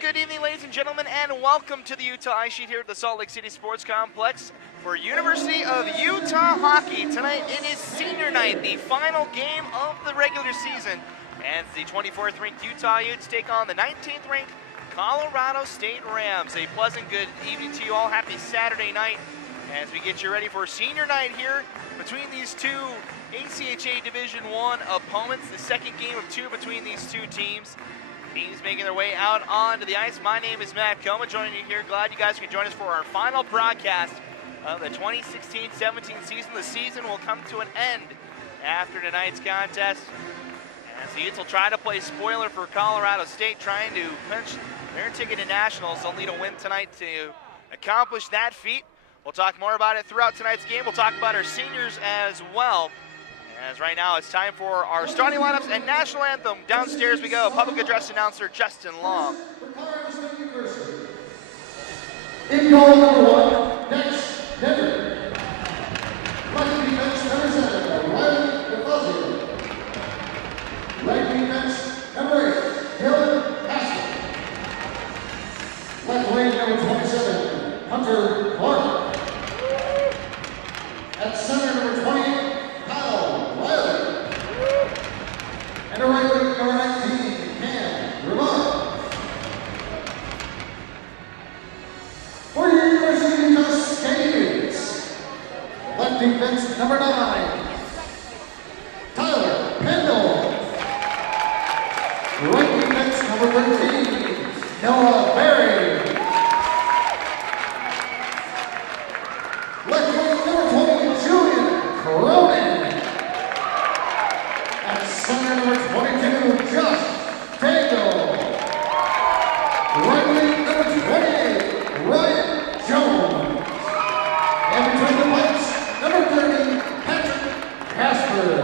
Good evening, ladies and gentlemen, and welcome to the Utah Ice Sheet here at the Salt Lake City Sports Complex for University of Utah Hockey. Tonight it is senior night, the final game of the regular season, and the 24th ranked Utah Utes take on the 19th ranked Colorado State Rams. A pleasant good evening to you all. Happy Saturday night as we get you ready for senior night here between these two ACHA Division I opponents, the second game of two between these two teams. Teams making their way out onto the ice. My name is Matt Coma, joining you here. Glad you guys can join us for our final broadcast of the 2016-17 season. The season will come to an end after tonight's contest, as the Utes will try to play spoiler for Colorado State, trying to punch their ticket to nationals. They'll need a win tonight to accomplish that feat. We'll talk more about it throughout tonight's game. We'll talk about our seniors as well. As right now it's time for our starting lineups and national anthem. Downstairs we go. Public address announcer Justin Long. In goal number one, next, Denver. Right defense, number 7, Riley DeFazio. Right defense, number 8, Dylan Haskell. Left wing, number 27, Hunter Clark. At center, number 28, and a right wing, number 19, Cam Ramon. For your University of Utah Skates, left defense, number 9, Tyler Pendle. Right defense, number 13, Noah Berry. Left wing, number 20, Julian Cronin. Center number 22, Josh Tango. Right wing number 28, Ryan Jones. And between the pipes, number 30, Patrick Casper.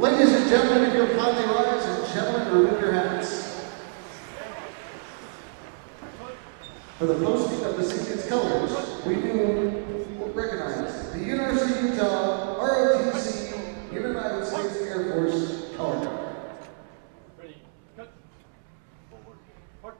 Ladies and gentlemen, if you'll kindly rise, and gentlemen, remove your hats. For the posting of the season's colors, we do recognize the University of Utah ROTC United States Air Force color guard. Ready, cut. Forward, mark.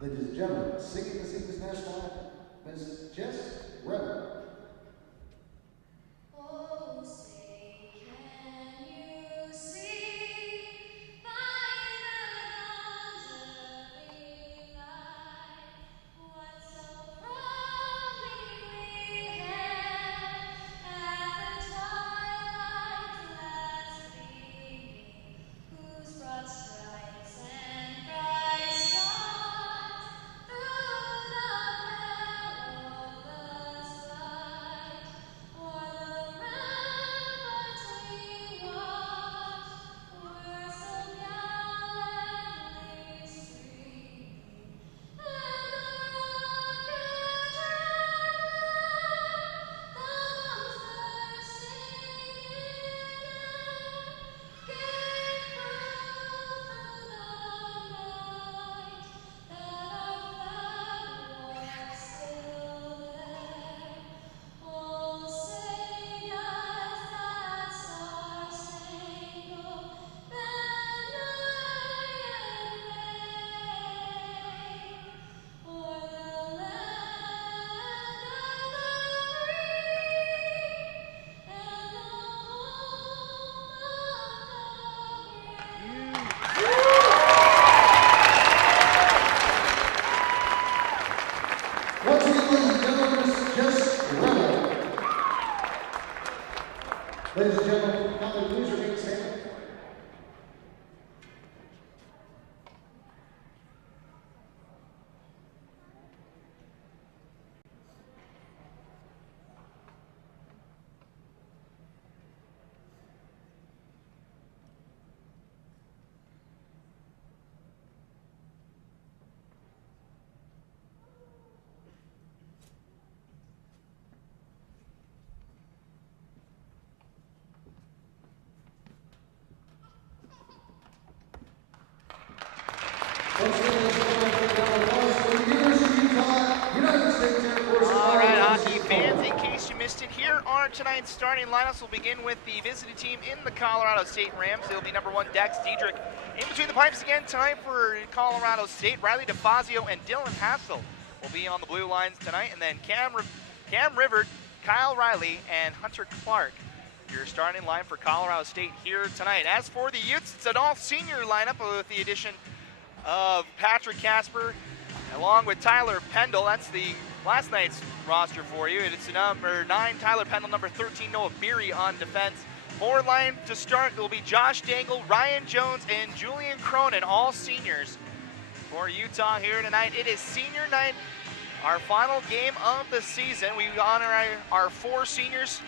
Ladies and gentlemen, singing the season's national anthem, Ms. Jess Redder. Oh, say, can you see by the dawn's early light what so proudly we hailed at the twilight's last gleaming, whose broad stripes and bright stars through the perilous Once again, ladies and gentlemen, for the round of applause for the University of Utah United States Air Force. All right, hockey fans, in case you missed it, here are tonight's starting lineups. We'll begin with the visiting team in the Colorado State Rams. It'll be number 1, Dex Diedrich. In between the pipes again tonight for Colorado State, Riley DeFazio and Dylan Hassel will be on the blue lines tonight. And then Cam Rivard, Kyle Riley, and Hunter Clark, your starting line for Colorado State here tonight. As for the Utes, it's an all-senior lineup with the addition of Patrick Casper, along with Tyler Pendle. That's the last night's roster for you. It's number 9, Tyler Pendle, number 13, Noah Beery on defense. Forward line to start will be Josh Dangle, Ryan Jones, and Julian Cronin, all seniors for Utah here tonight. It is senior night, our final game of the season. We honor our 4 seniors,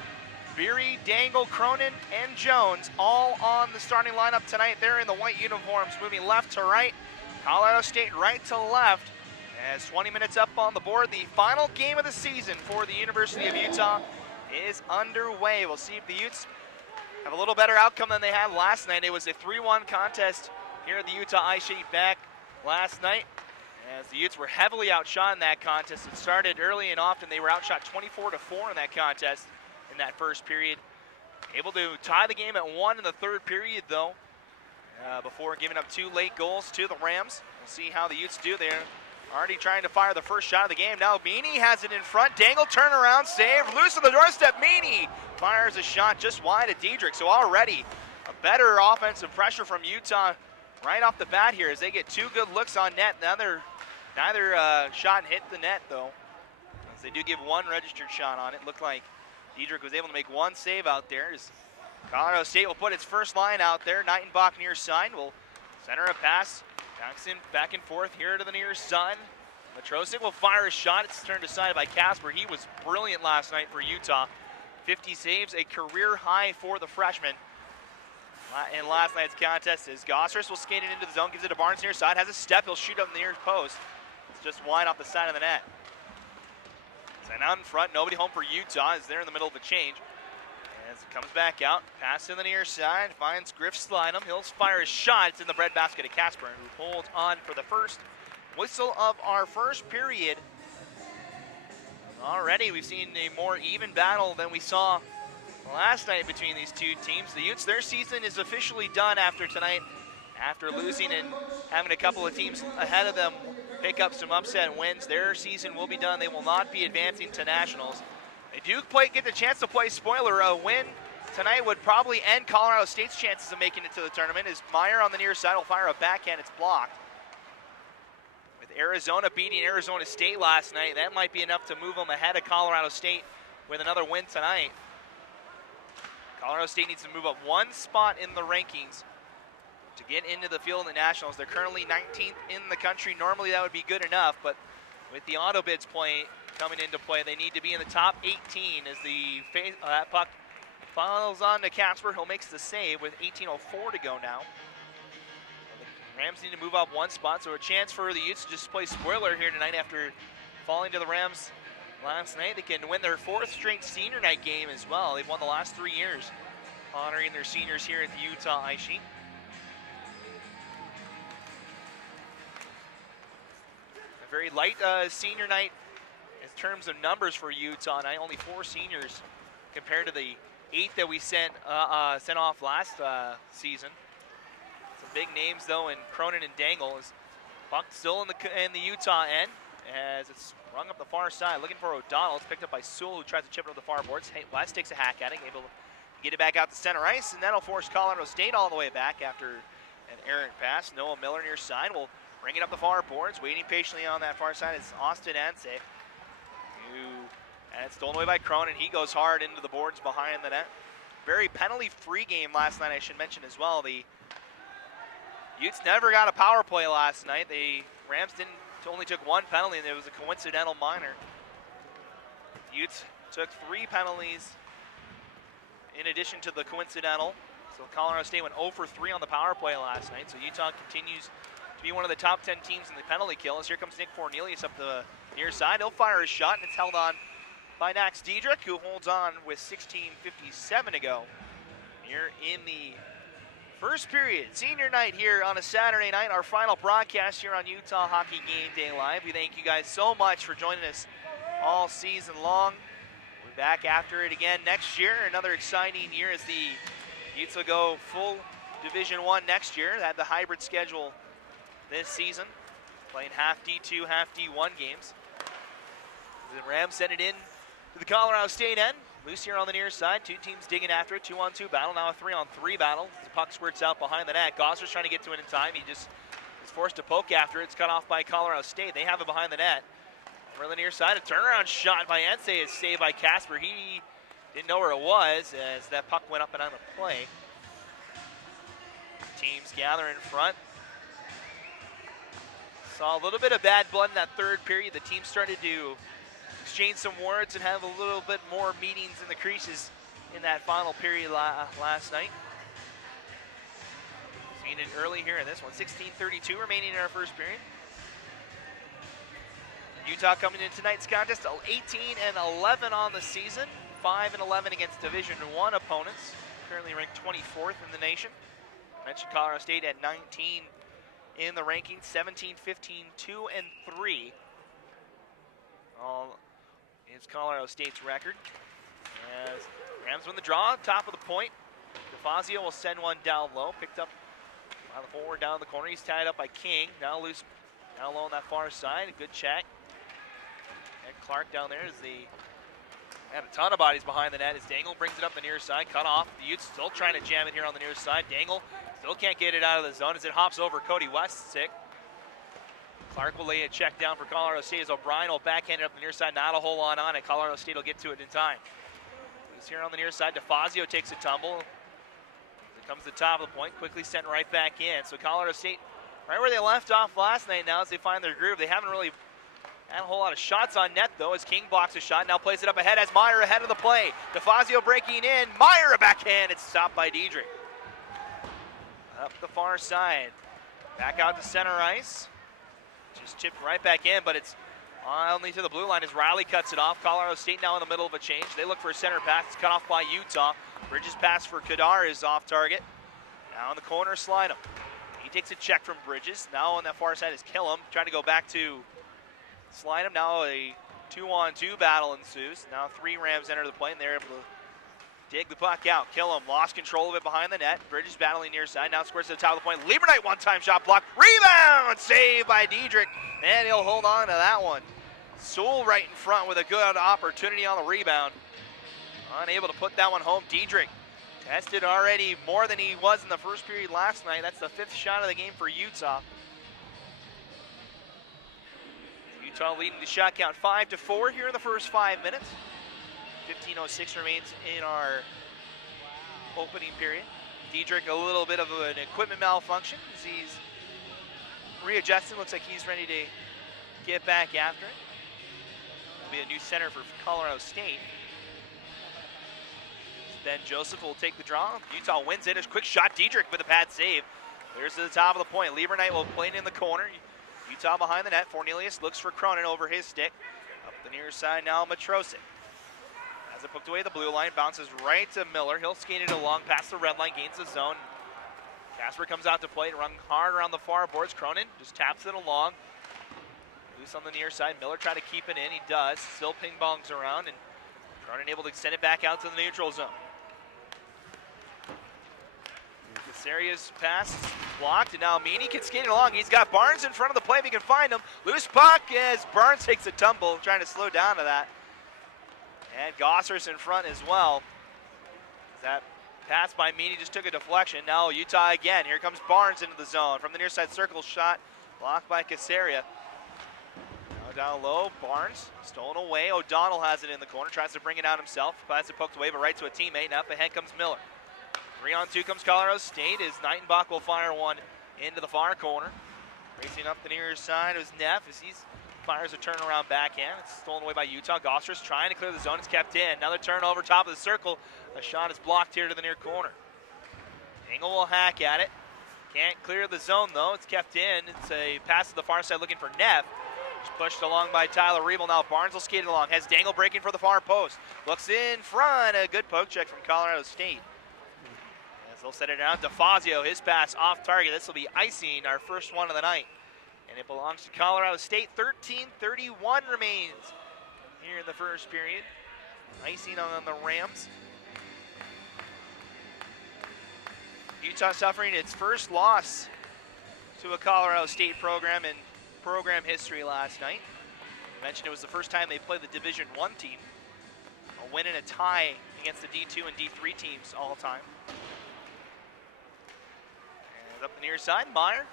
Beery, Dangle, Cronin, and Jones, all on the starting lineup tonight. They're in the white uniforms, moving left to right, Colorado State right to left. As 20 minutes up on the board, the final game of the season for the University of Utah is underway. We'll see if the Utes have a little better outcome than they had last night. It was a 3-1 contest here at the Utah Ice Sheet back last night, as the Utes were heavily outshot in that contest. It started early and often. They were outshot 24-4 in that contest in that first period. Able to tie the game at 1 in the third period, though, before giving up 2 late goals to the Rams. We'll see how the Utes do there. Already trying to fire the first shot of the game. Now Meany has it in front. Dangle turnaround save. Loose on the doorstep. Meany fires a shot just wide of Diedrich. So already a better offensive pressure from Utah right off the bat here as they get 2 good looks on net. Neither shot hit the net, though, as they do give 1 registered shot on it. Looked like Diedrich was able to make 1 save out there. As Colorado State will put its first line out there. Nightenbach near side will center a pass. Jackson back and forth here to the near side. Matrosic will fire a shot. It's turned aside by Casper. He was brilliant last night for Utah. 50 saves, a career high for the freshman in last night's contest. As Gossers will skate it into the zone, gives it to Barnes near side, has a step, he'll shoot up in the near post. It's just wide off the side of the net. And out in front, nobody home for Utah as they're in the middle of a change. As it comes back out, pass to the near side, finds Griff Slynham. He'll fire a shot. It's in the breadbasket of Casper, who holds on for the first whistle of our first period. Already we've seen a more even battle than we saw last night between these 2 teams. The Utes, their season is officially done after tonight, after losing and having a couple of teams ahead of them pick up some upset wins. Their season will be done. They will not be advancing to nationals. They do get the chance to play spoiler. A win tonight would probably end Colorado State's chances of making it to the tournament, as Meyer on the near side will fire a backhand. It's blocked. With Arizona beating Arizona State last night, that might be enough to move them ahead of Colorado State with another win tonight. Colorado State needs to move up 1 spot in the rankings to get into the field in the nationals. They're currently 19th in the country. Normally that would be good enough, but with the auto bids coming into play, they need to be in the top 18 as the puck follows on to Casper, who makes the save with 18:04 to go now. The Rams need to move up 1 spot, so a chance for the Utes to just play spoiler here tonight after falling to the Rams last night. They can win their 4th straight senior night game as well. They've won the last 3 years, honoring their seniors here at the Utah Ice Sheet. A very light senior night in terms of numbers for Utah tonight. Only 4 seniors compared to the 8 that we sent off last season. Some big names though in Cronin and Dangle. Is puck still in the Utah end as it's rung up the far side, looking for O'Donnell. It's picked up by Sewell, who tries to chip it up the far boards. West takes a hack at it, able to get it back out to center ice, and that'll force Colorado State all the way back after an errant pass. Noah Miller near side will bring it up the far boards. Waiting patiently on that far side is Austin Anse, and it's stolen away by Cronin. He goes hard into the boards behind the net. Very penalty-free game last night, I should mention as well. The Utes never got a power play last night. The Rams only took 1 penalty, and it was a coincidental minor. Utes took 3 penalties in addition to the coincidental. So Colorado State went 0 for 3 on the power play last night. So Utah continues to be one of the top 10 teams in the penalty kills. Here comes Nick Cornelius up the near side. He'll fire a shot, and it's held on by Dax Diedrich, who holds on with 16:57 to go here in the First period, senior night here on a Saturday night, our final broadcast here on Utah Hockey Game Day Live. We thank you guys so much for joining us all season long. We'll be back after it again next year. Another exciting year as the Utes will go full Division I next year. They had the hybrid schedule this season, playing half D2, half D1 games. The Rams send it in to the Colorado State end. Loose here on the near side. Two teams digging after it. 2-on-2 battle. Now a 3-on-3 battle. The puck squirts out behind the net. Gosser's trying to get to it in time. He just is forced to poke after it. It's cut off by Colorado State. They have it behind the net. For the near side, a turnaround shot by Ense is saved by Casper. He didn't know where it was as that puck went up and on the play. Teams gather in front. Saw a little bit of bad blood in that third period. The team started to exchange some words and have a little bit more meetings in the creases in that final period last night. Seen it early here in this one. 16:32 remaining in our first period. Utah coming into tonight's contest 18-11 on the season, 5-11 against Division I opponents. Currently ranked 24th in the nation. I mentioned Colorado State at 19 in the rankings, 17-15, 2-3. All is Colorado State's record. As Rams win the draw, top of the point. DeFazio will send one down low, picked up by the forward down in the corner. He's tied up by King. Now loose, down low on that far side. A good check. And Clark down there is had a ton of bodies behind the net as Dangle brings it up the near side, cut off. The Utes still trying to jam it here on the near side. Dangle still can't get it out of the zone as it hops over Cody Westsick. Clark will lay a check down for Colorado State as O'Brien will backhand it up the near side. Not a whole lot on it. Colorado State will get to it in time. He's here on the near side. DeFazio takes a tumble. As it comes to the top of the point, quickly sent right back in. So Colorado State, right where they left off last night now as they find their groove. They haven't really had a whole lot of shots on net though as King blocks a shot. Now plays it up ahead as Meyer ahead of the play. DeFazio breaking in. Meyer a backhand. It's stopped by Diedrich. Up the far side. Back out to center ice. Just chipped right back in, but it's only to the blue line as Riley cuts it off. Colorado State now in the middle of a change. They look for a center pass. It's cut off by Utah. Bridges pass for Kadar is off target. Now in the corner, Slynam. He takes a check from Bridges. Now on that far side is Killam. Trying to go back to Slynam. Now a 2-on-2 battle ensues. Now three Rams enter the play, and they're able to dig the puck out. Killam lost control of it behind the net. Bridges battling near side. Now squares to the top of the point. Lieberknight one-time shot block. Rebound! Saved by Diedrich. And he'll hold on to that one. Sewell right in front with a good opportunity on the rebound. Unable to put that one home. Diedrich tested already more than he was in the first period last night. That's the fifth shot of the game for Utah. Utah leading the shot count 5-4 here in the first 5 minutes. 15:06 remains in our opening period. Diedrich a little bit of an equipment malfunction as he's readjusting. Looks like he's ready to get back after it. Will be a new center for Colorado State. Ben Joseph will take the draw. Utah wins it. A quick shot. Diedrich with a pad save. There's to the top of the point. Lieberknight will play it in the corner. Utah behind the net. Fornelius looks for Cronin over his stick. Up the near side now, Matrosic. As it poked away the blue line, bounces right to Miller. He'll skate it along past the red line, gains the zone. Casper comes out to play, run hard around the far boards. Cronin just taps it along. Loose on the near side. Miller trying to keep it in. He does. Still ping bongs around, and Cronin able to extend it back out to the neutral zone. Casaria's pass blocked, and now Meany can skate it along. He's got Barnes in front of the play if he can find him. Loose puck as Barnes takes a tumble, trying to slow down to that. And Gosser's in front as well. That pass by Meany just took a deflection. Now Utah again. Here comes Barnes into the zone. From the near side circle shot, blocked by Casaria. Now down low, Barnes stolen away. O'Donnell has it in the corner, tries to bring it out himself. Pass it poked away, but right to a teammate. Now up ahead comes Miller. 3-on-2 comes Colorado State as Nightenbach will fire one into the far corner. Racing up the near side is Neff as he fires a turnaround backhand. It's stolen away by Utah. Gosser's trying to clear the zone. It's kept in. Another turnover top of the circle. A shot is blocked here to the near corner. Engel will hack at it. Can't clear the zone though. It's kept in. It's a pass to the far side looking for Neff. Just pushed along by Tyler Revel. Now Barnes will skate it along. Has Dangle breaking for the far post. Looks in front. A good poke check from Colorado State. As they'll set it down, DeFazio, his pass off target. This will be icing, our first one of the night. And it belongs to Colorado State. 13:31 remains here in the first period. Icing on the Rams. Utah suffering its first loss to a Colorado State program in program history last night. I mentioned it was the first time they played the Division I team. A win and a tie against the D2 and D3 teams all time. And up the near side, Meyer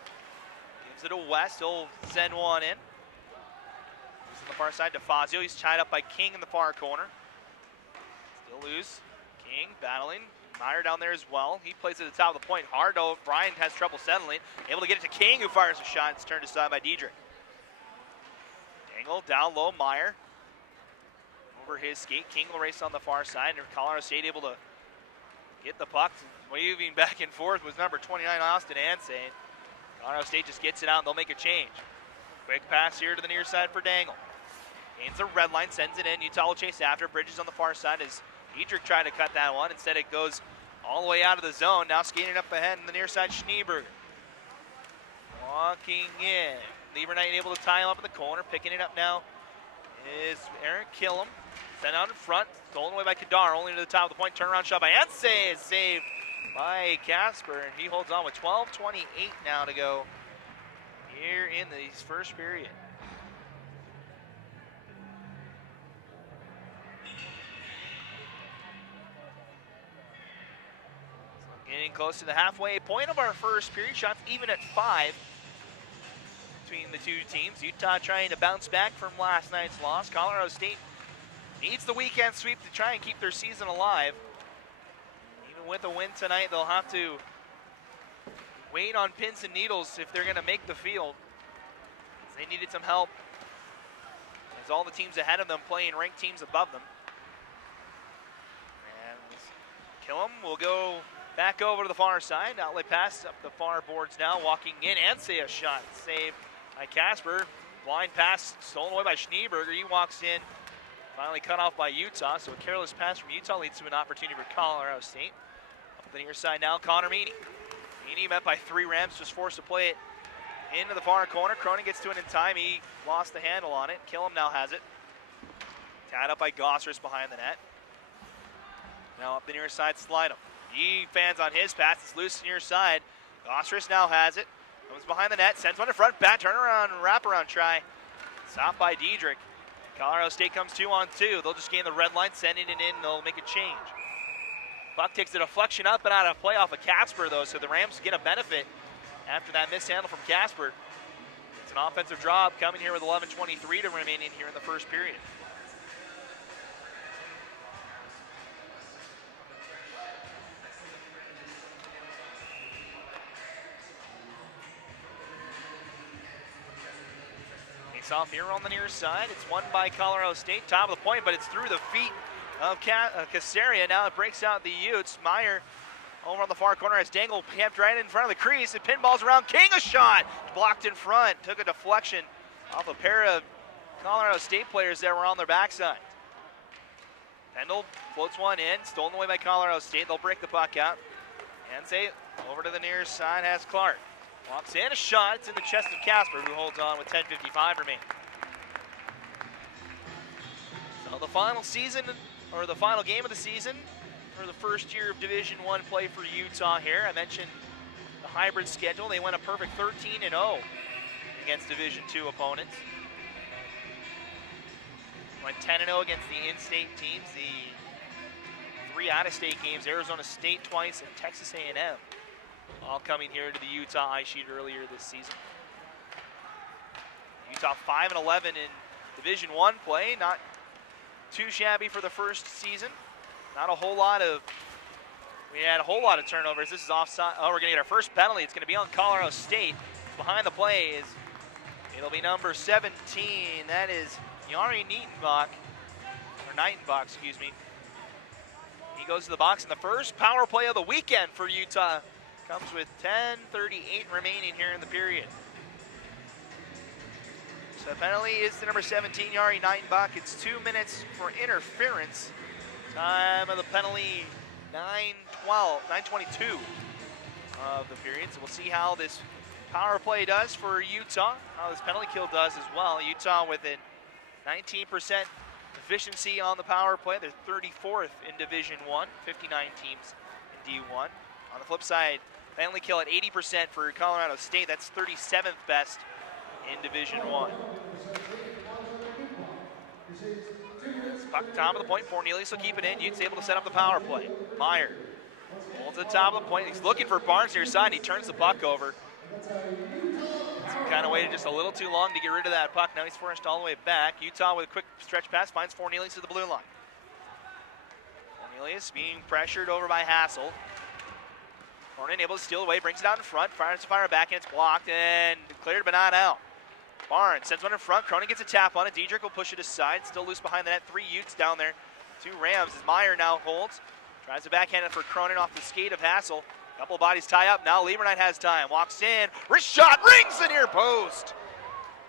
gives it to West. He'll send one in. Moves on the far side, DeFazio. He's tied up by King in the far corner. Still loose. King battling. Meyer down there as well. He plays at the top of the point hard, though. Brian has trouble settling. Able to get it to King, who fires a shot. It's turned aside by Diedrich. Dangle down low, Meyer. Over his skate. King will race on the far side. And Colorado State able to get the puck. Waving back and forth was number 29, Austin Ansay. Colorado State just gets it out and they'll make a change. Quick pass here to the near side for Dangle. Gains the red line, sends it in. Utah will chase after. Bridges on the far side as Diedrich tried to cut that one. Instead, it goes all the way out of the zone. Now skating up ahead in the near side, Schneeberger. Walking in. Lieberknight able to tie him up in the corner. Picking it up now is Aaron Killam. Sent out in front. Stolen away by Kadar. Only to the top of the point. Turnaround shot by Ansay. Is saved by Casper. And he holds on with 12:28 now to go here in the first period. Getting close to the halfway point of our first period. Shots even at 5 between the two teams. Utah trying to bounce back from last night's loss. Colorado State needs the weekend sweep to try and keep their season alive. Even with a win tonight, they'll have to wait on pins and needles if they're going to make the field. They needed some help as all the teams ahead of them playing ranked teams above them. And Killam will go back over to the far side. Outlet pass up the far boards now. Walking in. Ansay a shot. Saved by Casper. Blind pass stolen away by Schneeberger. He walks in. Finally cut off by Utah. So a careless pass from Utah leads to an opportunity for Colorado State. Up the near side now, Connor Meany. Meany met by 3 Rams. Just forced to play it into the far corner. Cronin gets to it in time. He lost the handle on it. Killam now has it. Tied up by Gossers behind the net. Now up the near side, Slidham. He fans on his pass. It's loose near side. Gossers now has it. Comes behind the net. Sends one to front. Back turnaround, wraparound try. Stopped by Diedrich. Colorado State comes 2-on-2. They'll just gain the red line, sending it in. They'll make a change. Puck takes a deflection up and out of play off of Casper, though, so the Rams get a benefit after that mishandle from Casper. It's an offensive draw coming here with 11:23 to remaining here in the first period. Face off here on the near side. It's won by Colorado State, top of the point, but it's through the feet of Casaria. Now it breaks out the Utes. Meyer over on the far corner as Dangle kept right in front of the crease. It pinballs around. King a shot. Blocked in front. Took a deflection off a pair of Colorado State players that were on their backside. Pendle floats one in. Stolen away by Colorado State. They'll break the puck out. Ansay over to the near side has Clark. Walks in a shot. It's in the chest of Casper, who holds on with 10:55 remaining. So the final season, or the final game of the season, for the first year of Division I play for Utah here. I mentioned the hybrid schedule. They went a perfect 13-0 against Division II opponents. Went 10-0 against the in-state teams. The 3 out-of-state games, Arizona State twice and Texas A&M, all coming here to the Utah ice sheet earlier this season. Utah 5-11 in Division I play. Not too shabby for the first season. Not a whole lot of, we had a whole lot of turnovers. This is offside. Oh, we're gonna get our first penalty. It's gonna be on Colorado State. Behind the play is, it'll be number 17. That is Yari Nietenbach, or Nietenbach, excuse me. He goes to the box, and the first power play of the weekend for Utah comes with 10:38 remaining here in the period. So the penalty is to number 17, Yari Nietenbach. It's 2 minutes for interference. Time of the penalty 9:22 of the period. So we'll see how this power play does for Utah, how this penalty kill does as well. Utah with a 19% efficiency on the power play. They're 34th in Division I, 59 teams in D1. On the flip side, penalty kill at 80% for Colorado State. That's 37th best in Division I. Puck top of the point. Cornelius will keep it in. Utes able to set up the power play. Meyer holds the top of the point. He's looking for Barnes near side. He turns the puck over. Kind of waited just a little too long to get rid of that puck. Now he's forced all the way back. Utah with a quick stretch pass finds Cornelius to the blue line. Cornelius being pressured over by Hassel. Cronin able to steal away, brings it out in front, fires to fire back, and it's blocked and cleared but not out. Barnes sends one in front. Cronin gets a tap on it. Diedrich will push it aside. Still loose behind the net. 3 Utes down there. 2 Rams as Meyer now holds. Tries to backhand it for Cronin off the skate of Hassel. Couple of bodies tie up. Now Liebernite has time. Walks in. Wrist shot. Rings the near post.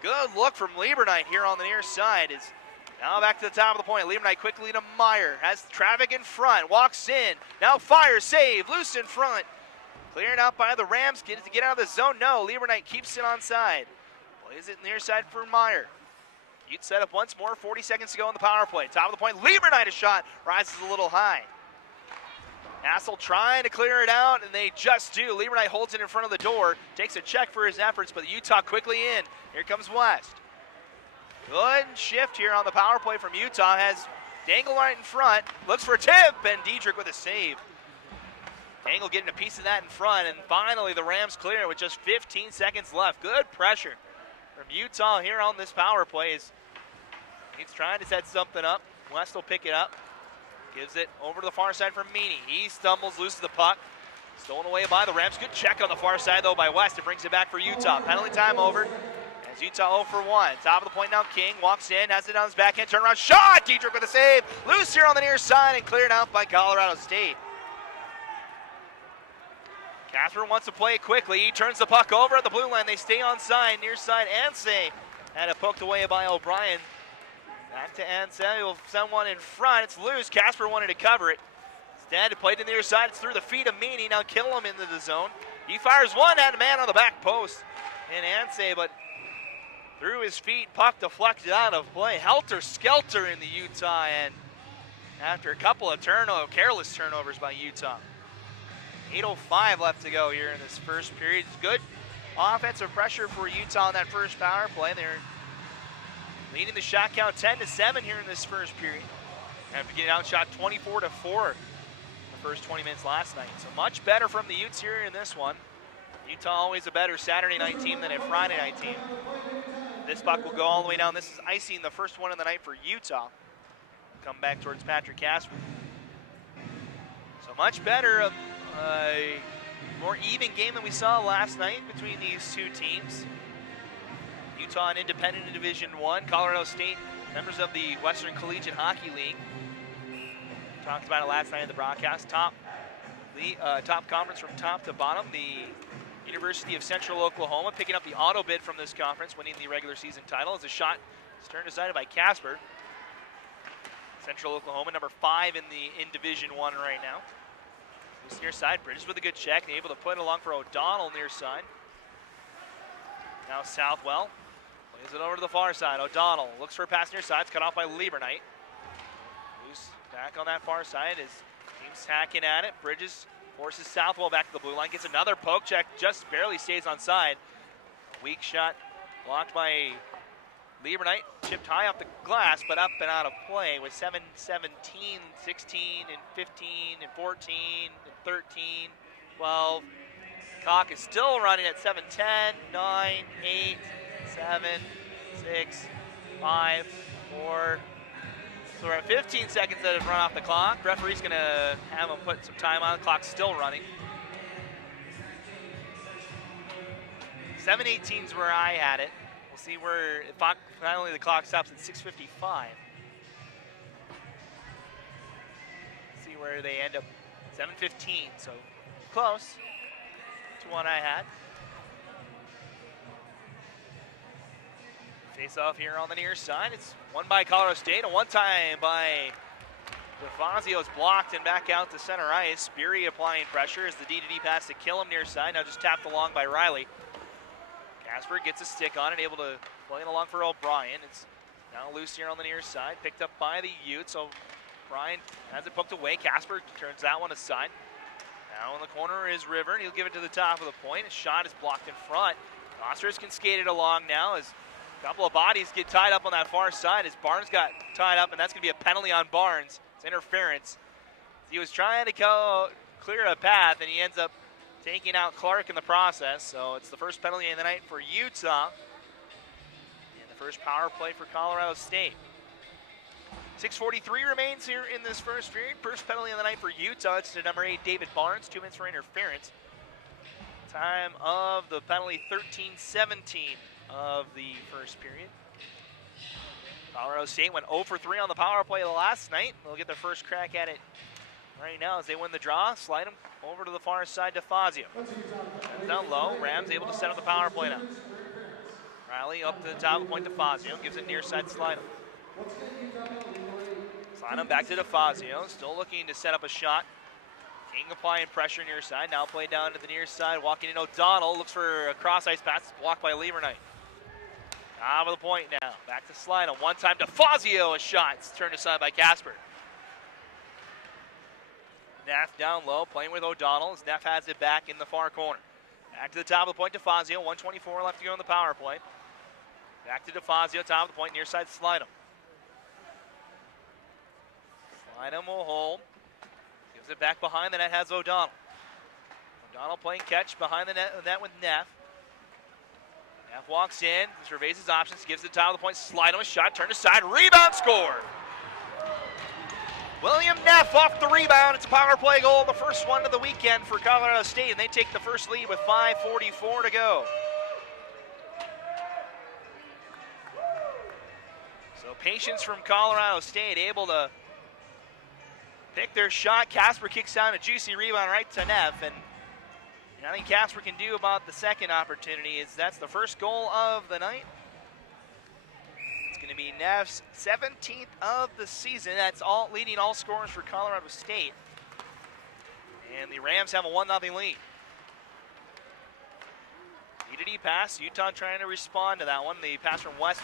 Good look from Liebernite here on the near side. Is now back to the top of the point. Liebernite quickly to Meyer. Has traffic in front. Walks in. Now fires. Save. Loose in front. Cleared out by the Rams. Get it to get out of the zone. No. Liebernite keeps it onside. Plays it near side for Meyer. Utes set up once more. 40 seconds to go in the power play. Top of the point. Liebernite a shot. Rises a little high. Hassel trying to clear it out, and they just do. Liebernite holds it in front of the door, takes a check for his efforts, but Utah quickly in. Here comes West. Good shift here on the power play from Utah. Has Dangle right in front, looks for a tip, and Diedrich with a save. Dangle getting a piece of that in front, and finally the Rams clear with just 15 seconds left. Good pressure from Utah here on this power play. He's trying to set something up. West will pick it up. Gives it over to the far side for Meany. He stumbles, loses the puck. Stolen away by the Rams. Good check on the far side, though, by West. It brings it back for Utah. Penalty time over. As Utah 0 for 1. Top of the point now, King walks in, has it on his backhand, turnaround shot. Diedrich with a save. Loose here on the near side and cleared out by Colorado State. Casper wants to play it quickly. He turns the puck over at the blue line. They stay on side, near side. Ansay had it poked away by O'Brien. Back to Ansay. He'll send one in front. It's loose. Casper wanted to cover it. Instead, it played to the near side. It's through the feet of Meany. Now kill him into the zone. He fires one, had a man on the back post. And Ansay, but through his feet, puck deflected out of play. Helter-skelter in the Utah end after a couple of careless turnovers by Utah. 8:05 left to go here in this first period. It's good offensive pressure for Utah in that first power play. They're leading the shot count 10-7 here in this first period. After getting outshot 24-4 the first 20 minutes last night. So much better from the Utes here in this one. Utah always a better Saturday night team than a Friday night team. This puck will go all the way down. This is icing the first one of the night for Utah. Come back towards Patrick Casper. So much better, a more even game than we saw last night between these two teams. Utah and Independent in Division I, Colorado State, members of the Western Collegiate Hockey League. Talked about it last night in the broadcast. Top conference from top to bottom. The University of Central Oklahoma picking up the auto bid from this conference, winning the regular season title. As a shot is turned aside by Casper. Central Oklahoma, number 5 in Division I right now. This near side, Bridges with a good check, and able to put it along for O'Donnell near side. Now Southwell plays it over to the far side. O'Donnell looks for a pass near side. It's cut off by Liebernite. Loose back on that far side as team's hacking at it. Bridges forces Southwell back to the blue line. Gets another poke check. Just barely stays on side. Weak shot blocked by Liebernite. Chipped high off the glass, but up and out of play with 7, 17, 16, and 15, and 14, and 13, 12. Clock is still running at 7, 10, 9, 8, 7, 6, 5, 4. So we're at 15 seconds that have run off the clock. Referee's going to have them put some time on. The clock's still running. 7:18 is where I had it. We'll see where, finally the clock stops at 6:55. See where they end up. 7:15, so close to one I had. Face off here on the near side. It's won by Colorado State, a one-time by DeFazio's blocked and back out to center ice. Beery applying pressure as the D-to-D pass to kill him near side. Now just tapped along by Riley. Casper gets a stick on it, able to play it along for O'Brien. It's now loose here on the near side, picked up by the Utes. So O'Brien has it poked away. Casper turns that one aside. Now in the corner is River, and he'll give it to the top of the point. His shot is blocked in front. Ostrich can skate it along now as a couple of bodies get tied up on that far side as Barnes got tied up, and that's going to be a penalty on Barnes. It's interference. He was trying to go clear a path, and he ends up taking out Clark in the process. So it's the first penalty of the night for Utah. And the first power play for Colorado State. 6:43 remains here in this first period. First penalty of the night for Utah. It's to number 8, David Barnes. 2 minutes for interference. Time of the penalty, 13:17 of the first period. Colorado State went 0 for 3 on the power play last night. They'll get their first crack at it right now as they win the draw. Slide them over to the far side to Fazio. Down low, Rams able to set up the power play now. Riley up to the top of the point to Fazio, gives it near side Slide him. Slide him back to DeFazio, still looking to set up a shot. King applying pressure near side, now played down to the near side, walking in O'Donnell, looks for a cross ice pass, blocked by Lieberknight. Top of the point now, back to Slide him. One time DeFazio, a shot, it's turned aside by Casper. Neff down low, playing with O'Donnell as Neff has it back in the far corner. Back to the top of the point, DeFazio, 1:24 left to go in the power play. Back to DeFazio, top of the point, near side Slide him. Slide him will hold. Gives it back behind the net, has O'Donnell. O'Donnell playing catch behind the net with Neff. Neff walks in, surveys his options, gives it to the top of the point, Slide him a shot, turned aside, rebound, score! William Neff off the rebound. It's a power play goal, the first one of the weekend for Colorado State, and they take the first lead with 5:44 to go. So patience from Colorado State, able to pick their shot. Casper kicks down a juicy rebound right to Neff, and I think Casper can do about the second opportunity is that's the first goal of the night. It's going to be Neff's 17th of the season. That's all leading all scorers for Colorado State. And the Rams have a 1-0 lead. D-to-D pass. Utah trying to respond to that one. The pass from West,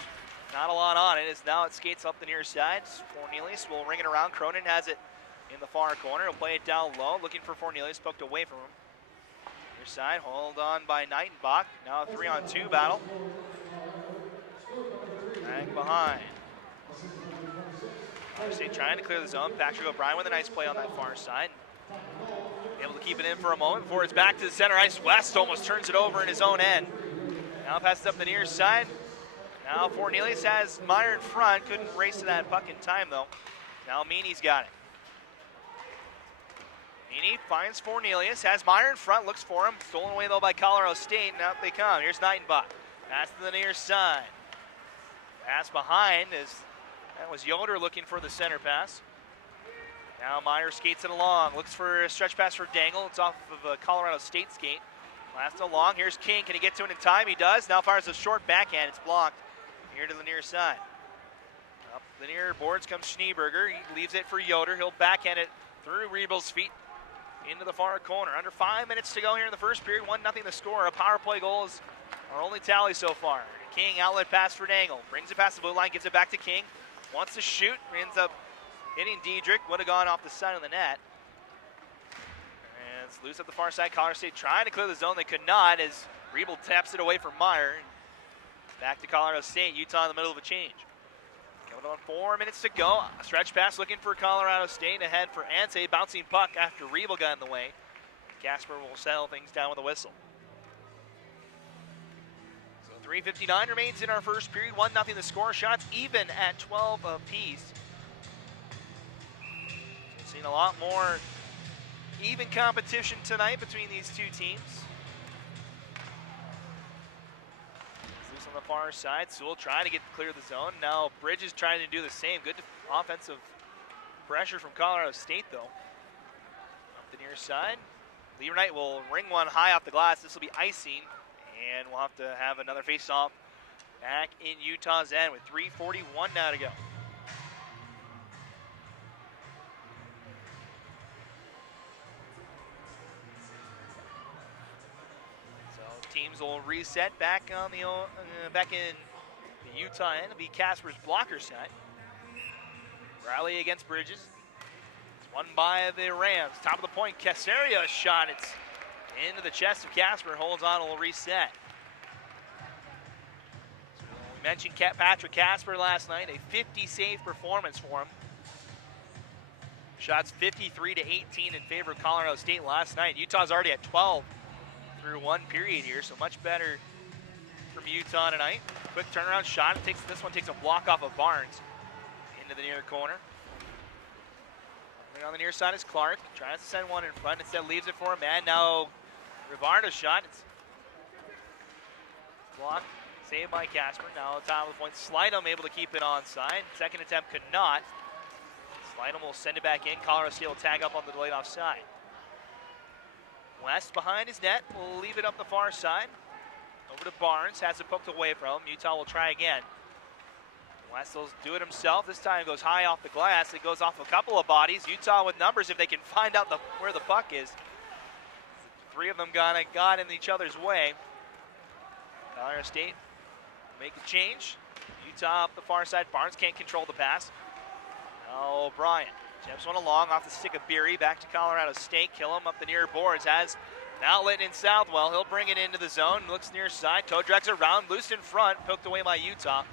not a lot on it. As now it skates up the near side. Cornelius will ring it around. Cronin has it in the far corner. He'll play it down low. Looking for Cornelius. Poked away from him. Near side. Hold on by Knightenbach. Now a 3-on-2 battle. Back behind. Colorado State trying to clear the zone. Patrick O'Brien with a nice play on that far side. Able to keep it in for a moment before it's back to the center ice. West almost turns it over in his own end. Now passes up the near side. Now Cornelius has Meyer in front. Couldn't race to that puck in time though. Now Meany's got it. Meany finds Cornelius. Has Meyer in front. Looks for him. Stolen away though by Colorado State. Now they come. Here's Knightenbach. Pass to the near side. Pass behind as that was Yoder looking for the center pass. Now Meyer skates it along. Looks for a stretch pass for Dangle. It's off of a Colorado State skate. Last along. Here's King. Can he get to it in time? He does. Now fires a short backhand. It's blocked. Here to the near side. Up the near boards comes Schneeberger. He leaves it for Yoder. He'll backhand it through Riebel's feet into the far corner. Under 5 minutes to go here in the first period. 1-0 the score. A power play goal is our only tally so far. King outlet pass for Dangle. Brings it past the blue line. Gives it back to King. Wants to shoot. Ends up hitting Diedrich. Would have gone off the side of the net. And it's loose up the far side. Colorado State trying to clear the zone. They could not as Riebel taps it away from Meyer. Back to Colorado State. Utah in the middle of a change. Coming on 4 minutes to go. A stretch pass looking for Colorado State. Ahead for Ante. Bouncing puck after Riebel got in the way. Casper will settle things down with a whistle. So 3:59 remains in our first period. 1-0 the score. Shots even at 12 apiece. Seen a lot more even competition tonight between these two teams. Loose on the far side. Sewell trying to get clear of the zone. Now Bridges trying to do the same. Good offensive pressure from Colorado State though. Up the near side. Lieberknight will ring one high off the glass. This will be icing. And we'll have to have another face-off back in Utah's end with 3:41 now to go. teams will reset back on the back in the Utah end. It'll be Casper's blocker set. Riley against Bridges. It's won by the Rams. Top of the point, Casaria shot. It's into the chest of Casper. Holds on, will reset. So we mentioned Patrick Casper last night. A 50 save performance for him. Shots 53 to 18 in favor of Colorado State last night. Utah's already at 12 through one period here, so much better from Utah tonight. Quick turnaround shot. This one takes a block off of Barnes into the near corner. On the near side is Clark. Tries to send one in front. Instead leaves it for a man. Now Rivardo's shot. It's blocked. Saved by Casper. Now top of the point. Slidham able to keep it onside. Second attempt could not. Slidham will send it back in. Colorado State will tag up on the delayed offside. West behind his net. Will leave it up the far side. Over to Barnes. Has it poked away from him. Utah will try again. West will do it himself. This time goes high off the glass. It goes off a couple of bodies. Utah with numbers if they can find out where the puck is. Three of them got in each other's way. Colorado State make a change. Utah up the far side. Barnes can't control the pass. Now O'Brien jumps one along off the stick of Beery. Back to Colorado State. Kill him up the near boards. Has an outlet in Southwell. He'll bring it into the zone. Looks near side. Toe drags around. Loose in front. Poked away by Utah.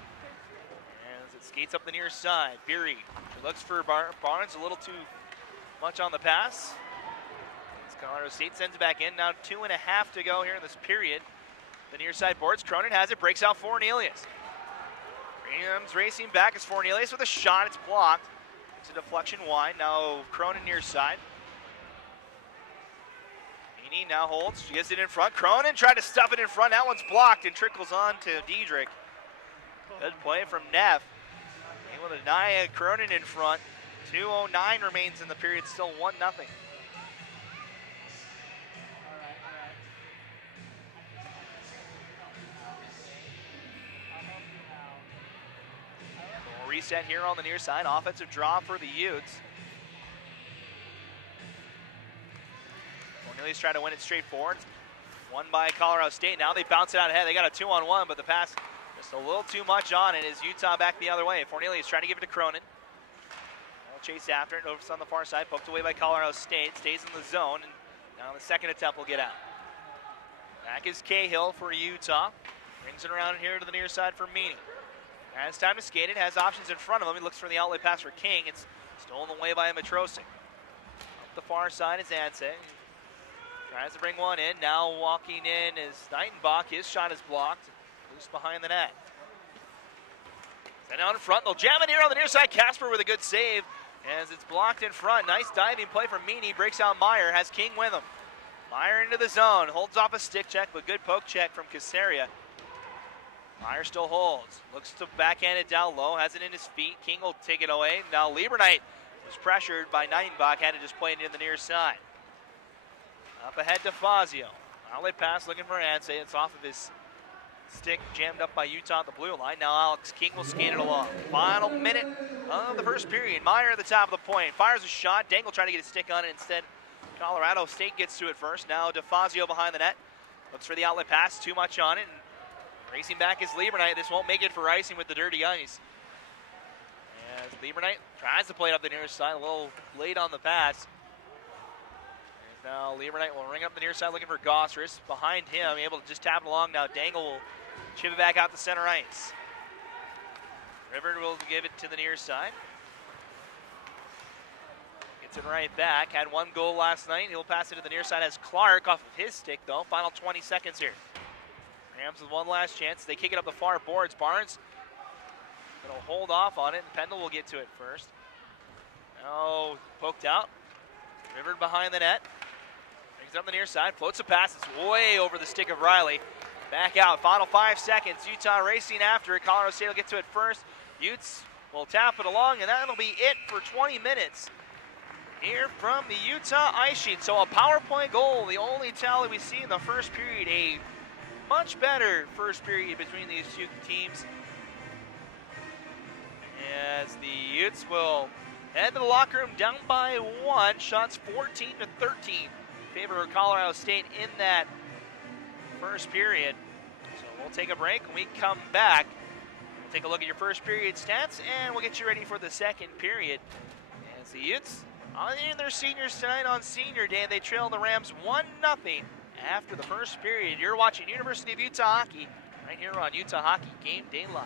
As it skates up the near side. Beery looks for Barnes. A little too much on the pass. As Colorado State sends it back in. Now 2.5 to go here in this period. The near side boards. Cronin has it. Breaks out Fornelius. Rams racing back as Fornelius with a shot. It's blocked. It's a deflection wide. Now Cronin near side. Meany now holds. She gets it in front. Cronin tried to stuff it in front. That one's blocked and trickles on to Diedrich. Good play from Neff. Able to deny Cronin in front. 2:09 remains in the period. Still 1-0. Reset here on the near side. Offensive draw for the Utes. Cornelius tried to win it straight forward. Won by Colorado State. Now they bounce it out ahead. They got a 2-on-1, but the pass just a little too much on it as Utah back the other way. Cornelius trying to give it to Cronin. They'll chase after it. Over on the far side. Poked away by Colorado State. Stays in the zone. And now the second attempt will get out. Back is Cahill for Utah. Brings it around here to the near side for Meany. Has time to skate it, has options in front of him. He looks for the outlet pass for King. It's stolen away by Matrosik. Up the far side is Anse. Tries to bring one in. Now walking in is Nightenbach. His shot is blocked. Loose behind the net. Send out in front. They'll jam it here on the near side. Casper with a good save as it's blocked in front. Nice diving play from Meany. Breaks out Meyer. Has King with him. Meyer into the zone. Holds off a stick check, but good poke check from Casaria. Meyer still holds. Looks to backhand it down low. Has it in his feet. King will take it away. Now Lieberknight was pressured by Nightenbach. Had to just play it in the near side. Up ahead to Fazio. Outlet pass looking for Anse. It's off of his stick. Jammed up by Utah at the blue line. Now Alex King will skate it along. Final minute of the first period. Meyer at the top of the point. Fires a shot. Dangle trying to get a stick on it. Instead, Colorado State gets to it first. Now DeFazio behind the net. Looks for the outlet pass. Too much on it. Racing back is Lieberknight. This won't make it for icing with the dirty ice. As Lieberknight tries to play it up the near side, a little late on the pass. And now Lieberknight will ring up the near side looking for Gosseris. Behind him, able to just tap it along. Now Dangle will chip it back out to center ice. River will give it to the near side. Gets it right back. Had one goal last night. He'll pass it to the near side as Clark off of his stick though. Final 20 seconds here. Rams with one last chance. They kick it up the far boards. Barnes going to hold off on it. Pendle will get to it first. Now poked out. Rivered behind the net. Brings it up the near side. Floats a pass. It's way over the stick of Riley. Back out. Final 5 seconds. Utah racing after it. Colorado State will get to it first. Utes will tap it along, and that'll be it for 20 minutes here from the Utah ice sheet. So a power play goal, the only tally we see in the first period. A much better first period between these two teams. As the Utes will head to the locker room down by 1. Shots 14-13 in favor of Colorado State in that first period. So we'll take a break. When we come back, we'll take a look at your first period stats, and we'll get you ready for the second period. As the Utes in their seniors tonight on senior day, they trail the Rams 1-0 after the first period. You're watching University of Utah Hockey right here on Utah Hockey Game Day Live.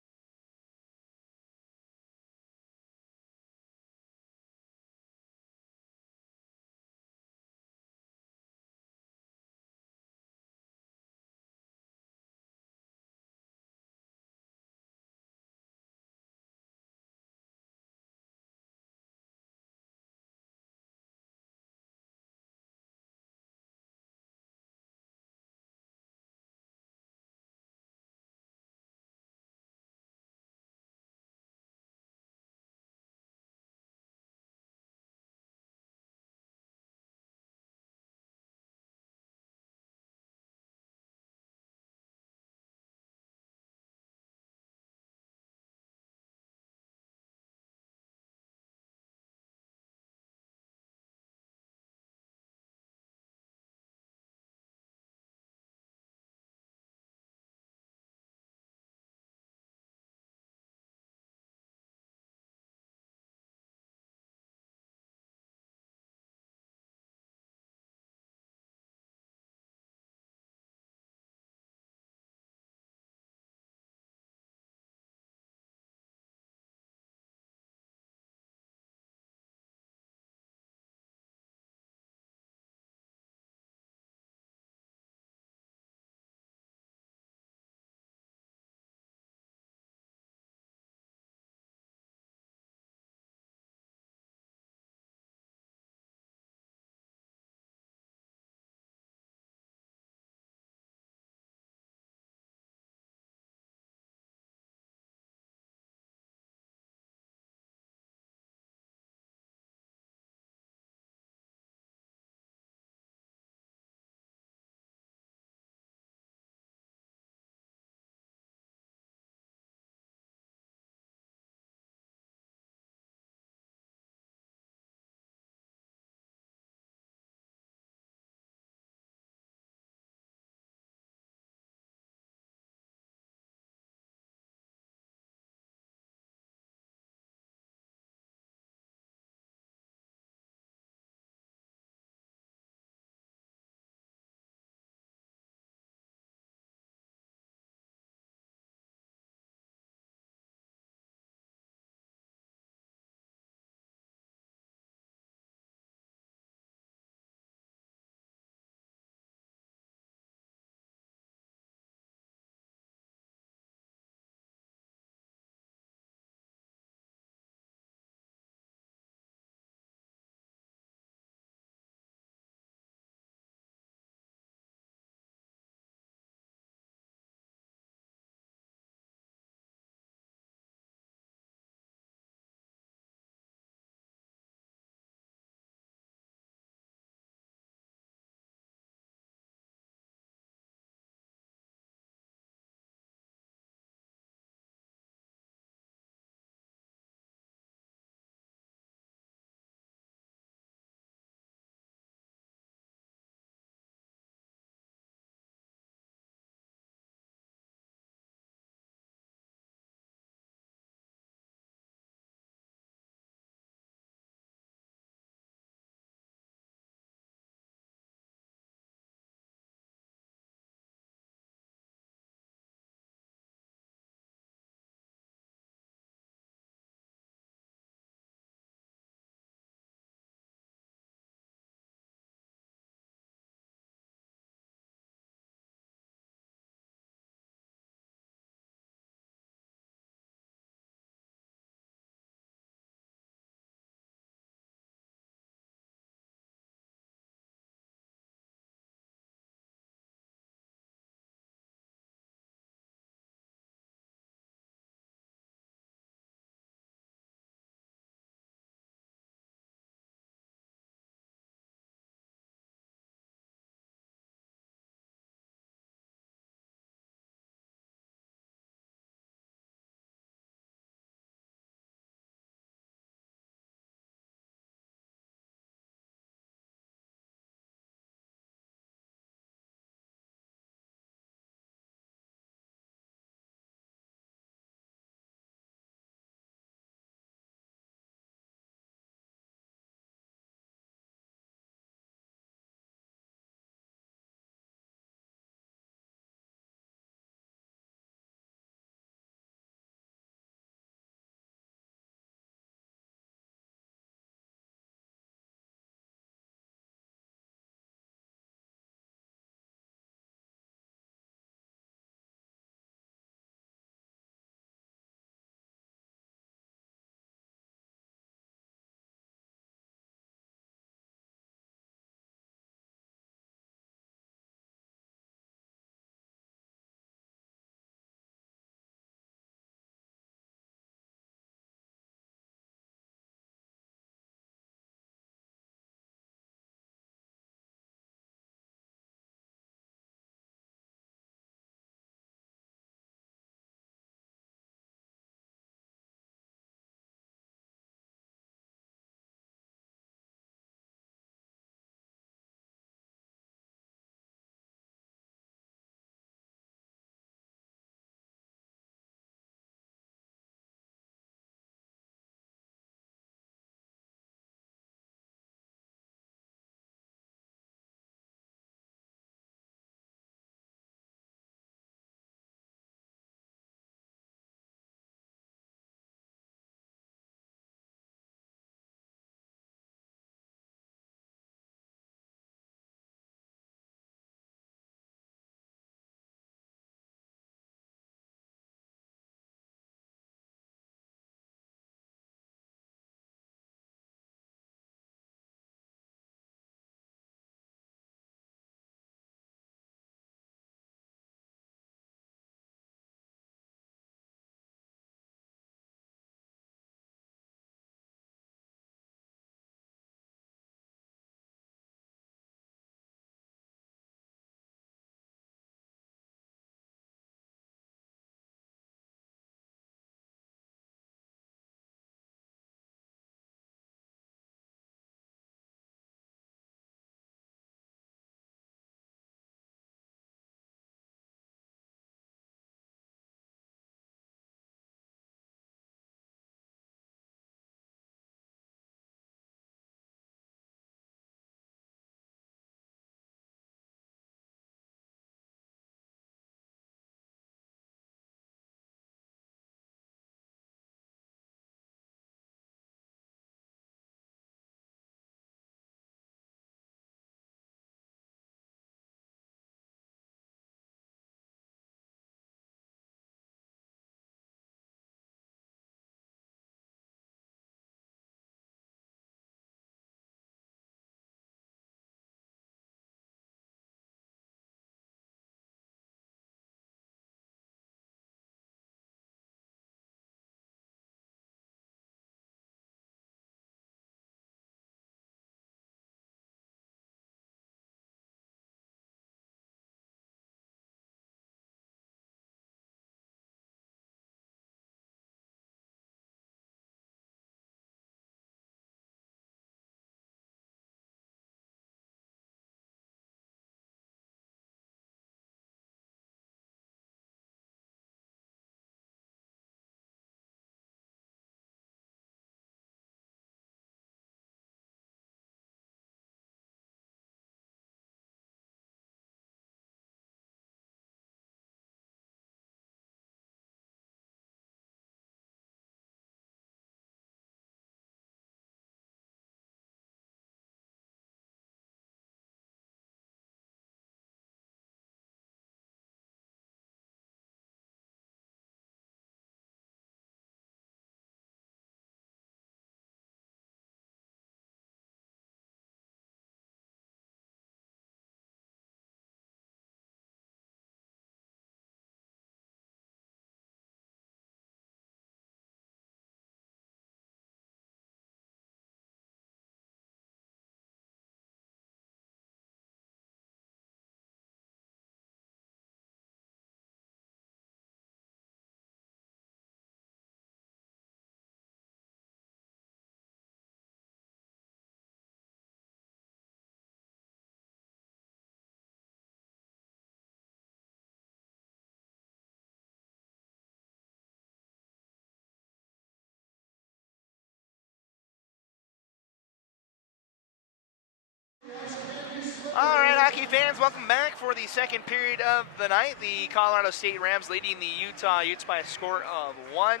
Hockey fans, welcome back for the second period of the night. The Colorado State Rams leading the Utah Utes by a score of 1-0.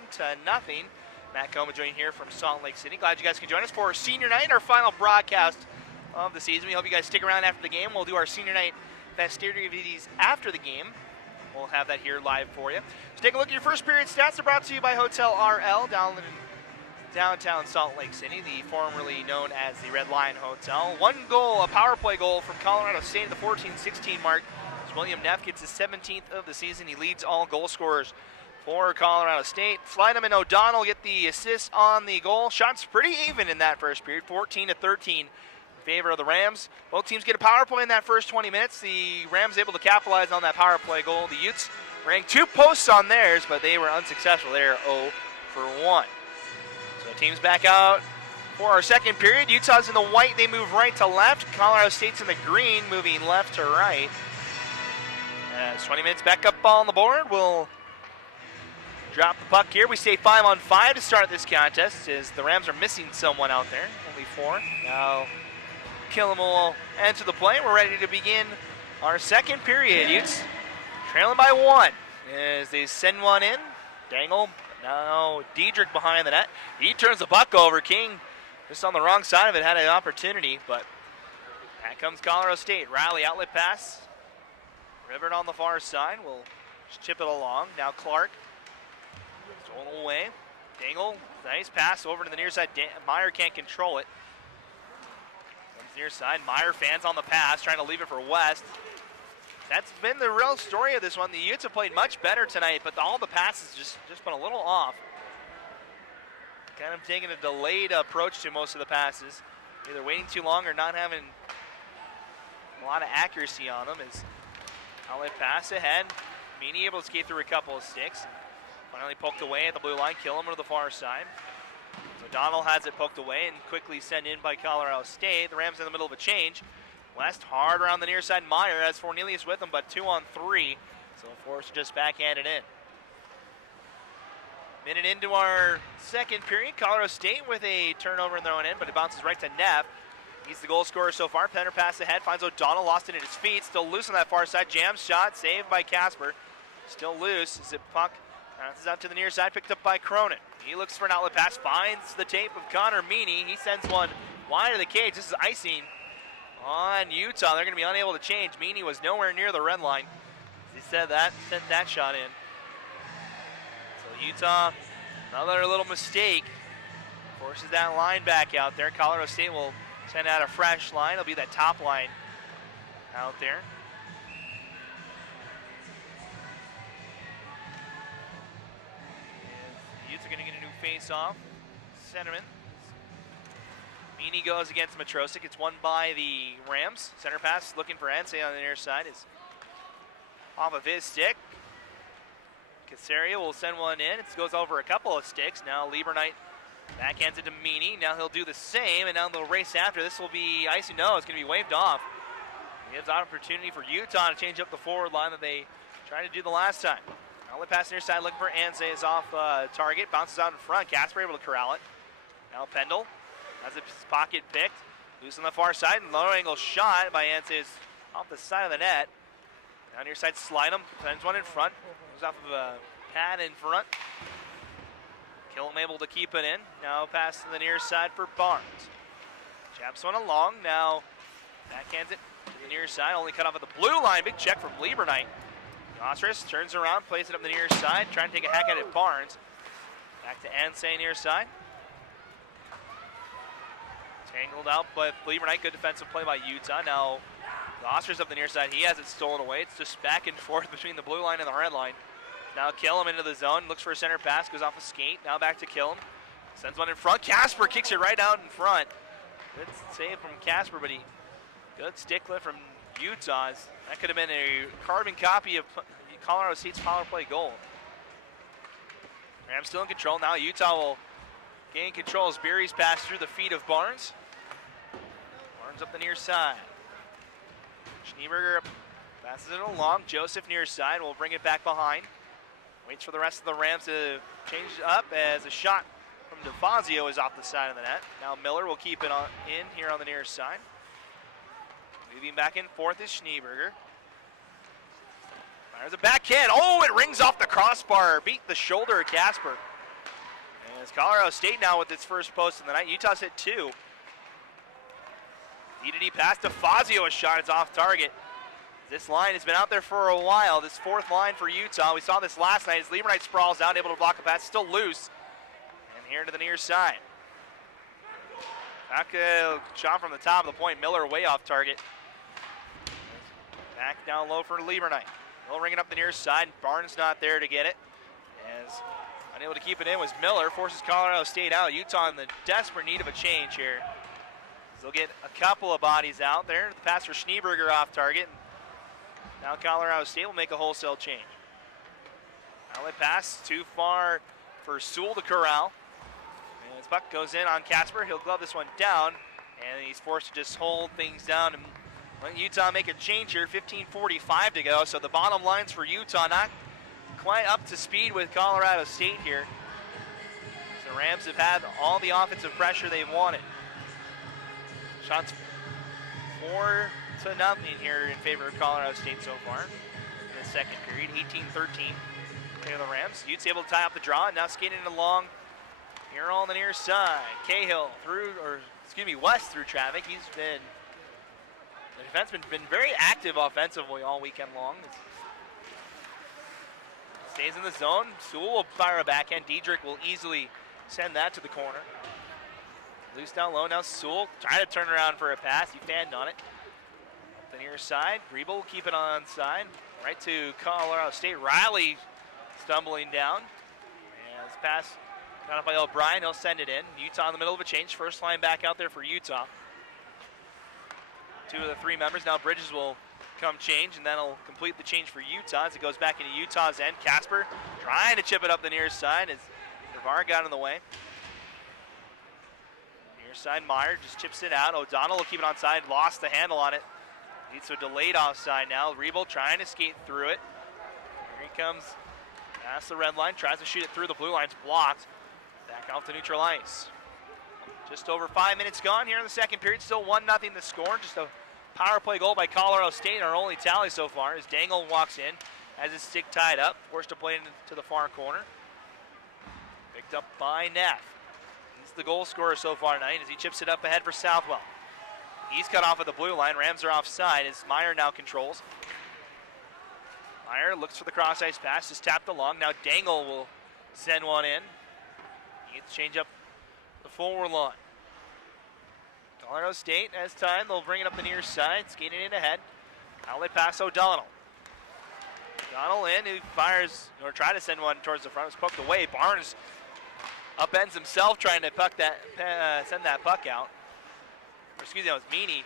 Matt Coma joining here from Salt Lake City. Glad you guys can join us for senior night, our final broadcast of the season. We hope you guys stick around after the game. We'll do our senior night festivities after the game. We'll have that here live for you. So take a look at your first period stats. They're brought to you by Hotel RL down in downtown Salt Lake City, the formerly known as the Red Lion Hotel. One goal, a power play goal from Colorado State at the 14-16 mark. As William Neff gets his 17th of the season. He leads all goal scorers for Colorado State. Flynum and O'Donnell get the assists on the goal. Shots pretty even in that first period, 14-13 in favor of the Rams. Both teams get a power play in that first 20 minutes. The Rams able to capitalize on that power play goal. The Utes rang 2 posts on theirs, but they were unsuccessful. They're 0 for 1. So teams back out for our second period. Utah's in the white, they move right to left. Colorado State's in the green, moving left to right. As 20 minutes back up on the board, we'll drop the puck here. We stay 5-on-5 to start this contest as the Rams are missing someone out there. Only 4. Now Killam will enter the play. We're ready to begin our second period. Utes trailing by 1 as they send one in. Dangle. Now Diedrich behind the net. He turns the puck over. King just on the wrong side of it, had an opportunity, but back comes Colorado State. Riley outlet pass. Rivert on the far side will just chip it along. Now Clark stolen away. Dangle, nice pass over to the near side. Meyer can't control it. Comes near side. Meyer fans on the pass, trying to leave it for West. That's been the real story of this one. The Utes have played much better tonight, but all the passes just been a little off. Kind of taking a delayed approach to most of the passes. Either waiting too long or not having a lot of accuracy on them. As outlet pass ahead. Meany able to skate through a couple of sticks. Finally poked away at the blue line. Kill him to the far side. So Donald has it poked away and quickly sent in by Colorado State. The Rams in the middle of a change. West hard around the near side. Meyer has Cornelius with him, but 2-on-3. So forced to just backhand it in. Minute into our second period. Colorado State with a turnover in their own end, but it bounces right to Neff. He's the goal scorer so far. Penner pass ahead, finds O'Donnell, lost it at his feet. Still loose on that far side. Jam shot, saved by Casper. Still loose as it puck bounces out to the near side, picked up by Cronin. He looks for an outlet pass, finds the tape of Connor Meany. He sends one wide of the cage. This is icing on Utah. They're going to be unable to change. Meany was nowhere near the red line. He sent that shot in. So Utah, another little mistake, forces that line back out there. Colorado State will send out a fresh line. It'll be that top line out there. And the Utes are going to get a new face-off. Centerman. Meany goes against Matrosik. It's won by the Rams. Center pass looking for Ansay on the near side is off of his stick. Casario will send one in. It goes over a couple of sticks. Now Lieberknight backhands it to Meany. Now he'll do the same, and now they'll race after. This will be icing. No, it's going to be waved off. He gives opportunity for Utah to change up the forward line that they tried to do the last time. Outlet pass near side looking for Ansay. Is off target. Bounces out in front. Casper able to corral it. Now Pendle has his pocket picked. Loose on the far side, and low angle shot by Ansay off the side of the net. Down near side, slide him. Sends one in front. Goes off of a pad in front. Killam able to keep it in. Now pass to the near side for Barnes. Chaps one along. Now backhands it to the near side. Only cut off at the blue line. Big check from Lieberknight. Gosris turns around, plays it up the near side. Trying to take a hack at it, Barnes. Back to Ansay near side. Tangled out by Lieberknight. Good defensive play by Utah. Now Gosris up the near side. He has it stolen away. It's just back and forth between the blue line and the red line. Now Killam into the zone. Looks for a center pass. Goes off a skate. Now back to Killam. Sends one in front. Casper kicks it right out in front. Good save from Casper, but good stick lift from Utah's. That could have been a carbon copy of Colorado State's power play goal. Rams still in control. Now Utah will gain control as Beery's pass through the feet of Barnes. Barnes up the near side. Schneeberger passes it along. Joseph near side will bring it back behind. Waits for the rest of the Rams to change up as a shot from DeFazio is off the side of the net. Now Miller will keep it in here on the near side. Moving back and forth is Schneeberger. There's a backhand. Oh, it rings off the crossbar. Beat the shoulder of Casper. And it's Colorado State now with its first post of the night. Utah's hit 2. DDD pass to Fazio, a shot. It's off target. This line has been out there for a while. This fourth line for Utah. We saw this last night as Lieberknight sprawls out, able to block a pass, still loose. And here to the near side. Back shot from the top of the point. Miller way off target. Back down low for Lieberknight. They'll ring it up the near side. Barnes not there to get it. As unable to keep it in was Miller. Forces Colorado State out. Utah in the desperate need of a change here. They'll get a couple of bodies out there. The pass for Schneeberger off target. Now Colorado State will make a wholesale change. Outlet pass too far for Sewell to corral. And his puck goes in on Casper. He'll glove this one down. And he's forced to just hold things down and let Utah make a change here. 15:45 to go. So the bottom lines for Utah not quite up to speed with Colorado State here. The Rams have had all the offensive pressure they've wanted. Shots 4-0 here in favor of Colorado State so far in the second period. 18-13 to the Rams. Utes able to tie up the draw and now skating along here on the near side. Cahill West through traffic. The defenseman's been very active offensively all weekend long. Stays in the zone. Sewell will fire a backhand. Diedrich will easily send that to the corner. Loose down low. Now Sewell trying to turn around for a pass. He fanned on it. Up the near side. Griebel will keep it on side. Right to Colorado State. Riley stumbling down. And this pass got up by O'Brien. He'll send it in. Utah in the middle of a change. First line back out there for Utah. 2 of the 3 members. Now Bridges will come change, and that'll complete the change for Utah as it goes back into Utah's end. Casper trying to chip it up the near side as Navarre got in the way. Near side, Meyer just chips it out. O'Donnell will keep it on side, lost the handle on it. Leads to a delayed offside now. Riebel trying to skate through it. Here he comes past the red line, tries to shoot it through the blue line. It's blocked. Back off to neutral ice. Just over 5 minutes gone here in the second period. Still 1-0 the score. Just a power play goal by Colorado State, our only tally so far, as Dangle walks in, has his stick tied up, forced to play into the far corner. Picked up by Neff. He's the goal scorer so far tonight as he chips it up ahead for Southwell. He's cut off at the blue line. Rams are offside as Meyer now controls. Meyer looks for the cross ice pass, just tapped along. Now Dangle will send one in. He gets change up the forward line. Colorado State has time. They'll bring it up the near side, skating in ahead. Outlet pass O'Donnell. O'Donnell in, who fires, or try to send one towards the front. It was poked away. Barnes upends himself trying to send that puck out. Or excuse me, that was Meany.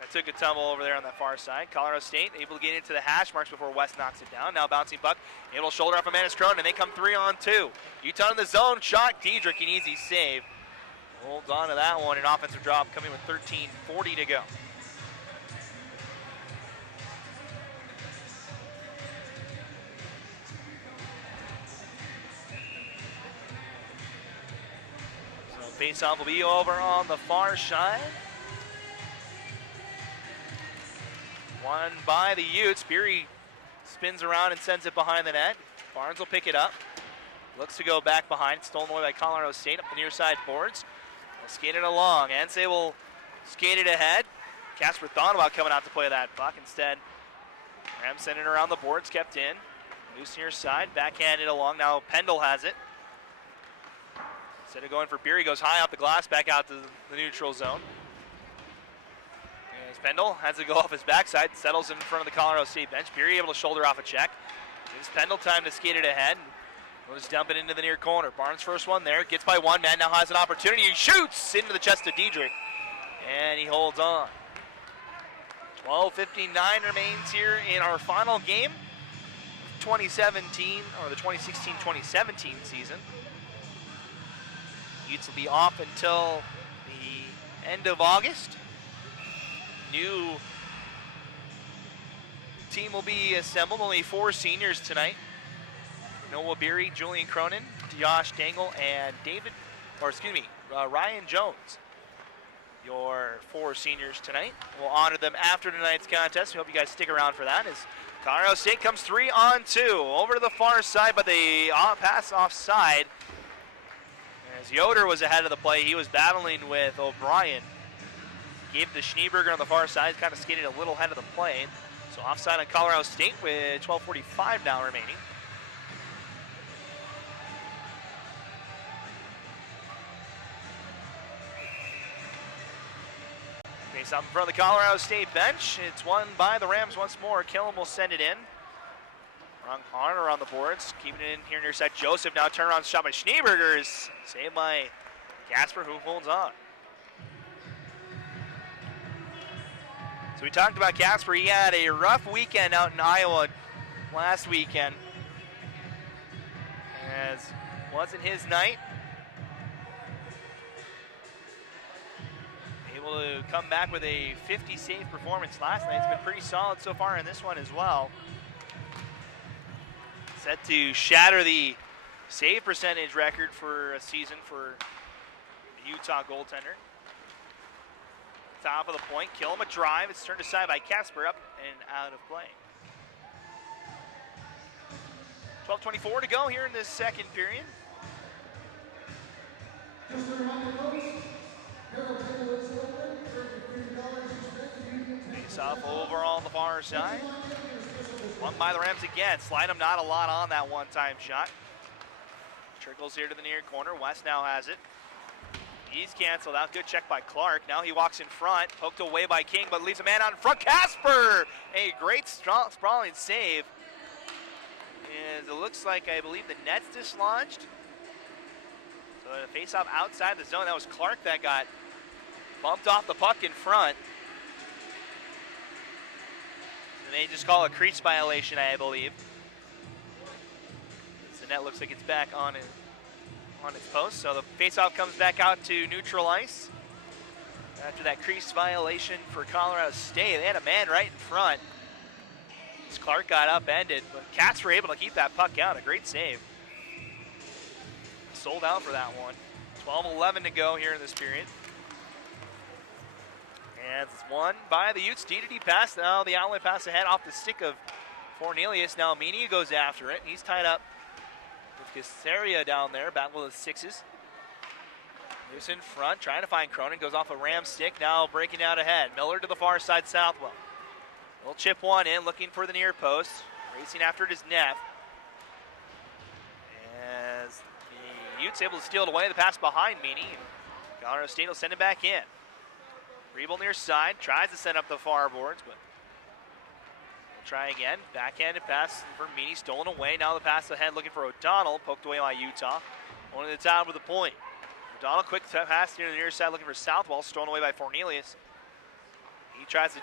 That took a tumble over there on that far side. Colorado State able to get into the hash marks before West knocks it down. Now bouncing puck, able to shoulder up a Manistron, and they come 3-on-2. Utah in the zone, shot. Diedrich, an easy save. Holds on to that one, an offensive drop coming with 13:40 to go. So face-off will be over on the far side. Won by the Utes. Beery spins around and sends it behind the net. Barnes will pick it up. Looks to go back behind. Stolen away by Colorado State up the near side boards. They'll skate it along. Anse will skate it ahead. Casper thought about coming out to play that puck. Instead, Rams sent it around the boards, kept in. Loose near side, backhanded along. Now Pendle has it. Instead of going for Beery, goes high off the glass, back out to the neutral zone. As Pendle has to go off his backside, settles in front of the Colorado State bench. Beery able to shoulder off a check. Gives Pendle time to skate it ahead. We'll just dump it into the near corner. Barnes first one there. Gets by one man. Now has an opportunity. He shoots into the chest of Diedrich. And he holds on. 12:59 remains here in our final game. 2017, or the 2016-2017 season. Utes will be off until the end of August. New team will be assembled. Only 4 seniors tonight. Noah Beery, Julian Cronin, Josh Dangle, and Ryan Jones. your 4 seniors tonight. We'll honor them after tonight's contest. We hope you guys stick around for that. As Colorado State comes 3-on-2 over to the far side, but they pass offside. As Yoder was ahead of the play, he was battling with O'Brien. Gave the Schneeberger on the far side, kind of skated a little ahead of the play. So offside on Colorado State with 12:45 now remaining. Face up in front of the Colorado State bench. It's won by the Rams once more. Killam will send it in. Wrong Harner on the boards. Keeping it in here near side. Joseph now turnaround shot by Schneeberger is saved by Casper, who holds on. So we talked about Casper. He had a rough weekend out in Iowa last weekend. As wasn't his night. Able to come back with a 50 save performance last night. It's been pretty solid so far in this one as well. Set to shatter the save percentage record for a season for the Utah goaltender. Top of the point, Killam a drive. It's turned aside by Casper, up and out of play. 12:24 to go here in this second period. Just a reminder, folks, Harold Taylor is open, $33 expected. Face off over on the far side. Won by the Rams again. Slide him not a lot on that one-time shot. Trickles here to the near corner. West now has it. He's canceled out. Good check by Clark. Now he walks in front. Poked away by King, but leaves a man out in front. Casper! A great sprawling save. And it looks like, I believe, the net's dislodged. So a face-off outside the zone. That was Clark that got bumped off the puck in front. And they just call it a crease violation, I believe. The net looks like it's back on its post. So the face-off comes back out to neutral ice. After that crease violation for Colorado State, they had a man right in front. As Clark got upended, but Cats were able to keep that puck out. A great save. Sold out for that one. 12:11 to go here in this period. And it's won by the Utes. D-to-D pass. Now the outlet pass ahead off the stick of Cornelius. Now Meany goes after it. He's tied up with Casaria down there. Battle of the sixes. Loose in front. Trying to find Cronin. Goes off a Ram stick. Now breaking out ahead. Miller to the far side. Southwell. Will chip one in. Looking for the near post. Racing after it is Neff. As the Utes able to steal it away. The pass behind Meany. Colorado State will send it back in. Reble near side, tries to send up the far boards, but we'll try again. Backhanded pass for Meany, stolen away. Now the pass ahead looking for O'Donnell, poked away by Utah. Only the top of the point. O'Donnell, quick pass near the near side looking for Southwell, stolen away by Cornelius. He tries to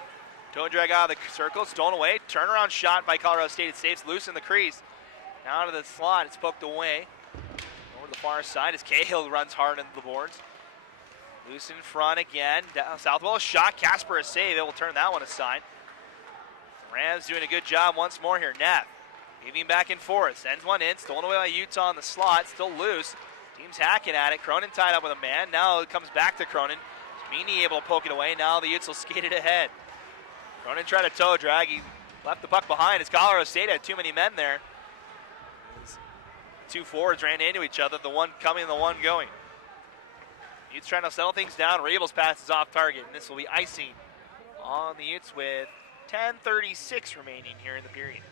toe drag out of the circle, stolen away. Turnaround shot by Colorado State. It saves loose in the crease. Now to the slot, it's poked away. Over to the far side as Cahill runs hard into the boards. Loose in front again. Southwell shot. Casper a save. It will turn that one aside. Rams doing a good job once more here. Neff moving back and forth. Sends one in. Stolen away by Utah in the slot. Still loose. Team's hacking at it. Cronin tied up with a man. Now it comes back to Cronin. Meany able to poke it away. Now the Utes will skate it ahead. Cronin tried to toe drag. He left the puck behind as Colorado State had too many men there. As two forwards ran into each other. The one coming and the one going. Utes trying to settle things down. Rebels passes off target, and this will be icing on the Utes with 10:36 remaining here in the period.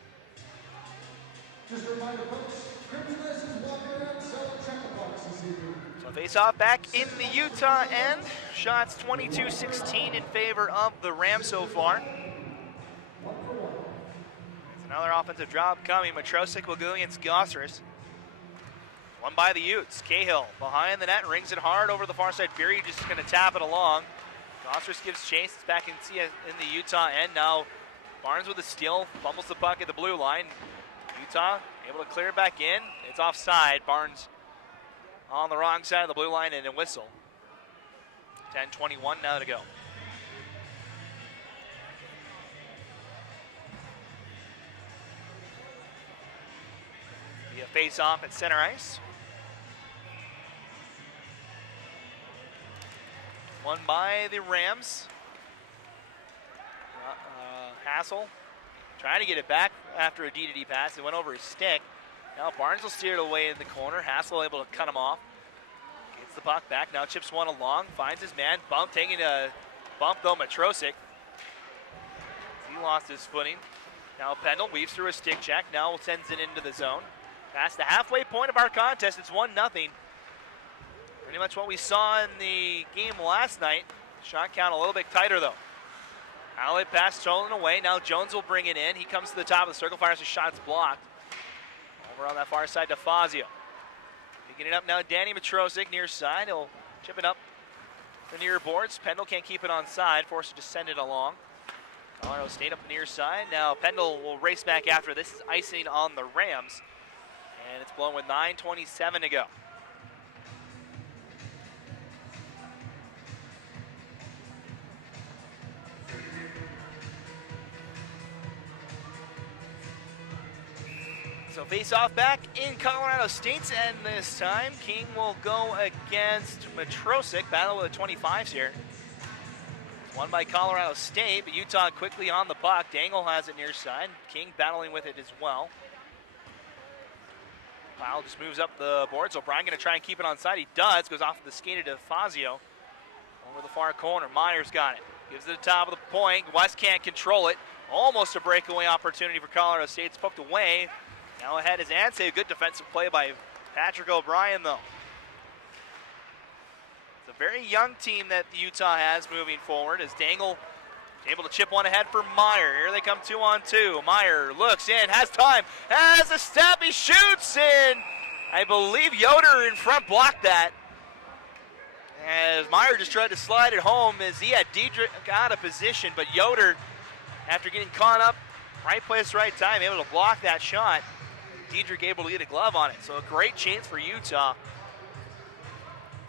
Just a reminder, folks, walk around, check the box this evening. So face-off back in the Utah end. Shots 22-16 in favor of the Rams so far. There's another offensive drop coming. Matrosik will go against Gosseris. One by the Utes. Cahill behind the net, rings it hard over the far side. Beery just going to tap it along. Gosseris gives chase. It's back in the Utah end. Now Barnes with a steal, fumbles the puck at the blue line. Utah able to clear it back in. It's offside. Barnes on the wrong side of the blue line and a whistle. 10:21 now to go. Be a face-off at center ice. Won by the Rams. Hassel trying to get it back after a D-to-D pass. It went over his stick. Now Barnes will steer it away in the corner. Hassel able to cut him off. Gets the puck back. Now chips one along. Finds his man. Bump, taking a bump though, Matrosic. He lost his footing. Now Pendle weaves through a stick check. Now sends it into the zone. Past the halfway point of our contest. It's 1-0. Pretty much what we saw in the game last night. Shot count a little bit tighter though. Outlet pass stolen away. Now Jones will bring it in. He comes to the top of the circle, fires a shot. It's blocked. Over on that far side to Fazio. Picking it up now, Danny Matrosic near side. He'll chip it up the near boards. Pendle can't keep it on side, forced to send it along. Colorado State up the near side. Now Pendle will race back after. This is icing on the Rams. And it's blown with 9:27 to go. So face-off back in Colorado State's end this time. King will go against Matrosic. Battle with the 25s here. Won by Colorado State, but Utah quickly on the puck. Dangle has it near side. King battling with it as well. Powell just moves up the board, so O'Brien going to try and keep it on side. He does. Goes off the skated to Fazio. Over the far corner. Myers got it. Gives it to the top of the point. West can't control it. Almost a breakaway opportunity for Colorado State. It's poked away. Now ahead is Ansay. A good defensive play by Patrick O'Brien, though. It's a very young team that Utah has moving forward as Dangle able to chip one ahead for Meyer. Here they come 2-on-2. Meyer looks in, has time, has a step, he shoots in. I believe Yoder in front blocked that. As Meyer just tried to slide it home as he had Diedrich out of position, but Yoder, after getting caught up, right place, right time, able to block that shot. Diedrich able to get a glove on it, so a great chance for Utah.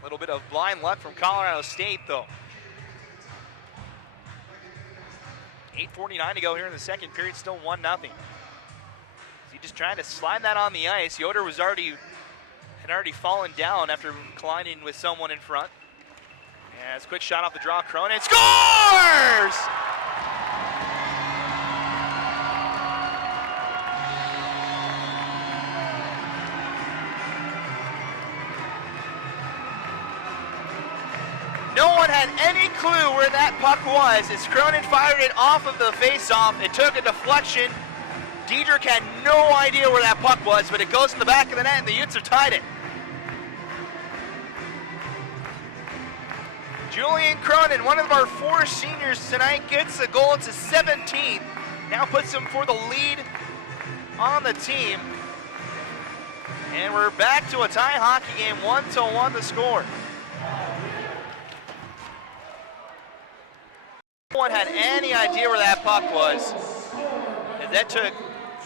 A little bit of blind luck from Colorado State, though. 8:49 to go here in the second period, still 1-0. He just trying to slide that on the ice. Yoder had already fallen down after colliding with someone in front. As quick shot off the draw, Cronin scores! No one had any clue where that puck was as Cronin fired it off of the face-off. It took a deflection. Diedrich had no idea where that puck was, but it goes in the back of the net and the Utes have tied it. Julian Cronin, one of our 4 seniors tonight, gets a goal. It's his 17th. Now puts him for the lead on the team. And we're back to a tie hockey game, 1-1 the score. No one had any idea where that puck was. And that took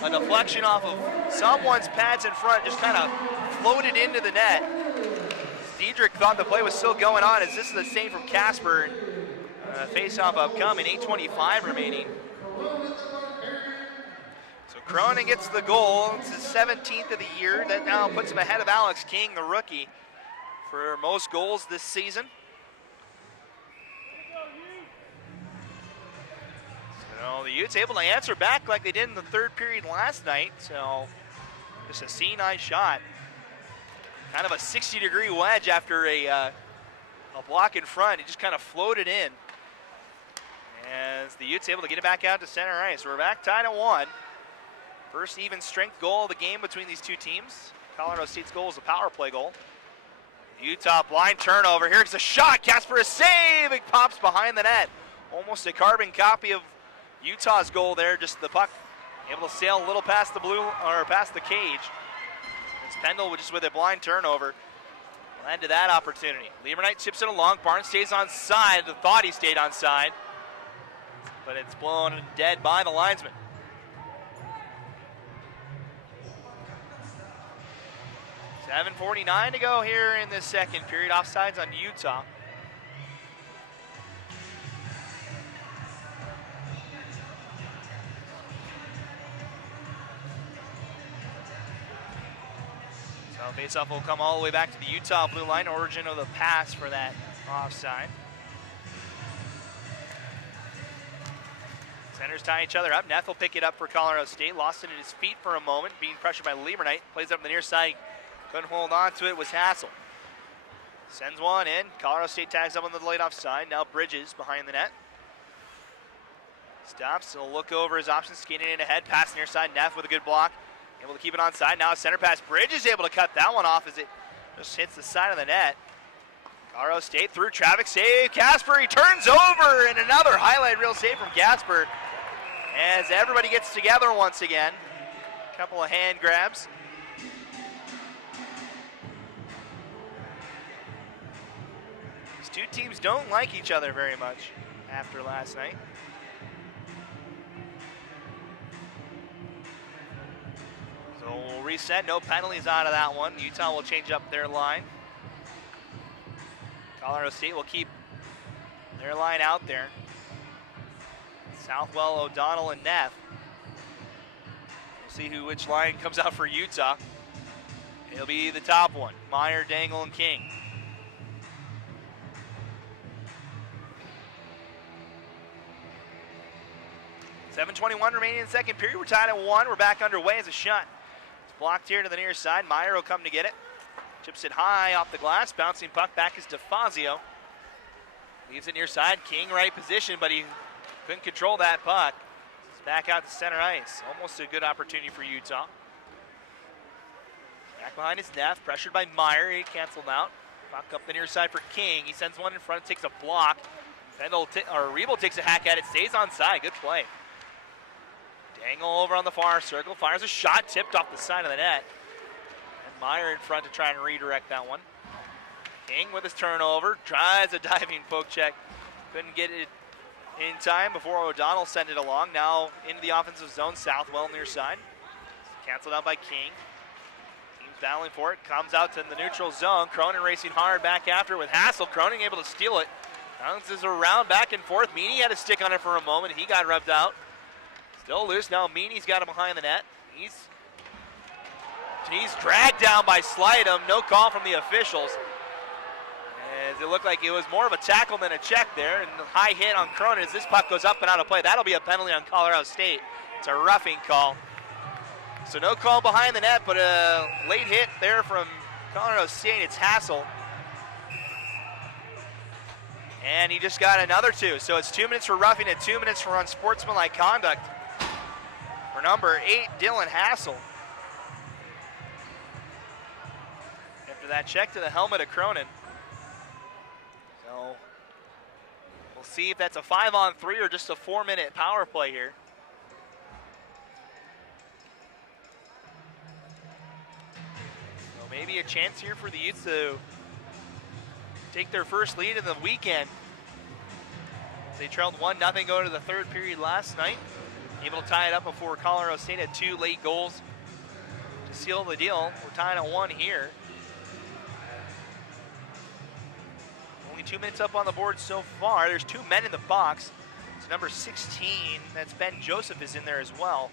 a deflection off of someone's pads in front, just kind of floated into the net. Diedrich thought the play was still going on as this is the same from Casper. Face-off upcoming, 8:25 remaining. So Cronin gets the goal. It's his 17th of the year. That now puts him ahead of Alex King, the rookie, for most goals this season. So the Utes able to answer back like they did in the third period last night. So just a C-nice shot. Kind of a 60-degree wedge after a block in front. It just kind of floated in. As the Utes able to get it back out to center ice. We're back tied at 1. First even strength goal of the game between these two teams. Colorado State's goal is a power play goal. Utah blind turnover. Here's a shot. Casper a save. It pops behind the net. Almost a carbon copy of Utah's goal there. Just the puck able to sail a little past the blue or past the cage. As Pendle just with a blind turnover led to that opportunity. Lieberknight chips it along. Barnes stays on side. Thought he stayed on side, but it's blown dead by the linesman. $7:49 to go here in the second period. Offsides on Utah. So faceoff will come all the way back to the Utah blue line, origin of the pass for that offside. Centers tie each other up. Neff will pick it up for Colorado State. Lost it at his feet for a moment, being pressured by Lieberknight. Plays up the near side. Couldn't hold on to it. Was Hassel. Sends one in. Colorado State tags up on the leadoff side. Now Bridges behind the net. Stops. He'll look over his options. Skating in ahead. Pass near side. Neff with a good block. Able to keep it on side. Now a center pass. Bridges able to cut that one off as it just hits the side of the net. Colorado State through traffic. Save. Casper. He turns over. And another highlight reel save from Casper. As everybody gets together once again. A couple of hand grabs. These two teams don't like each other very much after last night. So we'll reset. No penalties out of that one. Utah will change up their line. Colorado State will keep their line out there. Southwell, O'Donnell, and Neff. We'll see which line comes out for Utah. It'll be the top one. Meyer, Dangle, and King. .7:21 remaining in the second period. We're tied at 1. We're back underway as a shot. It's blocked here to the near side. Meyer will come to get it. Chips it high off the glass. Bouncing puck back is DeFazio. Leaves it near side. King right position, but he couldn't control that puck. It's back out to center ice. Almost a good opportunity for Utah. Back behind his Neff. Pressured by Meyer. He canceled out. Puck up the near side for King. He sends one in front. Takes a block. Rebo takes a hack at it. Stays on side. Good play. Dangle over on the far circle. Fires a shot. Tipped off the side of the net. And Meyer in front to try and redirect that one. King with his turnover. Tries a diving poke check. Couldn't get it in time before O'Donnell sent it along. Now into the offensive zone. Southwell near side. Canceled out by King. Team's battling for it. Comes out to the neutral zone. Cronin racing hard back after with Hassel. Cronin able to steal it. Bounces around back and forth. Meany had a stick on it for a moment. He got rubbed out. Still loose. Now Meany's got him behind the net. He's dragged down by Slidham. No call from the officials. As it looked like it was more of a tackle than a check there. And the high hit on Cronin as this puck goes up and out of play. That'll be a penalty on Colorado State. It's a roughing call. So no call behind the net, but a late hit there from Colorado State. It's Hassel. And he just got another 2. So it's 2 minutes for roughing and 2 minutes for unsportsmanlike conduct for number 8, Dylan Hassel. After that check to the helmet of Cronin. So we'll see if that's a 5-on-3 or just a 4-minute power play here. So maybe a chance here for the Utes to take their first lead in the weekend. They trailed 1-0 going to the third period last night. Able to tie it up before Colorado State had 2 late goals to seal the deal. We're tying at 1 here. Only 2 minutes up on the board so far. There's 2 men in the box. It's number 16. That's Ben Joseph is in there as well.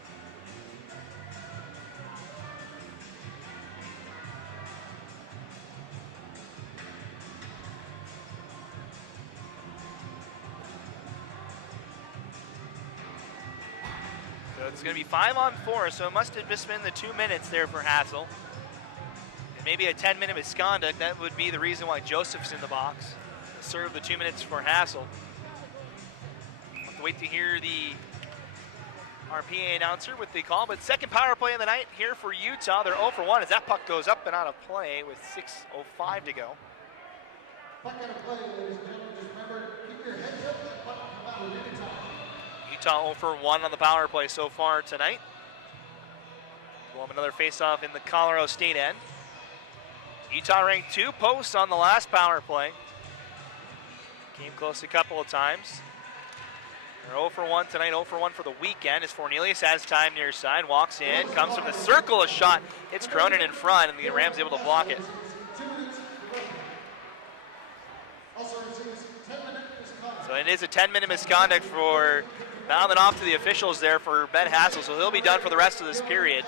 So it's going to be 5-on-4, so it must have just been the 2 minutes there for Hassel. And maybe a 10-minute misconduct. That would be the reason why Joseph's in the box. Serve the 2 minutes for Hassel. We'll have to wait to hear the RPA announcer with the call. But second power play of the night here for Utah. They're 0 for 1 as that puck goes up and out of play with 6:05 to go. Puck out of play, ladies and gentlemen. Just remember, keep your heads up. That puck can come out at any time. Utah 0 for 1 on the power play so far tonight. We'll have another face-off in the Colorado State end. Utah ranked 2 posts on the last power play. Came close a couple of times. They're 0 for 1 tonight, 0 for 1 for the weekend as Fornelius has time near side, walks in, comes from the circle, a shot, hits Cronin in front, and the Rams able to block it. So it is a 10-minute misconduct for mouthing off to the officials there for Ben Hassel, so he'll be done for the rest of this period.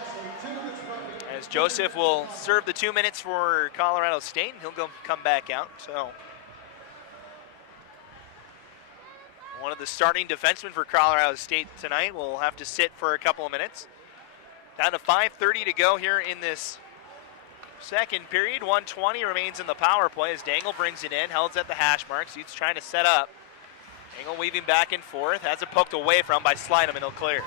As Joseph will serve the 2 minutes for Colorado State, and he'll come back out. So one of the starting defensemen for Colorado State tonight will have to sit for a couple of minutes. Down to 5:30 to go here in this second period. 1:20 remains in the power play as Dangle brings it in, held at the hash marks. Utes trying to set up. Dangle weaving back and forth, has it poked away from by Slynam, and he'll clear.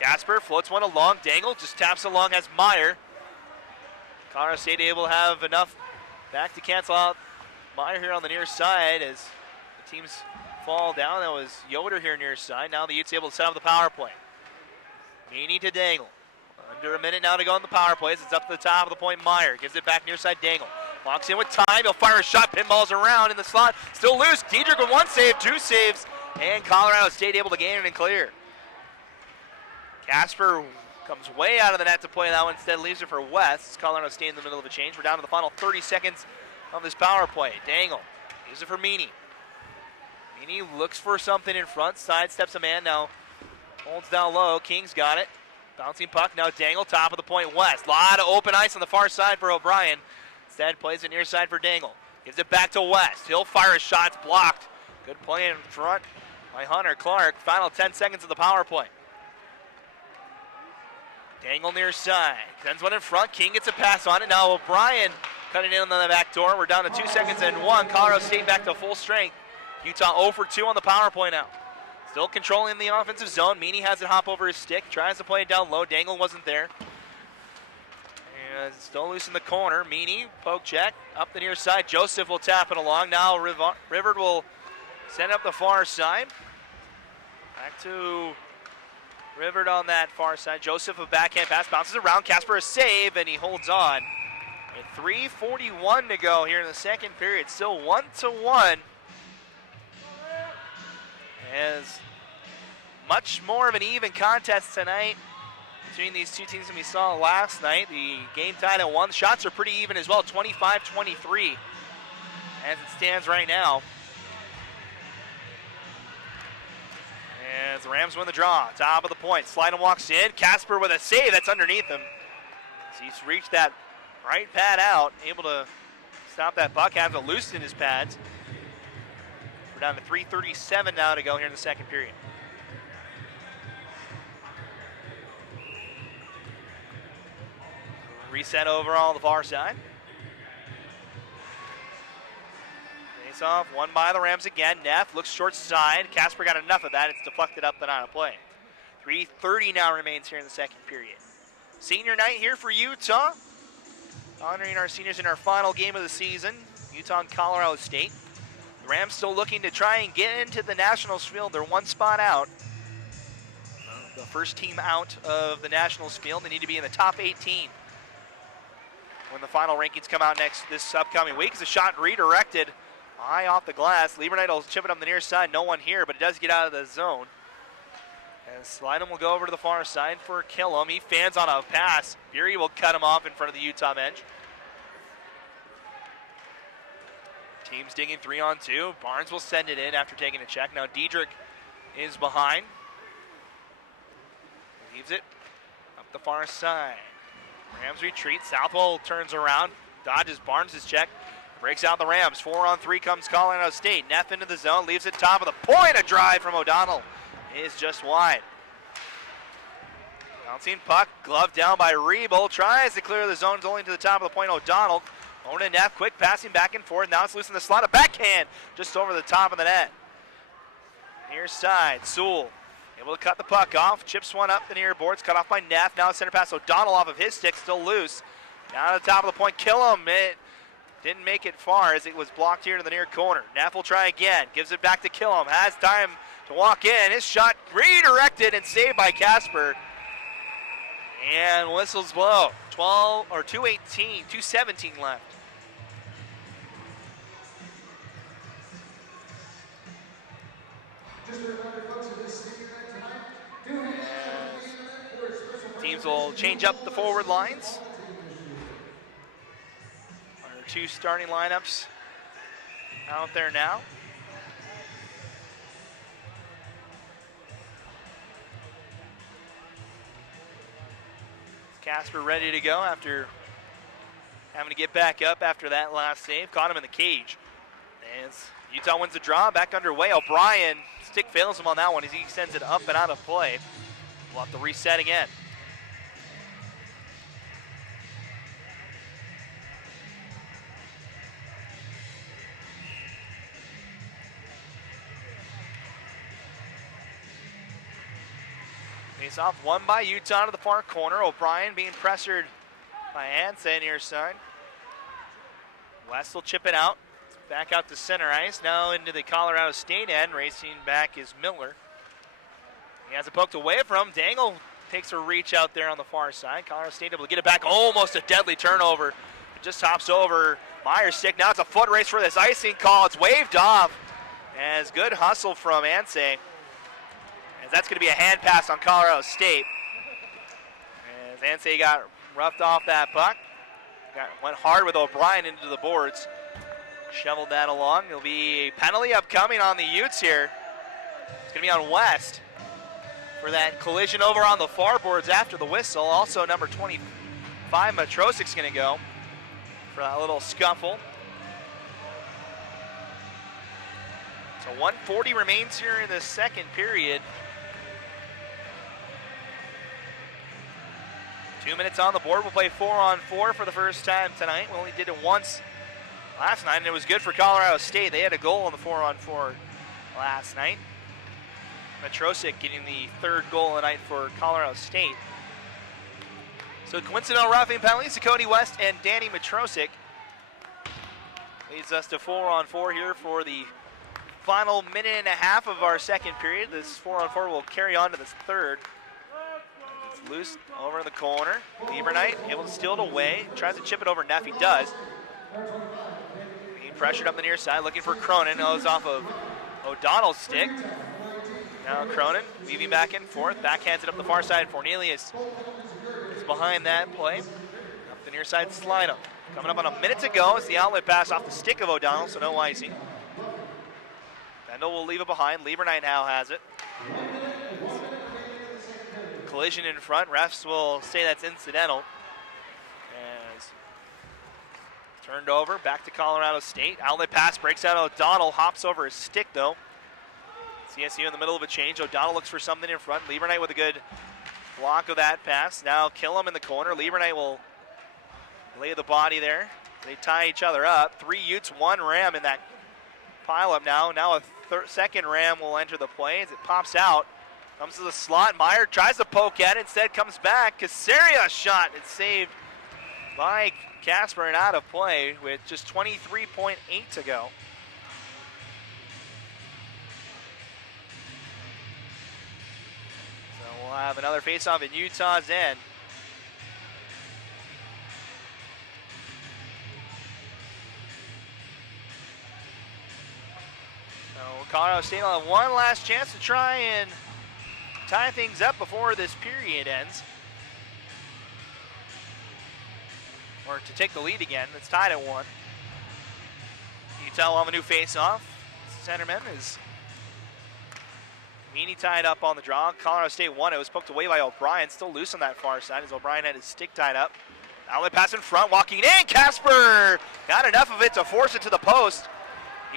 Casper floats one along. Dangle just taps along, has Meyer. Colorado State able to have enough back to cancel out Meyer here on the near side as the teams fall down. That was Yoder here near side. Now the Utes able to set up the power play. Meany to Dangle. Under a minute now to go on the power plays. It's up to the top of the point. Meyer gives it back near side. Dangle walks in with time. He'll fire a shot. Pinballs around in the slot. Still loose. Diedrich with one save, two saves, and Colorado State able to gain it and clear. Casper comes way out of the net to play that one. Instead leaves it for West. Colorado State in the middle of a change. We're down to the final 30 seconds of this power play. Dangle gives it for Meany. Meany looks for something in front. Sidesteps a man now. Holds down low. King's got it. Bouncing puck. Now Dangle, top of the point. West. Lot of open ice on the far side for O'Brien. Instead plays it near side for Dangle. Gives it back to West. He'll fire a shot. It's blocked. Good play in front by Hunter Clark. Final 10 seconds of the power play. Dangle near side. Sends one in front. King gets a pass on it. Now O'Brien cutting in on the back door. We're down to 2 seconds and 1. Colorado State back to full strength. Utah 0 for 2 on the power play now. Still controlling the offensive zone. Meany has it hop over his stick. Tries to play it down low. Dangle wasn't there. And still loose in the corner. Meany, poke check. Up the near side. Joseph will tap it along. Now Rivard will send up the far side. Back to Rivard on that far side. Joseph, a backhand pass. Bounces around. Casper a save, and he holds on. With 3:41 to go here in the second period. Still 1-1. As much more of an even contest tonight between these two teams than we saw last night. The game tied at 1. The shots are pretty even as well, 25-23 as it stands right now. As the Rams win the draw, top of the point. Slynam walks in. Casper with a save that's underneath him. As he's reached that right pad out, able to stop that puck, has it loose in his pads. We're down to 3:37 now to go here in the second period. Reset overall on the far side. Face off, won by the Rams again. Neff looks short side. Casper got enough of that. It's deflected up and out of play. 3:30 now remains here in the second period. Senior night here for Utah. Honoring our seniors in our final game of the season. Utah and Colorado State. The Rams still looking to try and get into the Nationals field. They're one spot out. The first team out of the Nationals field. They need to be in the top 18 when the final rankings come out this upcoming week. It's a shot redirected high off the glass. Lieberknight will chip it on the near side. No one here, but it does get out of the zone. And Slynam will go over to the far side for Killam. He fans on a pass. Beery will cut him off in front of the Utah bench. Teams digging 3-on-2. Barnes will send it in after taking a check. Now Diedrich is behind. Leaves it up the far side. Rams retreat. Southwell turns around. Dodges Barnes' check. Breaks out the Rams. 4-on-3 comes Colorado State. Neff into the zone. Leaves it top of the point. A drive from O'Donnell is just wide. Bouncing puck. Glove down by Riebel. Tries to clear the zone. Only to the top of the point. O'Donnell. Over to Neff, quick passing back and forth. Now it's loose in the slot. A backhand just over the top of the net. Near side, Sewell able to cut the puck off. Chips one up the near boards. Cut off by Neff. Now center pass. O'Donnell off of his stick, still loose. Down to the top of the point. Killam. It didn't make it far as it was blocked here to the near corner. Neff will try again. Gives it back to Killam. Has time to walk in. His shot redirected and saved by Casper. And whistles blow. 2:17 left. Just a reminder, folks, of this senior night tonight. Teams will change up the forward lines. Our two starting lineups out there now. Casper ready to go after having to get back up after that last save. Caught him in the cage. As Utah wins the draw, back underway. O'Brien, stick fails him on that one as he sends it up and out of play. We'll have to reset again. Face off won by Utah to the far corner. O'Brien being pressured by Hansen near side. West will chip it out. Back out to center ice. Now into the Colorado State end. Racing back is Miller. He has it poked away from. Dangle takes a reach out there on the far side. Colorado State able to get it back. Almost a deadly turnover. It just hops over Meyer's stick. Now it's a foot race for this icing call. It's waved off. As good hustle from Ansay. As that's going to be a hand pass on Colorado State. As Ansay got roughed off that puck. Went hard with O'Brien into the boards. Shoveled that along. There'll be a penalty upcoming on the Utes here. It's going to be on West for that collision over on the far boards after the whistle. Also number 25, Matrosik's going to go for that little scuffle. So 1:40 remains here in the second period. 2 minutes on the board. We'll play 4-on-4 for the first time tonight. We only did it once last night, and it was good for Colorado State. They had a goal on the 4-on-4 last night. Matrosik getting the third goal of the night for Colorado State. So coincidental roughing penalties to Cody West and Danny Matrosik. Leads us to 4-on-4 here for the final minute and a half of our second period. This 4-on-4 will carry on to this third. It's loose over in the corner. Lieberknight able to steal it away. Tries to chip it over Neff. He does. Being pressured up the near side, looking for Cronin. Goes off of O'Donnell's stick. Now Cronin weaving back and forth. Backhands it up the far side. Cornelius is behind that play. Up the near side slide up. Coming up on a minute to go. It's the outlet pass off the stick of O'Donnell, so no icing. Bendel will leave it behind. Lieberknight now has it. Collision in front. Refs will say that's incidental. As turned over, back to Colorado State. Outlet pass breaks out. O'Donnell hops over his stick though. CSU in the middle of a change. O'Donnell looks for something in front. Lieberknight with a good block of that pass. Now Killam in the corner. Lieberknight will lay the body there. They tie each other up. 3 Utes, 1 Ram in that pile up now. Now a second Ram will enter the play as it pops out. Comes to the slot. Meyer tries to poke at it. Instead comes back. Casaria shot. It's saved by Casper and out of play with just 23.8 to go. So we'll have another faceoff in Utah's end. So Colorado State will have one last chance to try and tie things up before this period ends. Or to take the lead again. It's tied at 1. Utah will have a new face-off. Centerman is Meany tied up on the draw. Colorado State won. It was poked away by O'Brien. Still loose on that far side as O'Brien had his stick tied up. Outlet pass in front. Walking in. Casper got enough of it to force it to the post.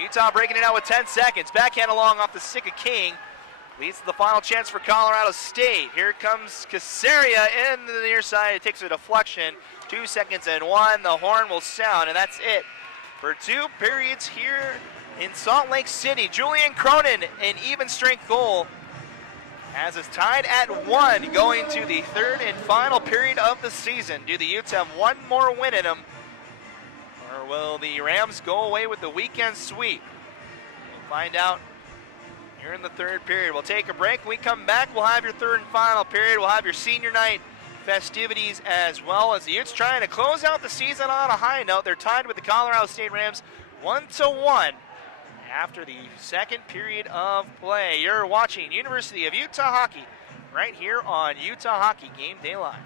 Utah breaking it out with 10 seconds. Backhand along off the stick of King. Leads to the final chance for Colorado State. Here comes Casaria in the near side. It takes a deflection. 2 seconds and 1. The horn will sound, and that's it for 2 periods here in Salt Lake City. Julian Cronin, an even strength goal, as it's tied at 1 going to the third and final period of the season. Do the Utes have one more win in them, or will the Rams go away with the weekend sweep? We'll find out here in the third period. We'll take a break. When we come back, we'll have your third and final period. We'll have your senior night festivities as well, as the Utes trying to close out the season on a high note. They're tied with the Colorado State Rams 1-1 after the second period of play. You're watching University of Utah Hockey right here on Utah Hockey Game Day Live.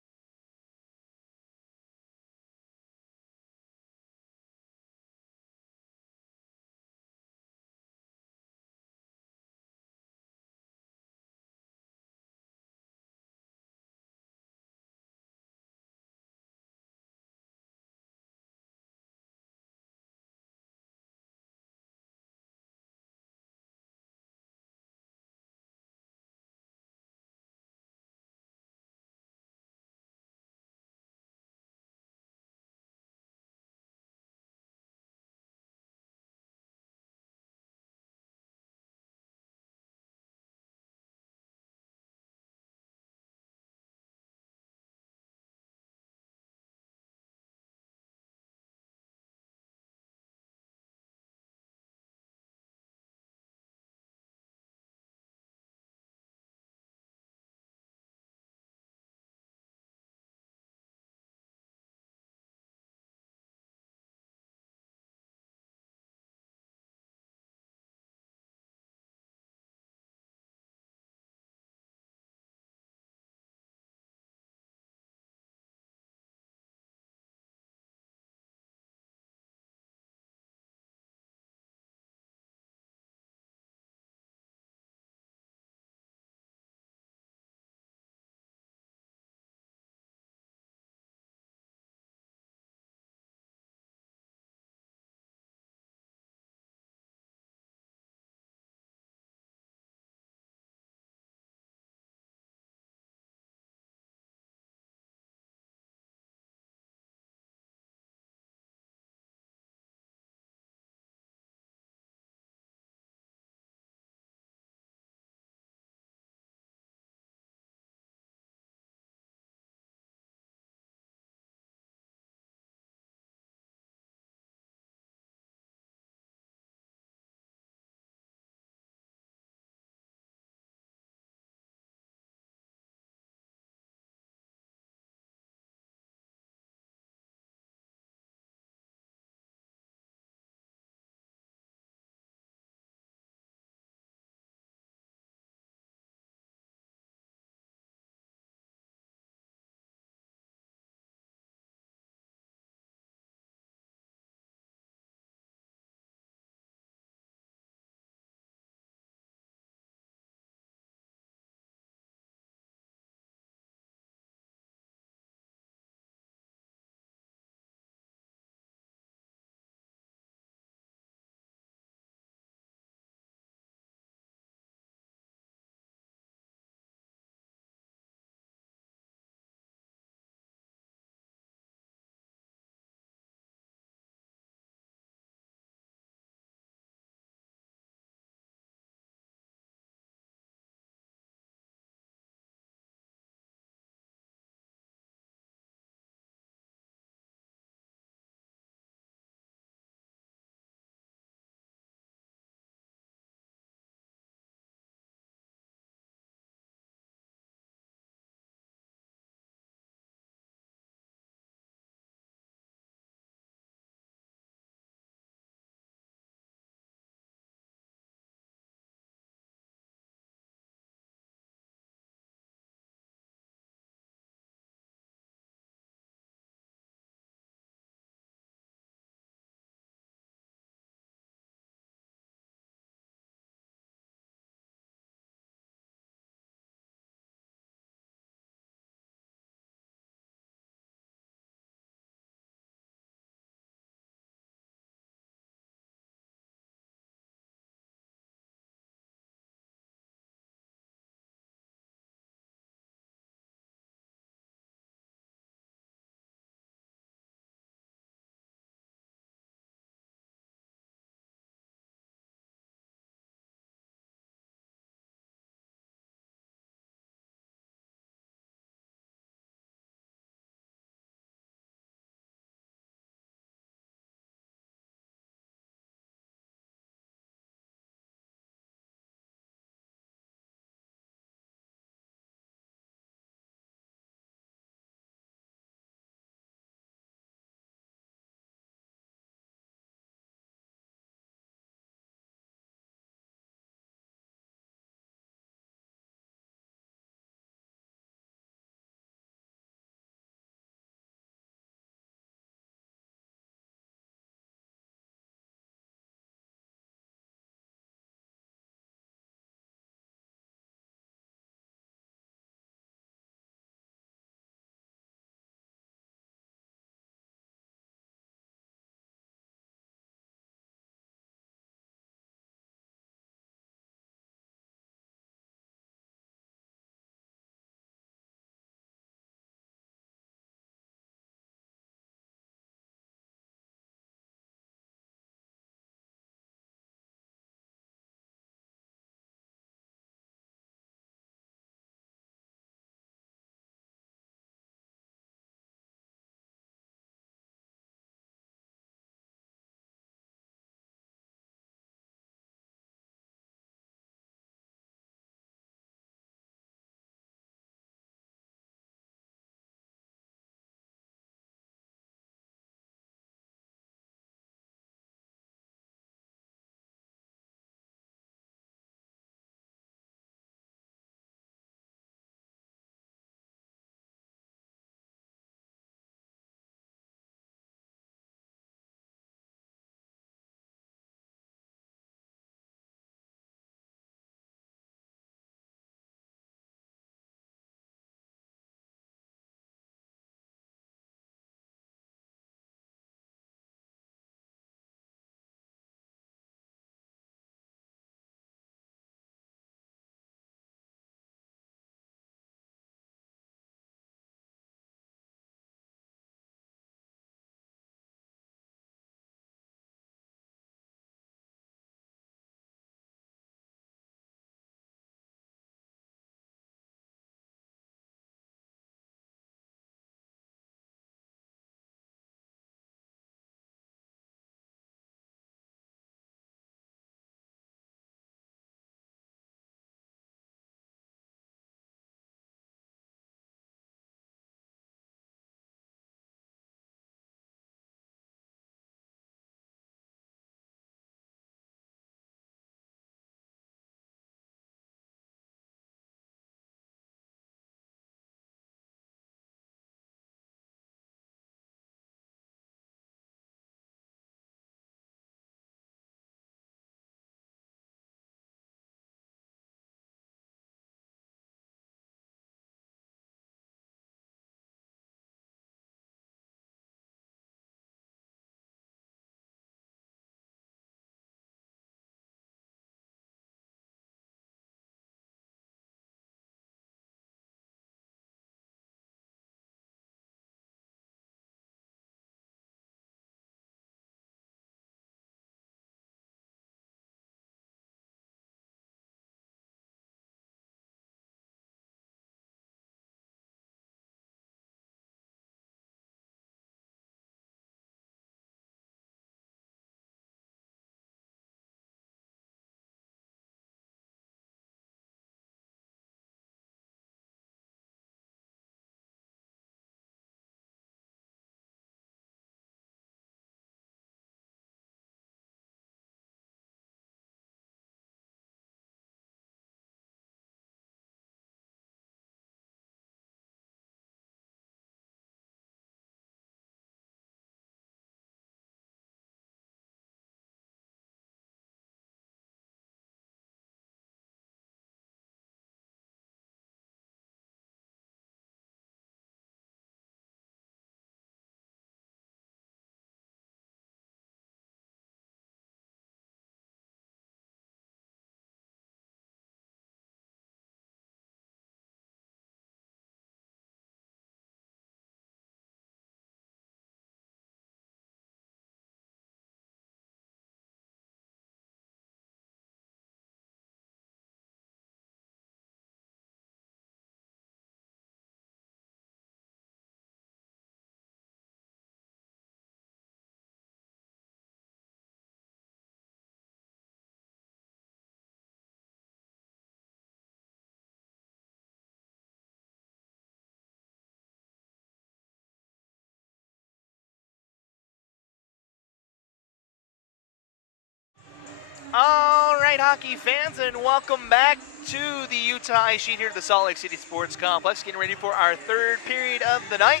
All right, hockey fans, and welcome back to the Utah Ice Sheet here at the Salt Lake City Sports Complex. Getting ready for our third period of the night.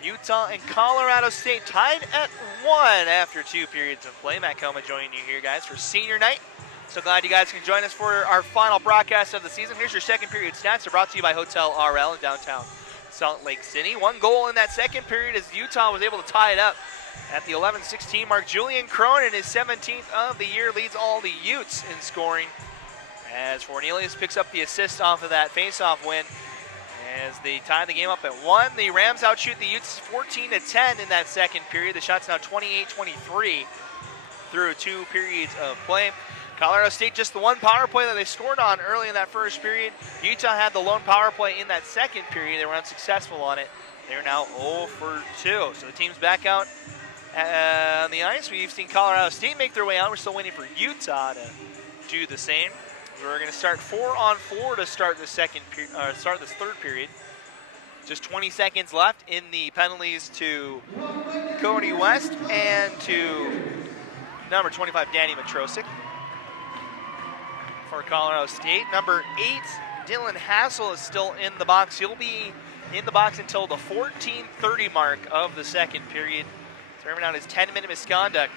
Utah and Colorado State tied at 1 after 2 periods of play. Matt Coma joining you here, guys, for senior night. So glad you guys can join us for our final broadcast of the season. Here's your second period stats. They're brought to you by Hotel RL in downtown Salt Lake City. 1 goal in that second period as Utah was able to tie it up at the 11-16 mark. Julian Cronin, his 17th of the year, leads all the Utes in scoring as Fornelius picks up the assist off of that faceoff win as they tie the game up at 1. The Rams outshoot the Utes 14-10 in that second period. The shot's now 28-23 through 2 periods of play. Colorado State just the one power play that they scored on early in that first period. Utah had the lone power play in that second period. They were unsuccessful on it. They're now 0 for 2. So the team's back out on the ice. We've seen Colorado State make their way out. We're still waiting for Utah to do the same. We're going to start 4-on-4 to start the start this third period. Just 20 seconds left in the penalties to Cody West and to number 25, Danny Matrosik. For Colorado State, number 8, Dylan Hassel is still in the box. He'll be in the box until the 14:30 mark of the second period. Serving out his 10-minute misconduct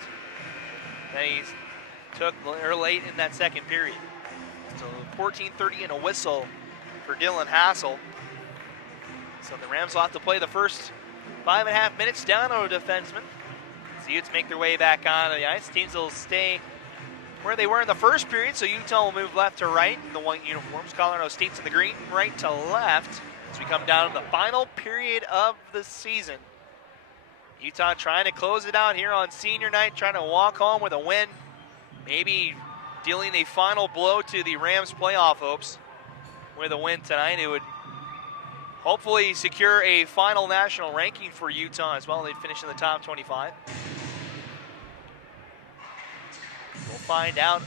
that he took late in that second period. So 14:30 and a whistle for Dylan Hassel. So the Rams will have to play the first 5.5 minutes down on a defenseman. The Utes make their way back onto the ice. Teams will stay where they were in the first period, so Utah will move left to right in the white uniforms. Colorado State's in the green, right to left, as we come down to the final period of the season. Utah trying to close it out here on senior night, trying to walk home with a win, maybe dealing a final blow to the Rams' playoff hopes with a win tonight. It would hopefully secure a final national ranking for Utah as well. They'd finish in the top 25. We'll find out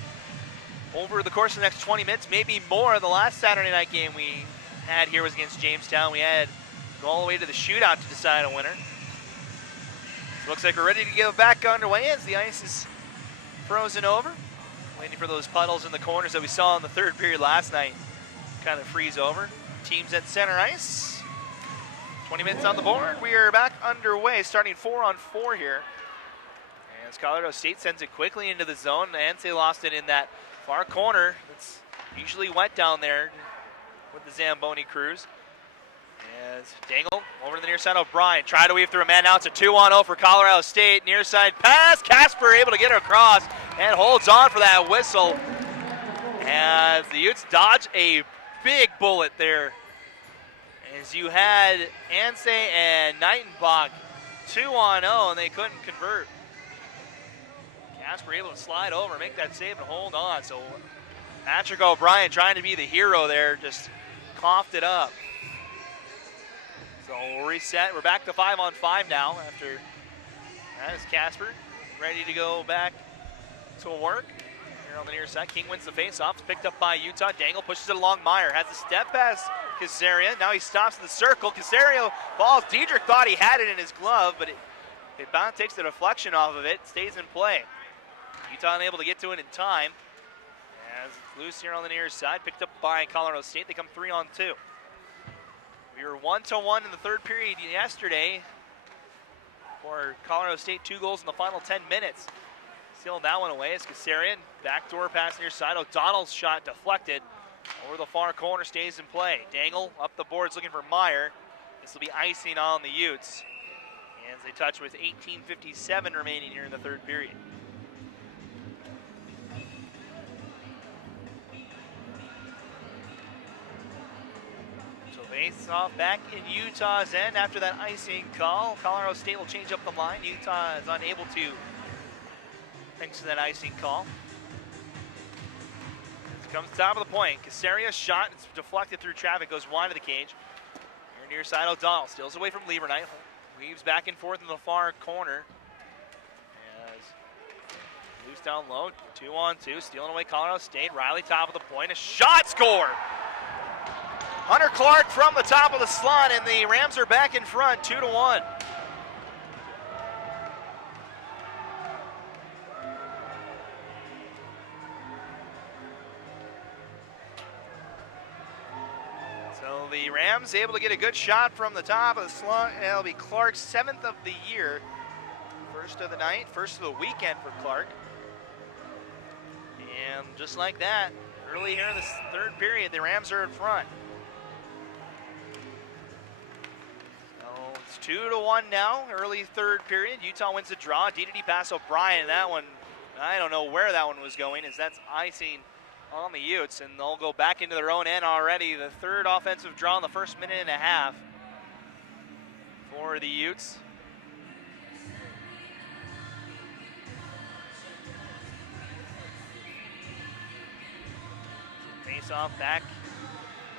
over the course of the next 20 minutes, maybe more. The last Saturday night game we had here was against Jamestown. We had to go all the way to the shootout to decide a winner. So looks like we're ready to get back underway as the ice is frozen over. Waiting for those puddles in the corners that we saw in the third period last night kind of freeze over. Teams at center ice. 20 minutes on the board. We are back underway, starting 4-on-4 here. As Colorado State sends it quickly into the zone, and they lost it in that far corner. It's usually wet down there with the Zamboni crews. As Dangle over to the near side, O'Brien tried to weave through a man. Now it's a 2-on-0 for Colorado State. Near side pass. Casper able to get her across and holds on for that whistle. As the Utes dodge a big bullet there. As you had Anse and Nightenbach 2-on-0, and they couldn't convert. Casper able to slide over, make that save, and hold on. So Patrick O'Brien trying to be the hero there, just coughed it up. So we'll reset. We're back to 5-on-5 now after that is Casper ready to go back to work. Here on the near side, King wins the faceoff. It's picked up by Utah. Dangle pushes it along Meyer. Has a step past Casaria. Now he stops in the circle. Casario falls. Diedrich thought he had it in his glove, but it takes the deflection off of it. Stays in play. Utah unable to get to it in time. As it's loose here on the near side, picked up by Colorado State. They come 3-on-2. We were 1-1 in the third period yesterday for Colorado State. 2 goals in the final 10 minutes. Sealed that one away as Kasarian, backdoor pass near side. O'Donnell's shot deflected over the far corner, stays in play. Dangle up the boards looking for Meyer. This will be icing on the Utes as they touch with 18:57 remaining here in the third period. Face off back in Utah's end after that icing call. Colorado State will change up the line. Utah is unable to, thanks to that icing call. As it comes to the top of the point, Casaria's shot, it's deflected through traffic, goes wide of the cage. Here near side, O'Donnell steals away from Liebernight, weaves back and forth in the far corner. As loose down low, 2-on-2, stealing away Colorado State. Riley top of the point, a shot score! Hunter Clark from the top of the slot, and the Rams are back in front, 2-1. So the Rams able to get a good shot from the top of the slot. It'll be Clark's 7th of the year. First of the night, first of the weekend for Clark. And just like that, early here in the third period, the Rams are in front. So it's 2-1 now, early third period. Utah wins the draw. D pass O'Brien. That one, I don't know where that one was going, as that's icing on the Utes, and they'll go back into their own end already. The third offensive draw in the first minute and a half for the Utes. Face off back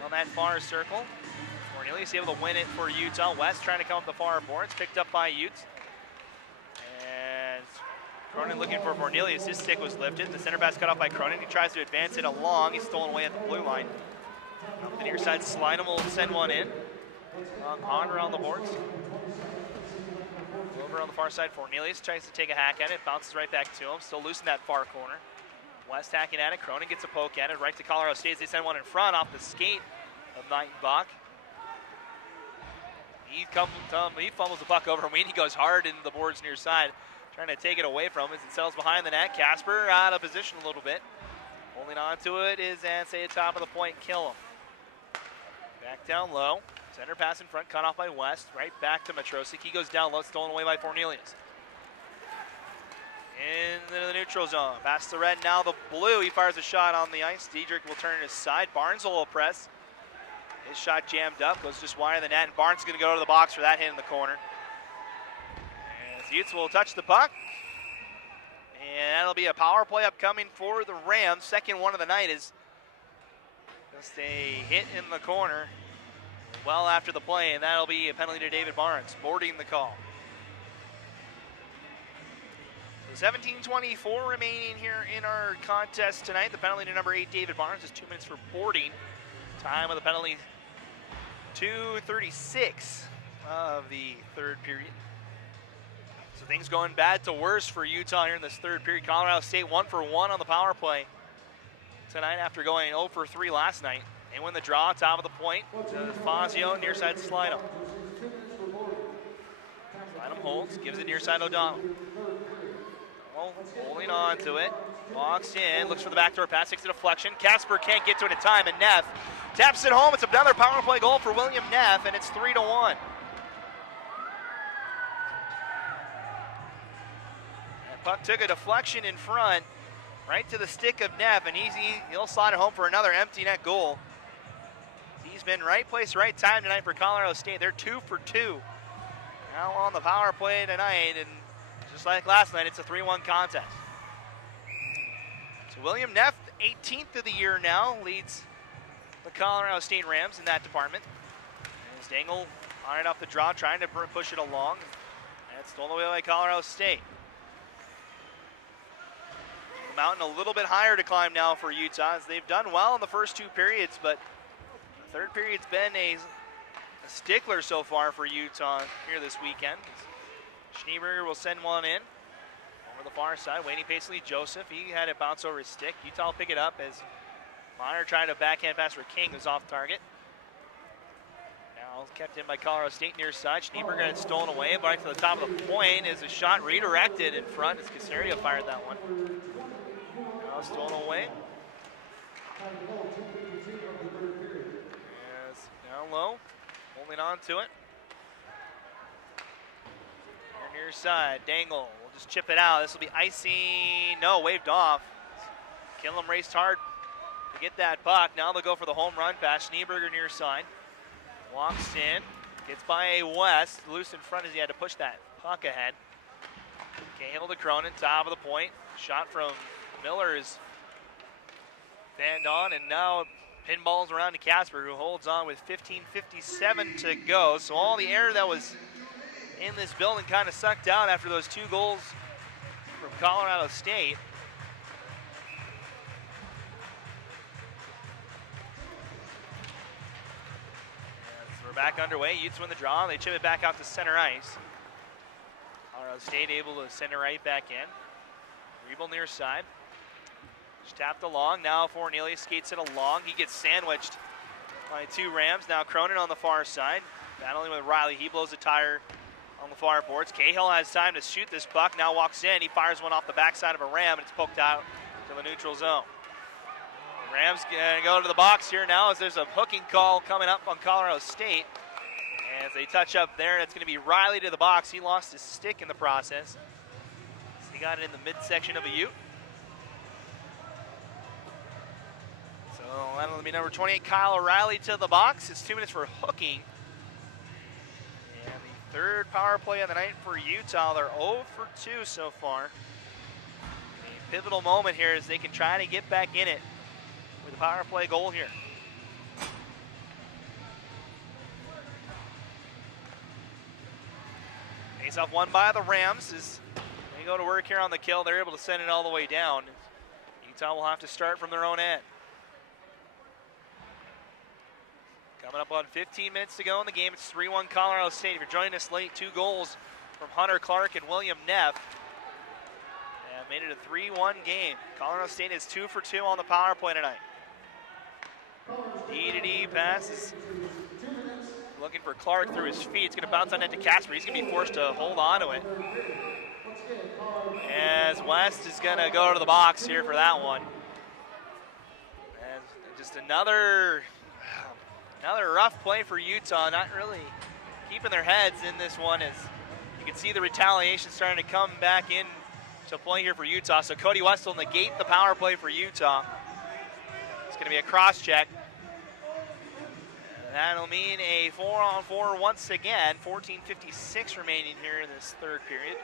on that far circle. Cornelius able to win it for Utah. West trying to come up the far boards, picked up by Utes. And Cronin looking for Cornelius. His stick was lifted. The center pass cut off by Cronin. He tries to advance it along. He's stolen away at the blue line. Up the near side, Slynham will send one in. Honor on the boards. Over on the far side, Cornelius tries to take a hack at it. Bounces right back to him. Still loose in that far corner. West hacking at it. Cronin gets a poke at it. Right to Colorado State. They send one in front off the skate of Knightenbach. He fumbles the puck over him. He goes hard into the boards near side, trying to take it away from him as it settles behind the net. Casper out of position a little bit. Holding on to it is Ansay at top of the point. Kill him. Back down low. Center pass in front, cut off by West. Right back to Matrosik. He goes down low, stolen away by Cornelius. Into the neutral zone. Past the red, now the blue. He fires a shot on the ice. Diedrich will turn his side. Barnes will press. His shot jammed up, goes just wide of the net, and Barnes is going to go to the box for that hit in the corner. As Utes will touch the puck. And that'll be a power play upcoming for the Rams. Second one of the night is just a hit in the corner well after the play, and that'll be a penalty to David Barnes, boarding the call. So 17:24 remaining here in our contest tonight. The penalty to number 8, David Barnes, is 2 minutes for boarding. Time of the penalty, 2:36 of the third period. So things going bad to worse for Utah here in this third period. Colorado State 1 for 1 on the power play tonight after going 0 for 3 last night. They win the draw, top of the point to Fazio, near side Slynham. Slynham holds, gives it near side O'Donnell. Holding on to it, walks in, looks for the backdoor pass, takes a deflection. Casper can't get to it in time, and Neff taps it home. It's another power play goal for William Neff, and it's 3-1. That puck took a deflection in front, right to the stick of Neff, and he'll slide it home for another empty net goal. He's been right place, right time tonight for Colorado State. They're 2 for 2 now on the power play tonight, and just like last night, it's a 3-1 contest. So William Neff, 18th of the year now, leads the Colorado State Rams in that department. As Dangle on it off the draw, trying to push it along. And it's stolen away by Colorado State. The mountain a little bit higher to climb now for Utah, as they've done well in the first 2 periods, but the third period's been a stickler so far for Utah here this weekend. Schneeberger will send one in over the far side. Wayne Paisley Joseph, he had it bounce over his stick. Utah will pick it up as Meyer tried a backhand pass for King, who's off target. Now kept in by Colorado State near side. Schneeberger had stolen away, but right to the top of the point is a shot redirected in front as Casario fired that one. Now stolen away. Yes, down low, holding on to it. Near side, Dangle will just chip it out. This will be icing. No, waved off. Killam raced hard to get that puck. Now they'll go for the home run pass. Schneeberger near side. Walks in. Gets by West. Loose in front as he had to push that puck ahead. Cahill to Cronin, top of the point. Shot from Miller is fanned on, and now pinballs around to Casper, who holds on with 15:57 to go. So all the air that was in this building kind of sucked out after those 2 goals from Colorado State. So we're back underway. Utes win the draw. They chip it back out to center ice. Colorado State able to center right back in. Reble near side. Just tapped along. Now Cornelius skates it along. He gets sandwiched by 2 Rams. Now Cronin on the far side, battling with Riley. He blows a tire on the far boards. Cahill has time to shoot this puck. Now walks in. He fires one off the backside of a Ram, and it's poked out to the neutral zone. Rams gonna go to the box here now as there's a hooking call coming up on Colorado State. As they touch up there, it's gonna be Riley to the box. He lost his stick in the process. So he got it in the midsection of a Ute. So that'll be number 28, Kyle O'Reilly to the box. It's 2 minutes for hooking. And the third power play of the night for Utah. They're 0 for 2 so far. A pivotal moment here as they can try to get back in it with a power play goal here. Face-off won by the Rams as they go to work here on the kill. They're able to send it all the way down. Utah will have to start from their own end. Coming up on 15 minutes to go in the game. It's 3-1 Colorado State. If you're joining us late, 2 goals from Hunter Clark and William Neff. And made it a 3-1 game. Colorado State is 2 for 2 on the power play tonight. D-to-D passes. Looking for Clark through his feet. It's going to bounce on net to Casper. He's going to be forced to hold on to it. As West is going to go to the box here for that one. And just another rough play for Utah. Not really keeping their heads in this one as you can see the retaliation starting to come back in to play here for Utah. So Cody West will negate the power play for Utah. It's going to be a cross check. That'll mean a 4-on-4 once again. 14:56 remaining here in this third period.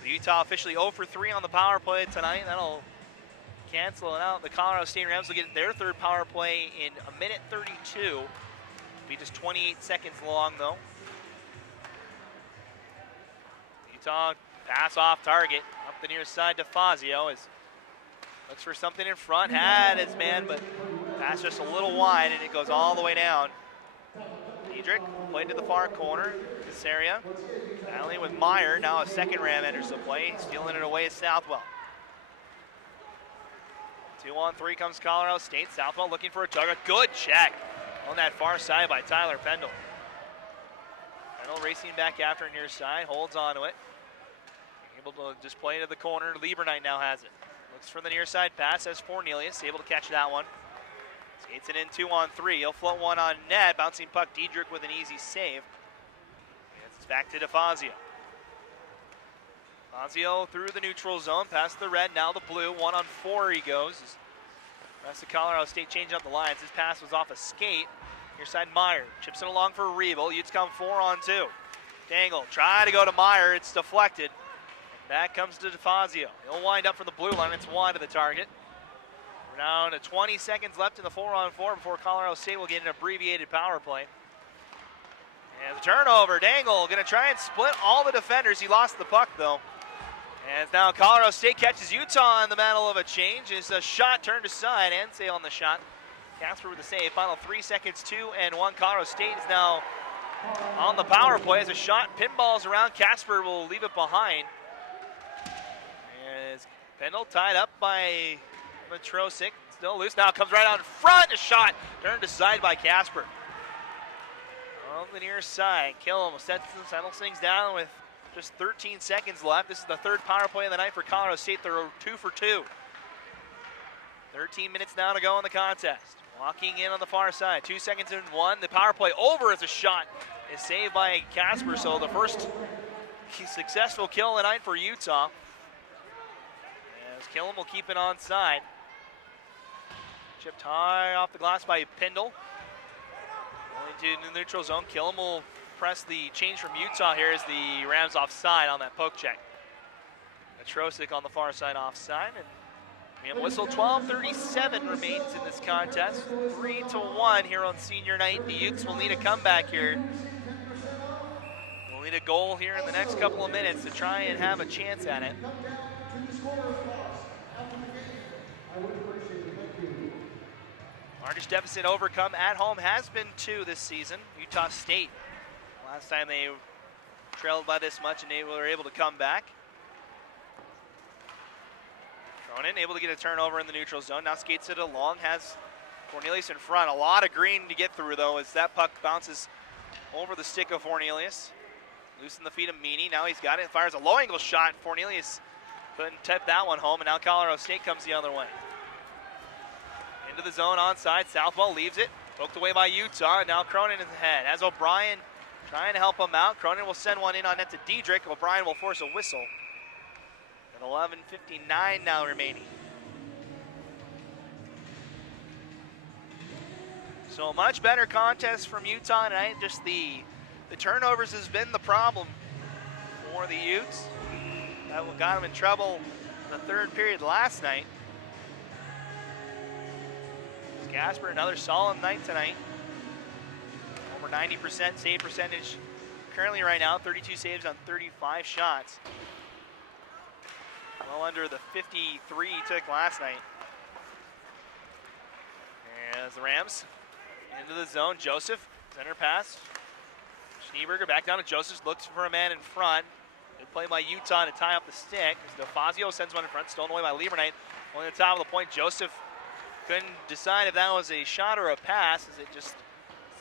So Utah officially 0 for 3 on the power play tonight. That'll cancel it out. The Colorado State Rams will get their third power play in 1:32. It'll be just 28 seconds long though. Utah pass off target. Up the near side to Fazio as looks for something in front. Had his man, but pass just a little wide, and it goes all the way down. Diedrich played to the far corner. Casaria battling with Meyer. Now a second Ram enters the play. Stealing it away is Southwell. 2-on-3 comes Colorado State. Southwell looking for a target. Good check on that far side by Tyler Pendle. Pendle racing back after near side. Holds on to it. Able to just play to the corner. Lieberknight now has it. Looks for the near side pass as Fornelius. Able to catch that one. Skates it in 2-on-3. He'll float one on net. Bouncing puck, Diedrich with an easy save. It's back to DeFazio. Fazio through the neutral zone, past the red, now the blue. 1-on-4 he goes. The rest of Colorado State changing up the lines. His pass was off a skate. Near side Meyer. Chips it along for Revel. Utes come 4-on-2. Dangle, try to go to Meyer. It's deflected. Back comes to DeFazio. He'll wind up for the blue line. It's wide of the target. We're down to 20 seconds left in the 4-on-4 before Colorado State will get an abbreviated power play. And the turnover. Dangle going to try and split all the defenders. He lost the puck though. And now Colorado State catches Utah in the middle of a change. It's a shot turned aside. Ansay on the shot. Casper with the save. Final 3 seconds, 2-1. Colorado State is now on the power play as a shot pinballs around. Casper will leave it behind. As Pendle tied up by Matrosik, still loose. Now comes right out in front. A shot turned aside by Casper. On the near side, Killam settles things down with just 13 seconds left. This is the third power play of the night for Colorado State. They're 2 for 2. 13 minutes now to go in the contest. Walking in on the far side, 2 seconds and 1. The power play over as a shot is saved by Casper. So the first successful kill of the night for Utah. As Killam will keep it onside. Chipped high off the glass by Pendle. Going to the neutral zone. Killam will press the change from Utah here as the Rams offside on that poke check. Matrosik on the far side offside. And we have a whistle. 12:37 remains in this contest. 3-1 here on senior night. The Utes will need a comeback here. We'll need a goal here in the next couple of minutes to try and have a chance at it. Largest deficit overcome at home has been 2 this season. Utah State, last time they trailed by this much and they were able to come back. Cronin able to get a turnover in the neutral zone. Now skates it along, has Cornelius in front. A lot of green to get through, though, as that puck bounces over the stick of Cornelius. Loosen the feet of Meany. Now he's got it. Fires a low angle shot. Cornelius couldn't tip that one home, and now Colorado State comes the other way. Into the zone onside. Southwell leaves it. Poked away by Utah. Now Cronin in the head. As O'Brien trying to help him out. Cronin will send one in on net to Diedrich. O'Brien will force a whistle. And 11:59 now remaining. So a much better contest from Utah tonight. Just the turnovers has been the problem for the Utes. That got them in trouble in the third period last night. Gasper, another solid night tonight. Over 90% save percentage currently right now, 32 saves on 35 shots. Well under the 53 he took last night. As the Rams into the zone, Joseph, center pass. Schneeberger back down to Joseph, looks for a man in front. Good play by Utah to tie up the stick. As DeFazio sends one in front, stolen away by Liebernight. On the top of the point, Joseph couldn't decide if that was a shot or a pass, as it just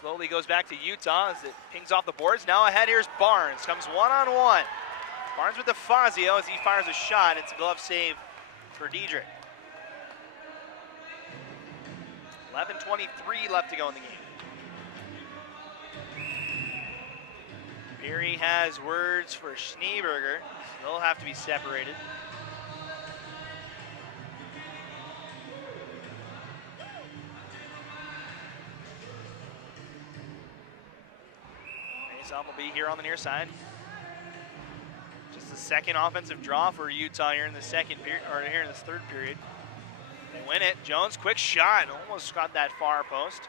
slowly goes back to Utah as it pings off the boards. Now ahead, here's Barnes, comes one-on-one. Barnes with DeFazio as he fires a shot. It's a glove save for Diedrich. 11:23 left to go in the game. Peary has words for Schneeberger, so they'll have to be separated. Faceoff will be here on the near side. Just the second offensive draw for Utah here in the second period, or here in this third period. They win it. Jones, quick shot, almost got that far post.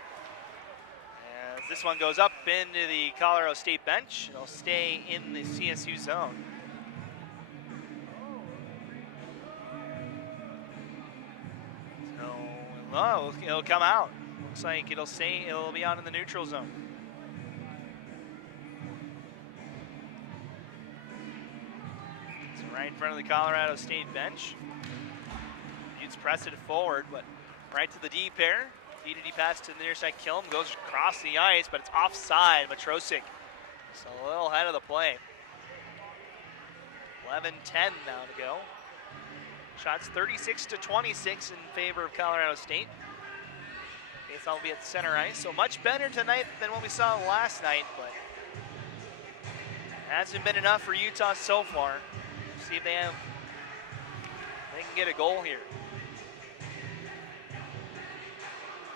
As this one goes up into the Colorado State bench, it'll stay in the CSU zone. So, well, it'll come out. Looks like it'll be out in the neutral zone. So right in front of the Colorado State bench. Utes press it forward, but right to the D pair. D pass to the near side. Killam goes across the ice, but it's offside. Matrosik just a little ahead of the play. 11:10 now to go. Shots 36-26 in favor of Colorado State. Faceoff will be at center ice, so much better tonight than what we saw last night, but hasn't been enough for Utah so far. See if they can get a goal here.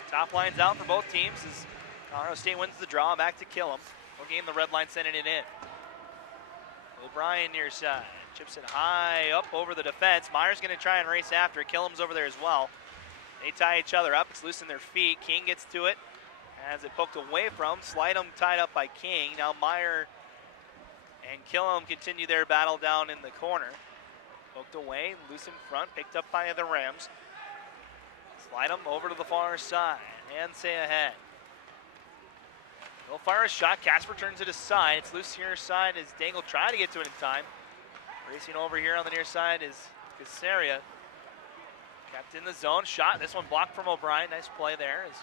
Top line's out for both teams as Colorado State wins the draw. Back to Killam. We'll game the red line, sending it in. O'Brien near side. Chips it high up over the defense. Meyer's going to try and race after. Killam's over there as well. They tie each other up. It's loose in their feet. King gets to it. Has it poked away from. Slidem tied up by King. Now Meyer and Killam continue their battle down in the corner. Poked away. Loose in front. Picked up by the Rams. Slide them over to the far side and stay ahead. They'll fire a shot. Casper turns it aside. It's loose here side as Dangle trying to get to it in time. Racing over here on the near side is Casaria. Kept in the zone. Shot. This one blocked from O'Brien. Nice play there. As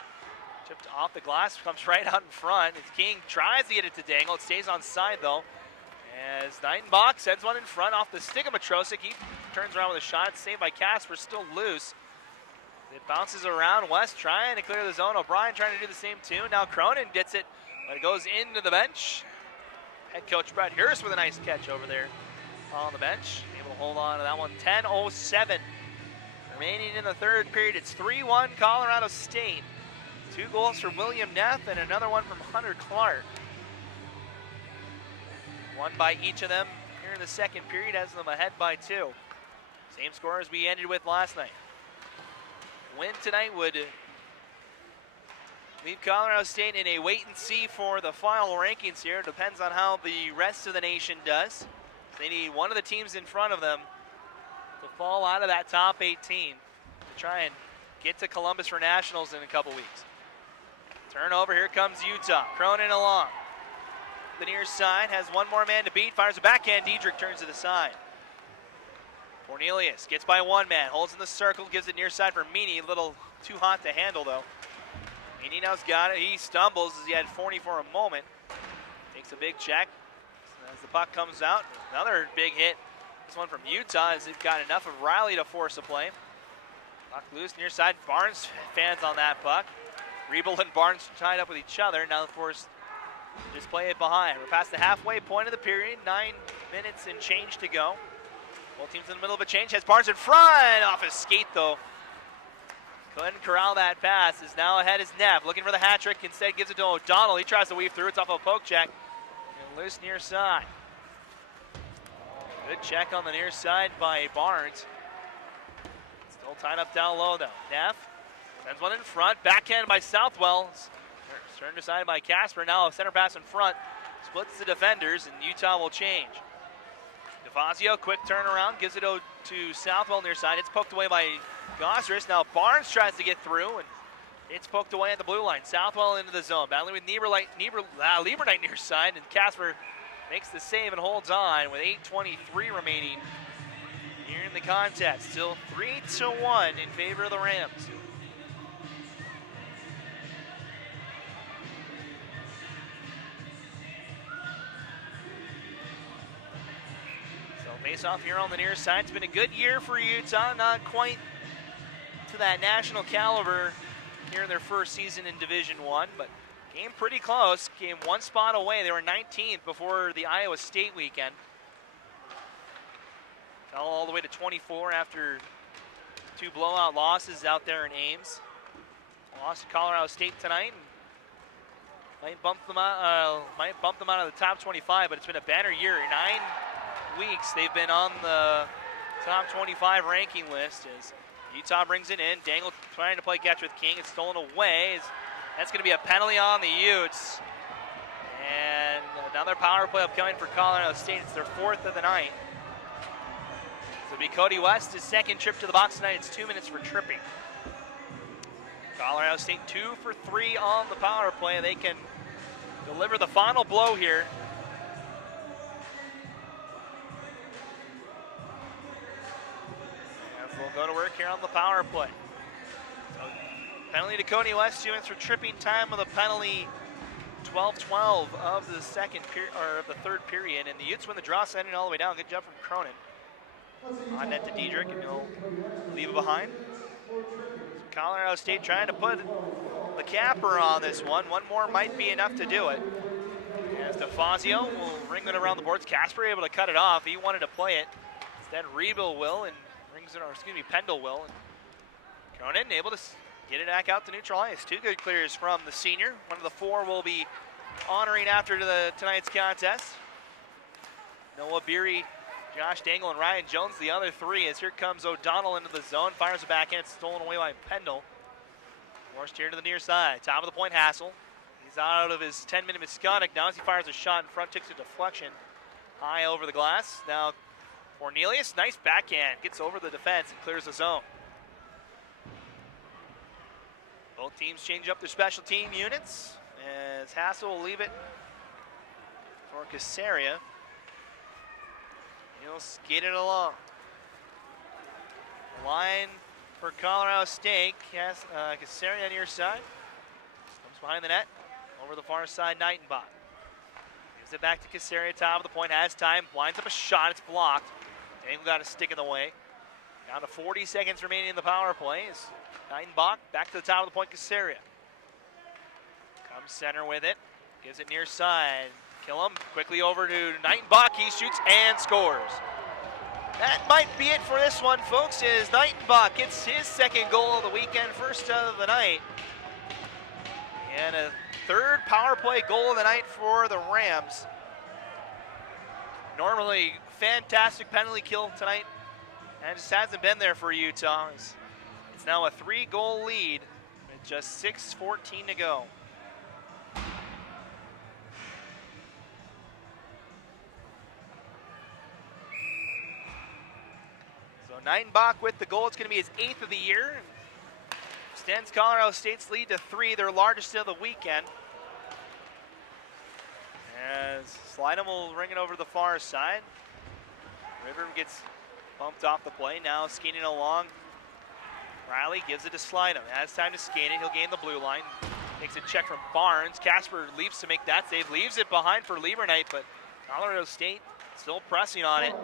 chipped off the glass. Comes right out in front. As King tries to get it to Dangle. It stays on side though. As Nightenbach sends one in front off the stick of Matrosik. He turns around with a shot. Saved by Casper. Still loose. It bounces around. West trying to clear the zone. O'Brien trying to do the same too. Now Cronin gets it, but it goes into the bench. Head coach Brett Harris with a nice catch over there on the bench. Able to hold on to that one. 10:07 remaining in the third period. It's 3-1 Colorado State. 2 goals from William Neff and another one from Hunter Clark. One by each of them here in the second period, has them ahead by 2. Same score as we ended with last night. Win tonight would leave Colorado State in a wait and see for the final rankings here. It depends on how the rest of the nation does. They need one of the teams in front of them to fall out of that top 18 to try and get to Columbus for Nationals in a couple weeks. Turnover, here comes Utah. Cronin along. The near side has one more man to beat, fires a backhand. Diedrich turns to the side. Cornelius gets by one man, holds in the circle, gives it near side for Meany. A little too hot to handle though. Inino's got it. He stumbles as he had 40 for a moment. Takes a big check. As the puck comes out, another big hit. This one from Utah as they've got enough of Riley to force a play. Puck loose near side. Barnes fans on that puck. Riebel and Barnes tied up with each other. Now, of course, just play it behind. We're past the halfway point of the period. 9 minutes and change to go. Both teams in the middle of a change. Has Barnes in front. Off his skate, though. Couldn't corral that pass. Is now ahead is Neff. Looking for the hat trick. Instead gives it to O'Donnell. He tries to weave through. It's off a poke check. And loose near side. Good check on the near side by Barnes. Still tied up down low, though. Neff sends one in front. Backhand by Southwell. Turned aside by Casper. Now a center pass in front. Splits the defenders, and Utah will change. DeFazio, quick turnaround. Gives it to Southwell near side. It's poked away by Gosris. Now Barnes tries to get through, and it's poked away at the blue line. Southwell into the zone. Battling with Liebernight near side, and Casper makes the save and holds on with 8:23 remaining here in the contest. Still 3-1 in favor of the Rams. So face off here on the near side. It's been a good year for Utah. Not quite to that national caliber here in their first season in Division I, but came pretty close. Came one spot away. They were 19th before the Iowa State weekend. Fell all the way to 24 after 2 blowout losses out there in Ames. Lost to Colorado State tonight. Might bump them out of the top 25, but it's been a banner year. 9 weeks they've been on the top 25 ranking list as Utah brings it in. Dangle trying to play catch with King. It's stolen away. That's going to be a penalty on the Utes. And another power play upcoming for Colorado State. It's their 4th of the night. So it'll be Cody West, his 2nd trip to the box tonight. It's 2 minutes for tripping. Colorado State 2 for 3 on the power play. They can deliver the final blow here. And we'll go to work here on the power play. So penalty to Cody West, 2 minutes for tripping time of the penalty. 12-12 of the the third period, and the Utes win the draw, sending it all the way down. Good job from Cronin. On net to Diedrich, and he'll leave it behind. So Colorado State trying to put the capper on this one. One more might be enough to do it. As DeFazio will ring it around the boards. Casper able to cut it off. He wanted to play it. Instead, Riebel will, and Pendle will. And Cronin able to get it back out to neutral ice. 2 good clears from the senior. One of the 4 will be honoring after tonight's contest. Noah Beery, Josh Dangle, and Ryan Jones, the other 3, as here comes O'Donnell into the zone. Fires it back in. It's stolen away by Pendle. Forced here to the near side. Top of the point, Hassel. He's out of his 10-minute misconduct now as he fires a shot in front, takes a deflection high over the glass. Now Cornelius, nice backhand, gets over the defense and clears the zone. Both teams change up their special team units as Hassel will leave it for Casaria. He'll skate it along. Line for Colorado State. Casaria on your side. Comes behind the net. Over the far side, Nightenbach. Gives it back to Casaria, top of the point, has time. Lines up a shot, it's blocked. Dangle got a stick in the way. Down to 40 seconds remaining in the power play. Nightenbach back to the top of the point, Casaria. Comes center with it. Gives it near side. Killam quickly over to Nightenbach. He shoots and scores. That might be it for this one, folks, as Nightenbach gets his 2nd goal of the weekend, 1st of the night. And a 3rd power play goal of the night for the Rams. Normally fantastic penalty kill tonight, and just hasn't been there for Utah. It's now a 3-goal lead with just 6:14 to go. So Nightenbach with the goal. It's going to be his 8th of the year. Extends Colorado State's lead to 3, their largest of the weekend. As Slydom will ring it over the far side. River gets bumped off the play. Now skating along. Riley gives it to Slydom. Has time to skate it. He'll gain the blue line. Takes a check from Barnes. Casper leaps to make that save. Leaves it behind for Lieberknight, but Colorado State still pressing on it.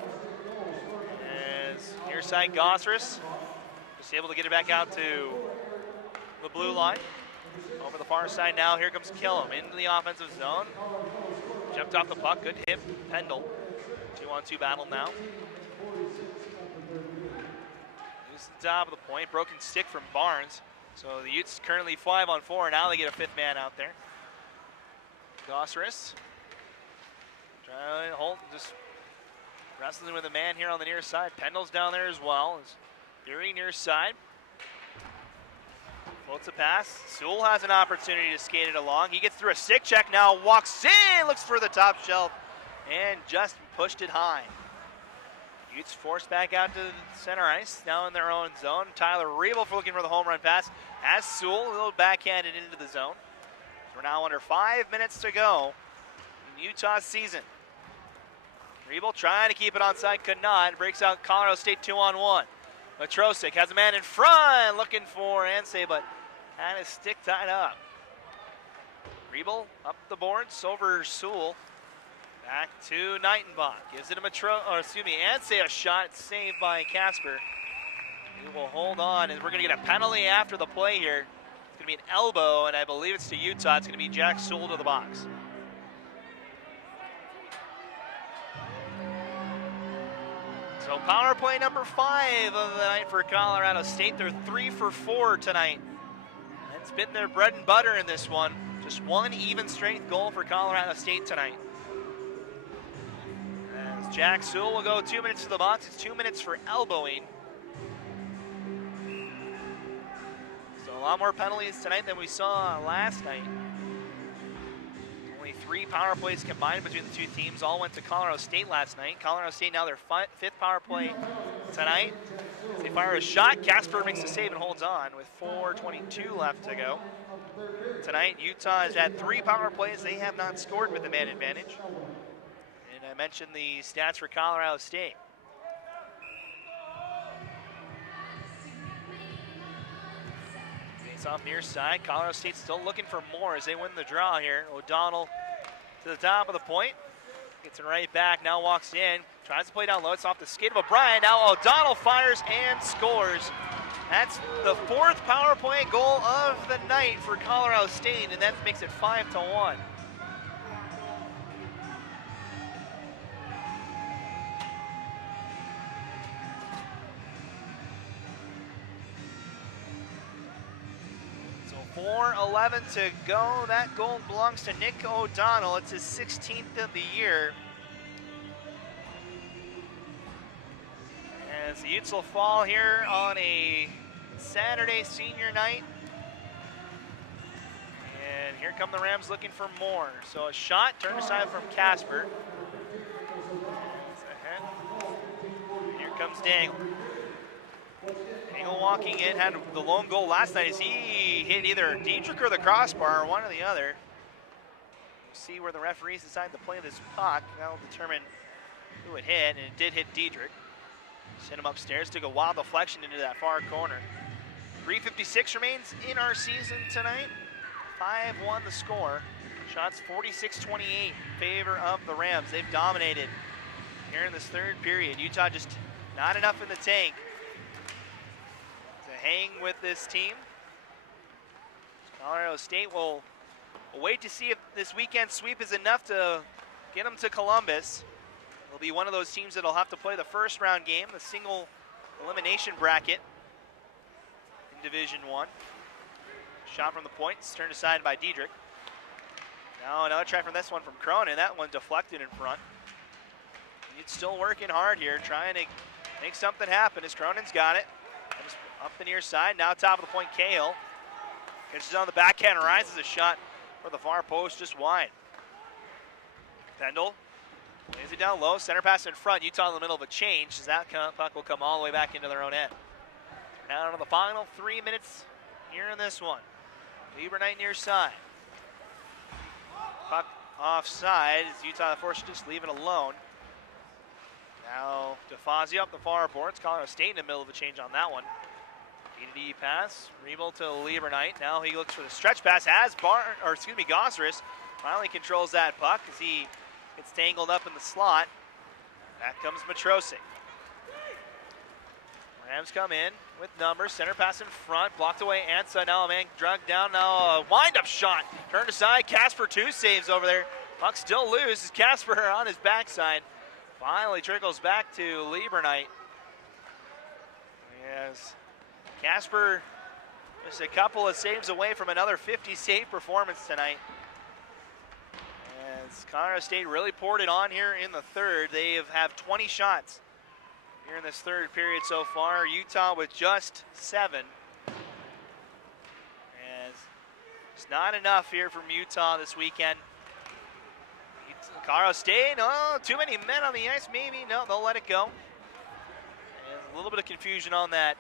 As near side Gosris just able to get it back out to the blue line. Over the far side now, here comes Killam into the offensive zone. Jumped off the puck, good hit, Pendle. 2-on-2 battle now. Use the top of the point, broken stick from Barnes. So the Utes currently 5-on-4, now they get a fifth man out there. Gosris. Trying to hold, just wrestling with a man here on the near side. Pendle's down there as well. Fury near side. Floats a pass. Sewell has an opportunity to skate it along. He gets through a stick check now, walks in, looks for the top shelf, and just pushed it high. Utes forced back out to the center ice, now in their own zone. Tyler Riebel looking for the home run pass. As Sewell, a little backhanded into the zone. So we're now under 5 minutes to go in Utah's season. Riebel trying to keep it onside, could not. Breaks out Colorado State 2-on-1. Matrosik has a man in front, looking for Ansay, but had his stick tied up. Riebel up the boards over Sewell. Back to Nightenbach. Gives it to Ansay a shot saved by Casper. He will hold on, and we're going to get a penalty after the play here. It's going to be an elbow, and I believe it's to Utah. It's going to be Jack Sewell to the box. So power play number 5 of the night for Colorado State. They're 3 for 4 tonight. It's been their bread and butter in this one. Just one even strength goal for Colorado State tonight. As Jack Sewell will go 2 minutes to the box. It's 2 minutes for elbowing. So a lot more penalties tonight than we saw last night. Only 3 power plays combined between the two teams. All went to Colorado State last night. Colorado State now their 5th power play tonight. As they fire a shot, Casper makes the save and holds on with 4:22 left to go. Tonight, Utah has had 3 power plays. They have not scored with the man advantage. And I mentioned the stats for Colorado State. Face off near side. Colorado State still looking for more as they win the draw here. O'Donnell to the top of the point. Gets it right back, now walks in. Tries to play down low, it's off the skate of O'Brien. Now O'Donnell fires and scores. That's the 4th power play goal of the night for Colorado State, and that makes it 5-1. So 4:11 to go. That goal belongs to Nick O'Donnell. It's his 16th of the year. As the Utes will fall here on a Saturday senior night. And here come the Rams looking for more. So a shot turned aside from Casper. Here comes Dangle. Dangle walking in, had the lone goal last night as he hit either Diedrich or the crossbar, or one or the other. We'll see where the referees decide to play this puck. That'll determine who it hit, and it did hit Diedrich. Sent him upstairs, took a wild deflection into that far corner. 3:56 remains in our season tonight. 5-1 the score. Shots 46-28 in favor of the Rams. They've dominated here in this 3rd period. Utah just not enough in the tank to hang with this team. Colorado State will wait to see if this weekend sweep is enough to get them to Columbus. It'll be one of those teams that'll have to play the 1st round game, the single elimination bracket in Division 1. Shot from the point, turned aside by Diedrich. Now another try from this one from Cronin. That one deflected in front. He's still working hard here, trying to make something happen as Cronin's got it. Up the near side, now top of the point, Cahill. Catches on the backhand, rises a shot for the far post, just wide. Pendle lays it down low, center pass in front. Utah in the middle of a change as that puck will come all the way back into their own end. Down to the final 3 minutes here in this one. Lieberknight near side. Puck offside as Utah forced to just leave it alone. Now DeFazio up the far boards. Colorado State in the middle of a change on that one. D pass, Revel to Lieberknight. Now he looks for the stretch pass as Gosseris finally controls that puck as he gets tangled up in the slot. Back comes Matrosik. Rams come in with numbers, center pass in front, blocked away Ansa, now a man dragged down, now a wind-up shot. Turned aside, Casper 2 saves over there. Puck still loose as Casper on his backside. Finally trickles back to Lieberknight. Yes, Casper just a couple of saves away from another 50 save performance tonight. As Colorado State really poured it on here in the third. They have 20 shots here in this third period so far. Utah with just 7. As it's not enough here from Utah this weekend. Colorado State, oh, too many men on the ice, maybe. No, they'll let it go. And a little bit of confusion on that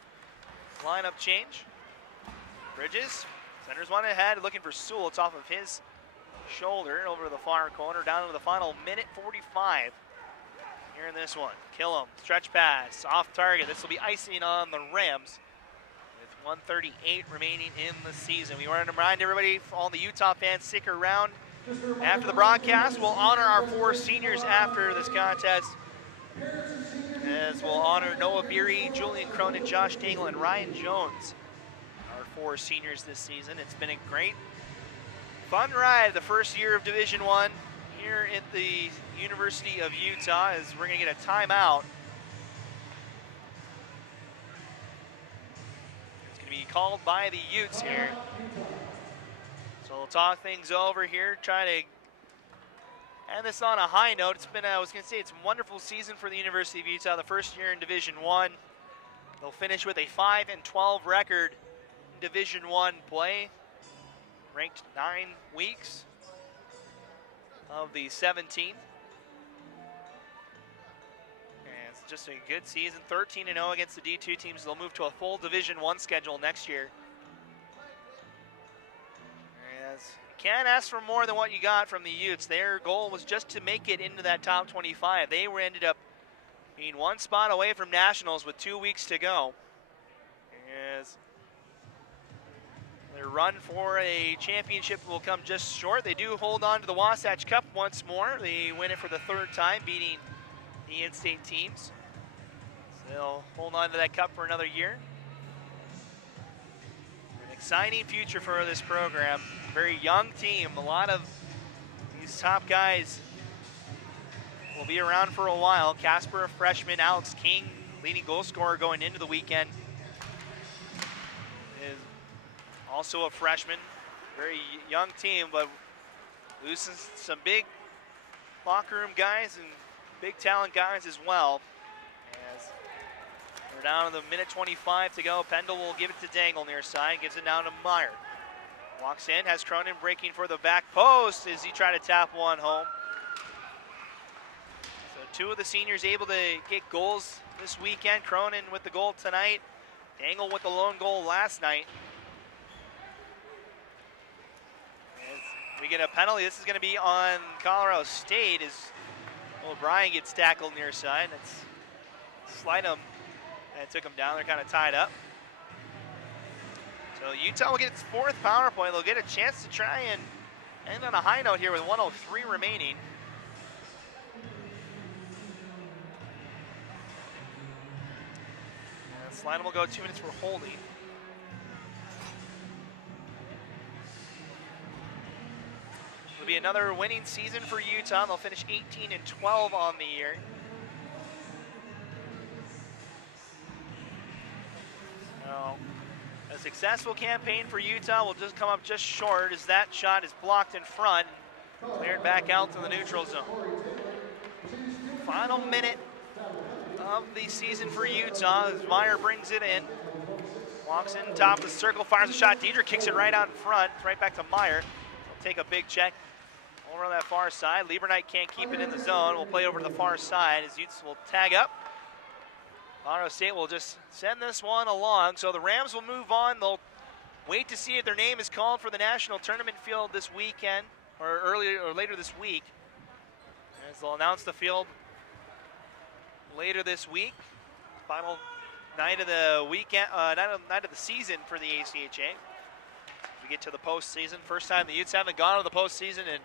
lineup change. Bridges, centers one ahead, looking for Sewell. It's off of his shoulder over to the far corner, down to the final minute 45 here in this one. Killam, stretch pass, off target. This will be icing on the Rams with 1:38 remaining in the season. We want to remind everybody, all the Utah fans, stick around. After the broadcast, we'll honor our 4 seniors after this contest, as we'll honor Noah Beery, Julian Cronin, Josh Dangle, and Ryan Jones, our 4 seniors this season. It's been a great, fun ride the first year of Division I here at the University of Utah, as we're going to get a timeout. It's going to be called by the Utes here. So we'll talk things over here, try to end this on a high note. It's been, I was going to say, it's a wonderful season for the University of Utah, the first year in Division I. They'll finish with a 5-12 record in Division I play, ranked 9 weeks of the 17. And it's just a good season, 13-0 against the D2 teams. They'll move to a full Division I schedule next year. Can't ask for more than what you got from the Utes. Their goal was just to make it into that top 25. They ended up being 1 spot away from nationals with 2 weeks to go. As their run for a championship will come just short. They do hold on to the Wasatch Cup once more. They win it for the 3rd time, beating the in-state teams. So they'll hold on to that cup for another year. An exciting future for this program. Very young team. A lot of these top guys will be around for a while. Casper, a freshman. Alex King, leading goal scorer going into the weekend, is also a freshman. Very young team, but losing some big locker room guys and big talent guys as well. As we're down to the minute 25 to go. Pendle will give it to Dangle near side, gives it down to Meyer. Walks in, has Cronin breaking for the back post as he tried to tap one home. So 2 of the seniors able to get goals this weekend. Cronin with the goal tonight. Dangle with the lone goal last night. As we get a penalty, this is going to be on Colorado State as O'Brien gets tackled near side. That's Slidham and took him down. They're kind of tied up. So Utah will get its 4th power play. They'll get a chance to try and end on a high note here with 1:03 remaining. And Slidham will go 2 minutes for holding. It'll be another winning season for Utah. They'll finish 18-12 on the year. So a successful campaign for Utah will just come up just short as that shot is blocked in front, cleared back out to the neutral zone. Final minute of the season for Utah as Meyer brings it in. Walks in top of the circle, fires a shot. Diedrich kicks it right out in front. It's right back to Meyer. He'll take a big check over on that far side. Lieberknight can't keep it in the zone. We'll play over to the far side as Utes will tag up. Colorado State will just send this one along. So the Rams will move on. They'll wait to see if their name is called for the national tournament field this weekend, or earlier or later this week. As they'll announce the field later this week. Final night of the weekend, night of the season for the ACHA. We get to the postseason. First time the Utes haven't gone to the postseason in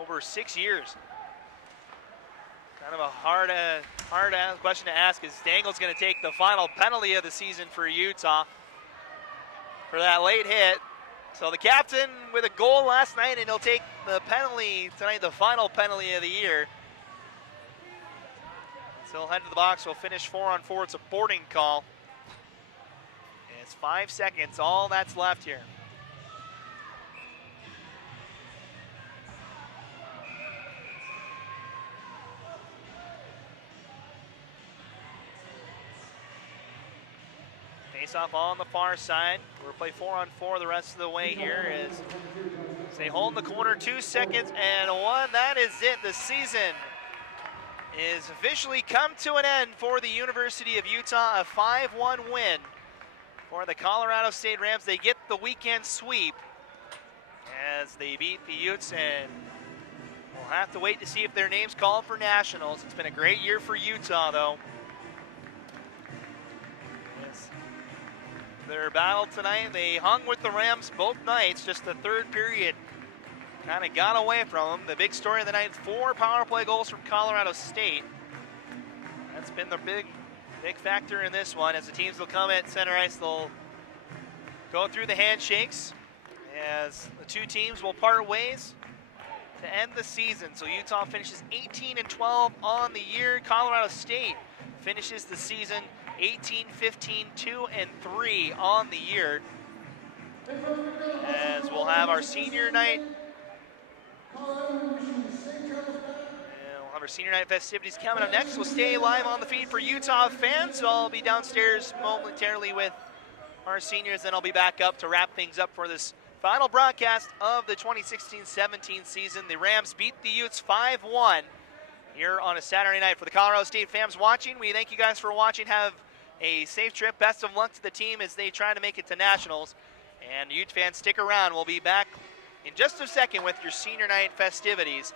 over 6 years. Kind of a hard question to ask is Dangle's going to take the final penalty of the season for Utah for that late hit. So the captain with a goal last night, and he'll take the penalty tonight, the final penalty of the year. So he'll head to the box. We'll finish 4-on-4. It's a boarding call. And it's 5 seconds, all that's left here. Face off on the far side. We'll play 4-on-4 the rest of the way here as they hold in the corner. 2 seconds and 1. That is it. The season is officially come to an end for the University of Utah. A 5-1 win for the Colorado State Rams. They get the weekend sweep as they beat the Utes, and we'll have to wait to see if their name's called for nationals. It's been a great year for Utah, though. Their battle tonight, they hung with the Rams both nights. Just the third period kind of got away from them. The big story of the night, 4 power play goals from Colorado State. That's been the big factor in this one. As the teams will come at center ice, they'll go through the handshakes as the two teams will part ways to end the season. So Utah finishes 18-12 on the year. Colorado State finishes the season 18-15, 2-3 on the year. As we'll have our senior night. And we'll have our senior night festivities coming up next. We'll stay live on the feed for Utah fans. So I'll be downstairs momentarily with our seniors, then I'll be back up to wrap things up for this final broadcast of the 2016-17 season. The Rams beat the Utes 5-1 here on a Saturday night. For the Colorado State fans watching, we thank you guys for watching. Have a safe trip. Best of luck to the team as they try to make it to nationals. And Utes fans, stick around. We'll be back in just a second with your senior night festivities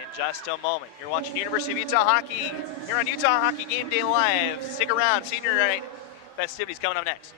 in just a moment. You're watching University of Utah Hockey here on Utah Hockey Game Day Live. Stick around. Senior night festivities coming up next.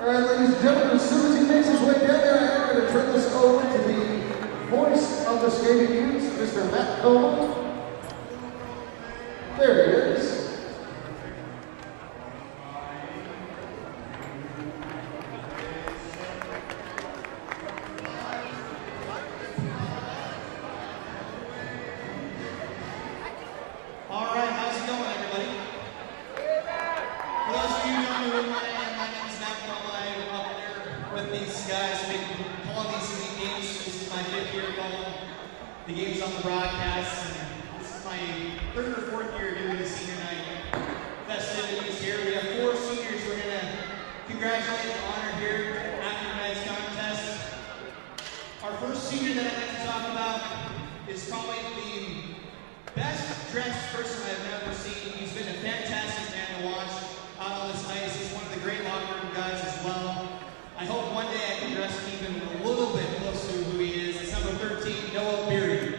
All right, ladies and gentlemen, as soon as he makes his way down there, I am going to turn this over to the voice of the skating Utes, Mr. Matt Coleman. There he is. All right, how's it going, everybody? For those of you who don't know who I am, my name is Matt Coleman. I'm up there with these guys. I've been calling these elite games. This is my 5th year calling the games on the broadcast. And this is my 3rd or 4th year doing the senior night festivities here. We have 4 seniors we're going to congratulate and honor here after tonight's contest. Our first senior that I'd like to talk about is probably the best dressed person I've ever seen. He's been a fantastic man to watch out on this ice. He's one of the great locker room guys as well. I hope one day I can dress even a little bit close to who he is. It's number 13, Noah Beery.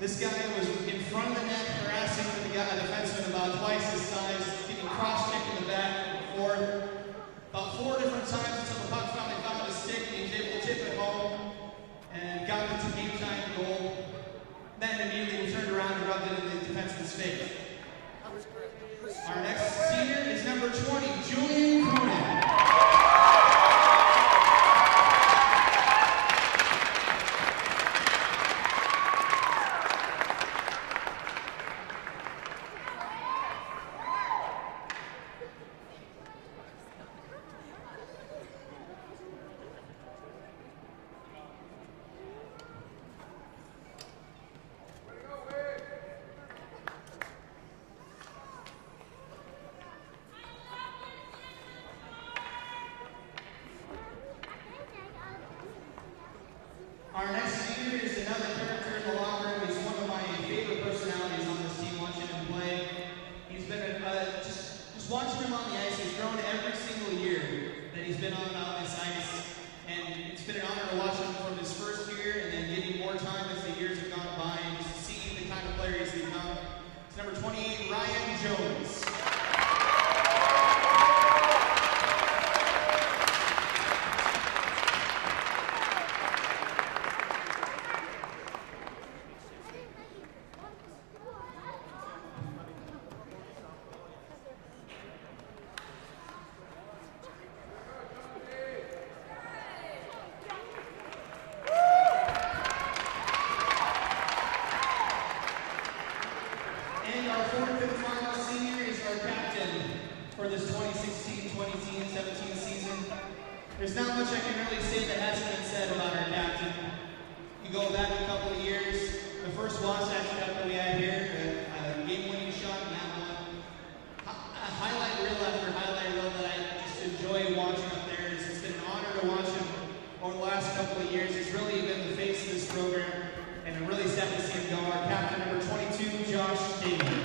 This guy was in front of the net harassing the guy, a defenseman about twice his size, getting cross-checked in the back before about 4 different times until the puck finally found his stick and he was able to tip it home and got it to game-time goal. Then immediately turned around and rubbed it in the defenseman's face. Our next senior is number 20, Julian Cronin. Our next senior is another character in the locker room. He's one of my favorite personalities on this team, watching him play. He's been just watching him on the ice. He's grown every single year that he's been on this ice. And it's been an honor to watch him from his first year and then getting more time as the years have gone by and just seeing the kind of player he's become. It's number 28, Ryan Jones. And our fourth and final senior is our captain for this 2016-2017 season. There's not much I can really say that hasn't been said about our captain. You go back a couple of years, the first Wasatch Cup that we had here, a game-winning shot in that one. A highlight reel after highlight reel that I just enjoy watching up there. It's been an honor to watch him over the last couple of years. He's really been the face of this program, and I'm really sad to see him go. Our captain, number 22, Josh Taylor.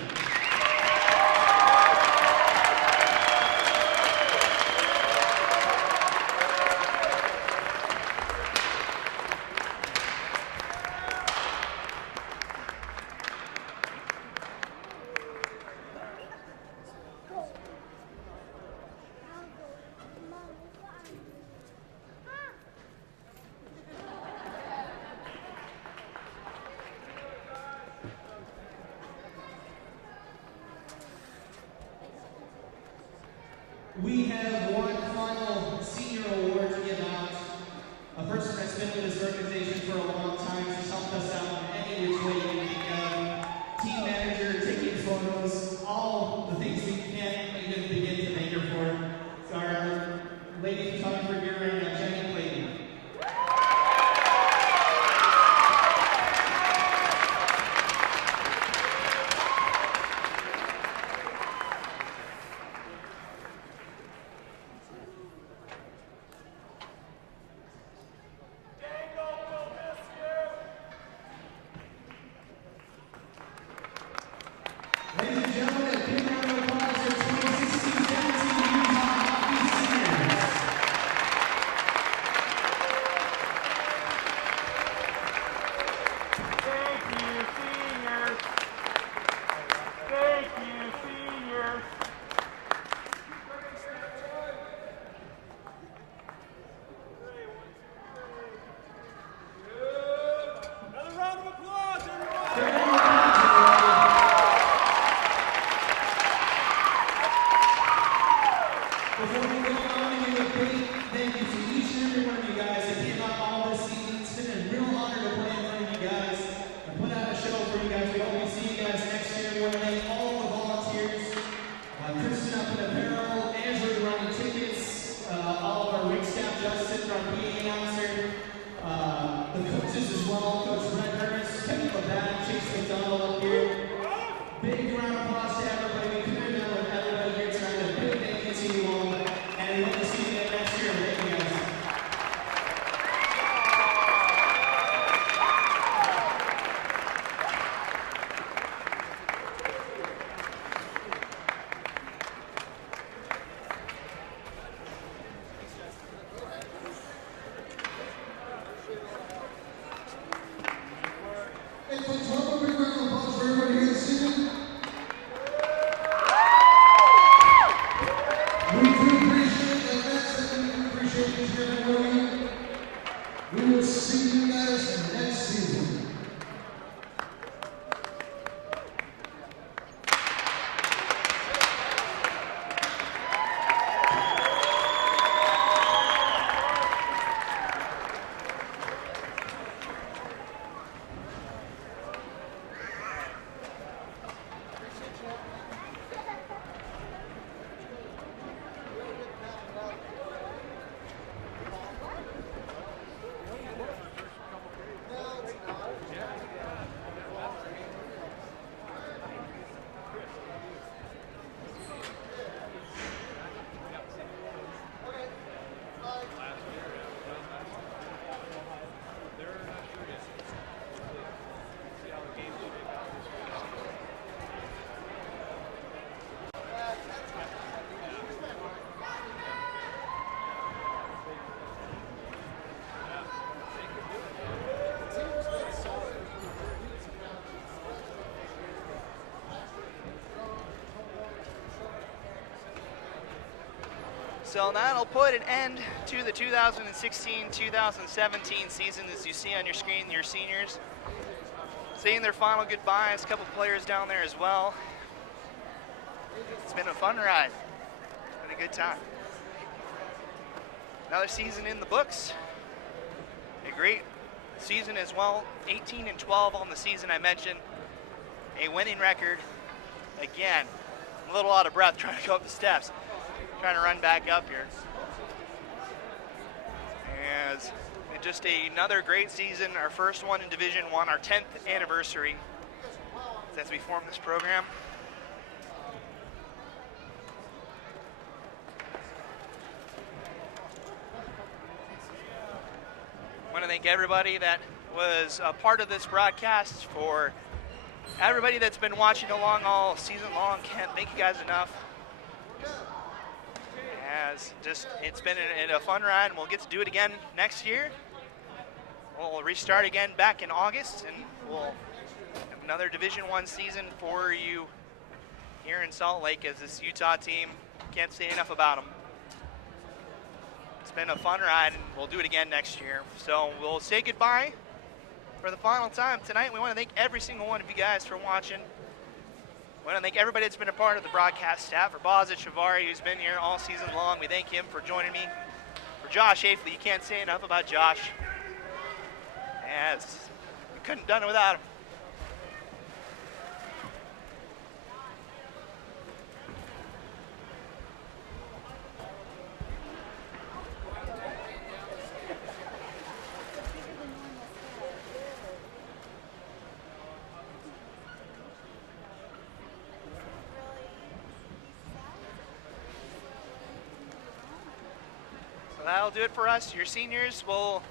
and winning. We will see you guys next season. So that'll put an end to the 2016-2017 season. As you see on your screen, your seniors saying their final goodbyes. A couple players down there as well. It's been a fun ride. It's been a good time. Another season in the books. A great season as well. 18-12 on the season I mentioned. A winning record. Again, I'm a little out of breath trying to go up the steps. Trying to run back up here. As just another great season, our first one in Division I, our 10th anniversary since we formed this program. I want to thank everybody that was a part of this broadcast, for everybody that's been watching along all season long. Can't thank you guys enough. It's been a fun ride, and we'll get to do it again next year. We'll restart again back in August, and we'll have another Division I season for you here in Salt Lake as this Utah team. Can't say enough about them. It's been a fun ride, and we'll do it again next year. So we'll say goodbye for the final time tonight. We want to thank every single one of you guys for watching. I want to thank everybody that's been a part of the broadcast staff. For Bozic Chavari, who's been here all season long, we thank him for joining me. For Josh Afley, you can't say enough about Josh. Yes, we couldn't have done it without him. That'll do it for us. Your seniors, will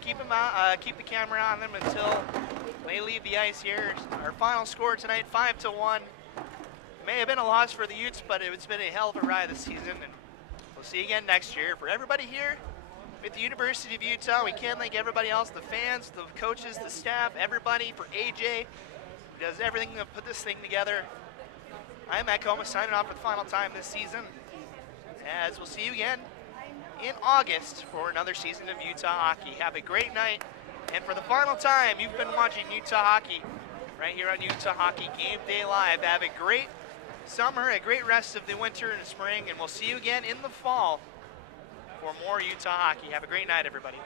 keep them out, keep the camera on them until they leave the ice here. Our final score tonight, 5-1. May have been a loss for the Utes, but it's been a hell of a ride this season, and we'll see you again next year. For everybody here with the University of Utah, we can't thank everybody else, the fans, the coaches, the staff, everybody. For AJ, who does everything to put this thing together. I'm Matt Comas, signing off for the final time this season, as we'll see you again in August for another season of Utah hockey. Have a great night, and for the final time, you've been watching Utah hockey right here on Utah Hockey Game Day Live. Have a great summer, a great rest of the winter and spring, and we'll see you again in the fall for more Utah hockey. Have a great night, everybody.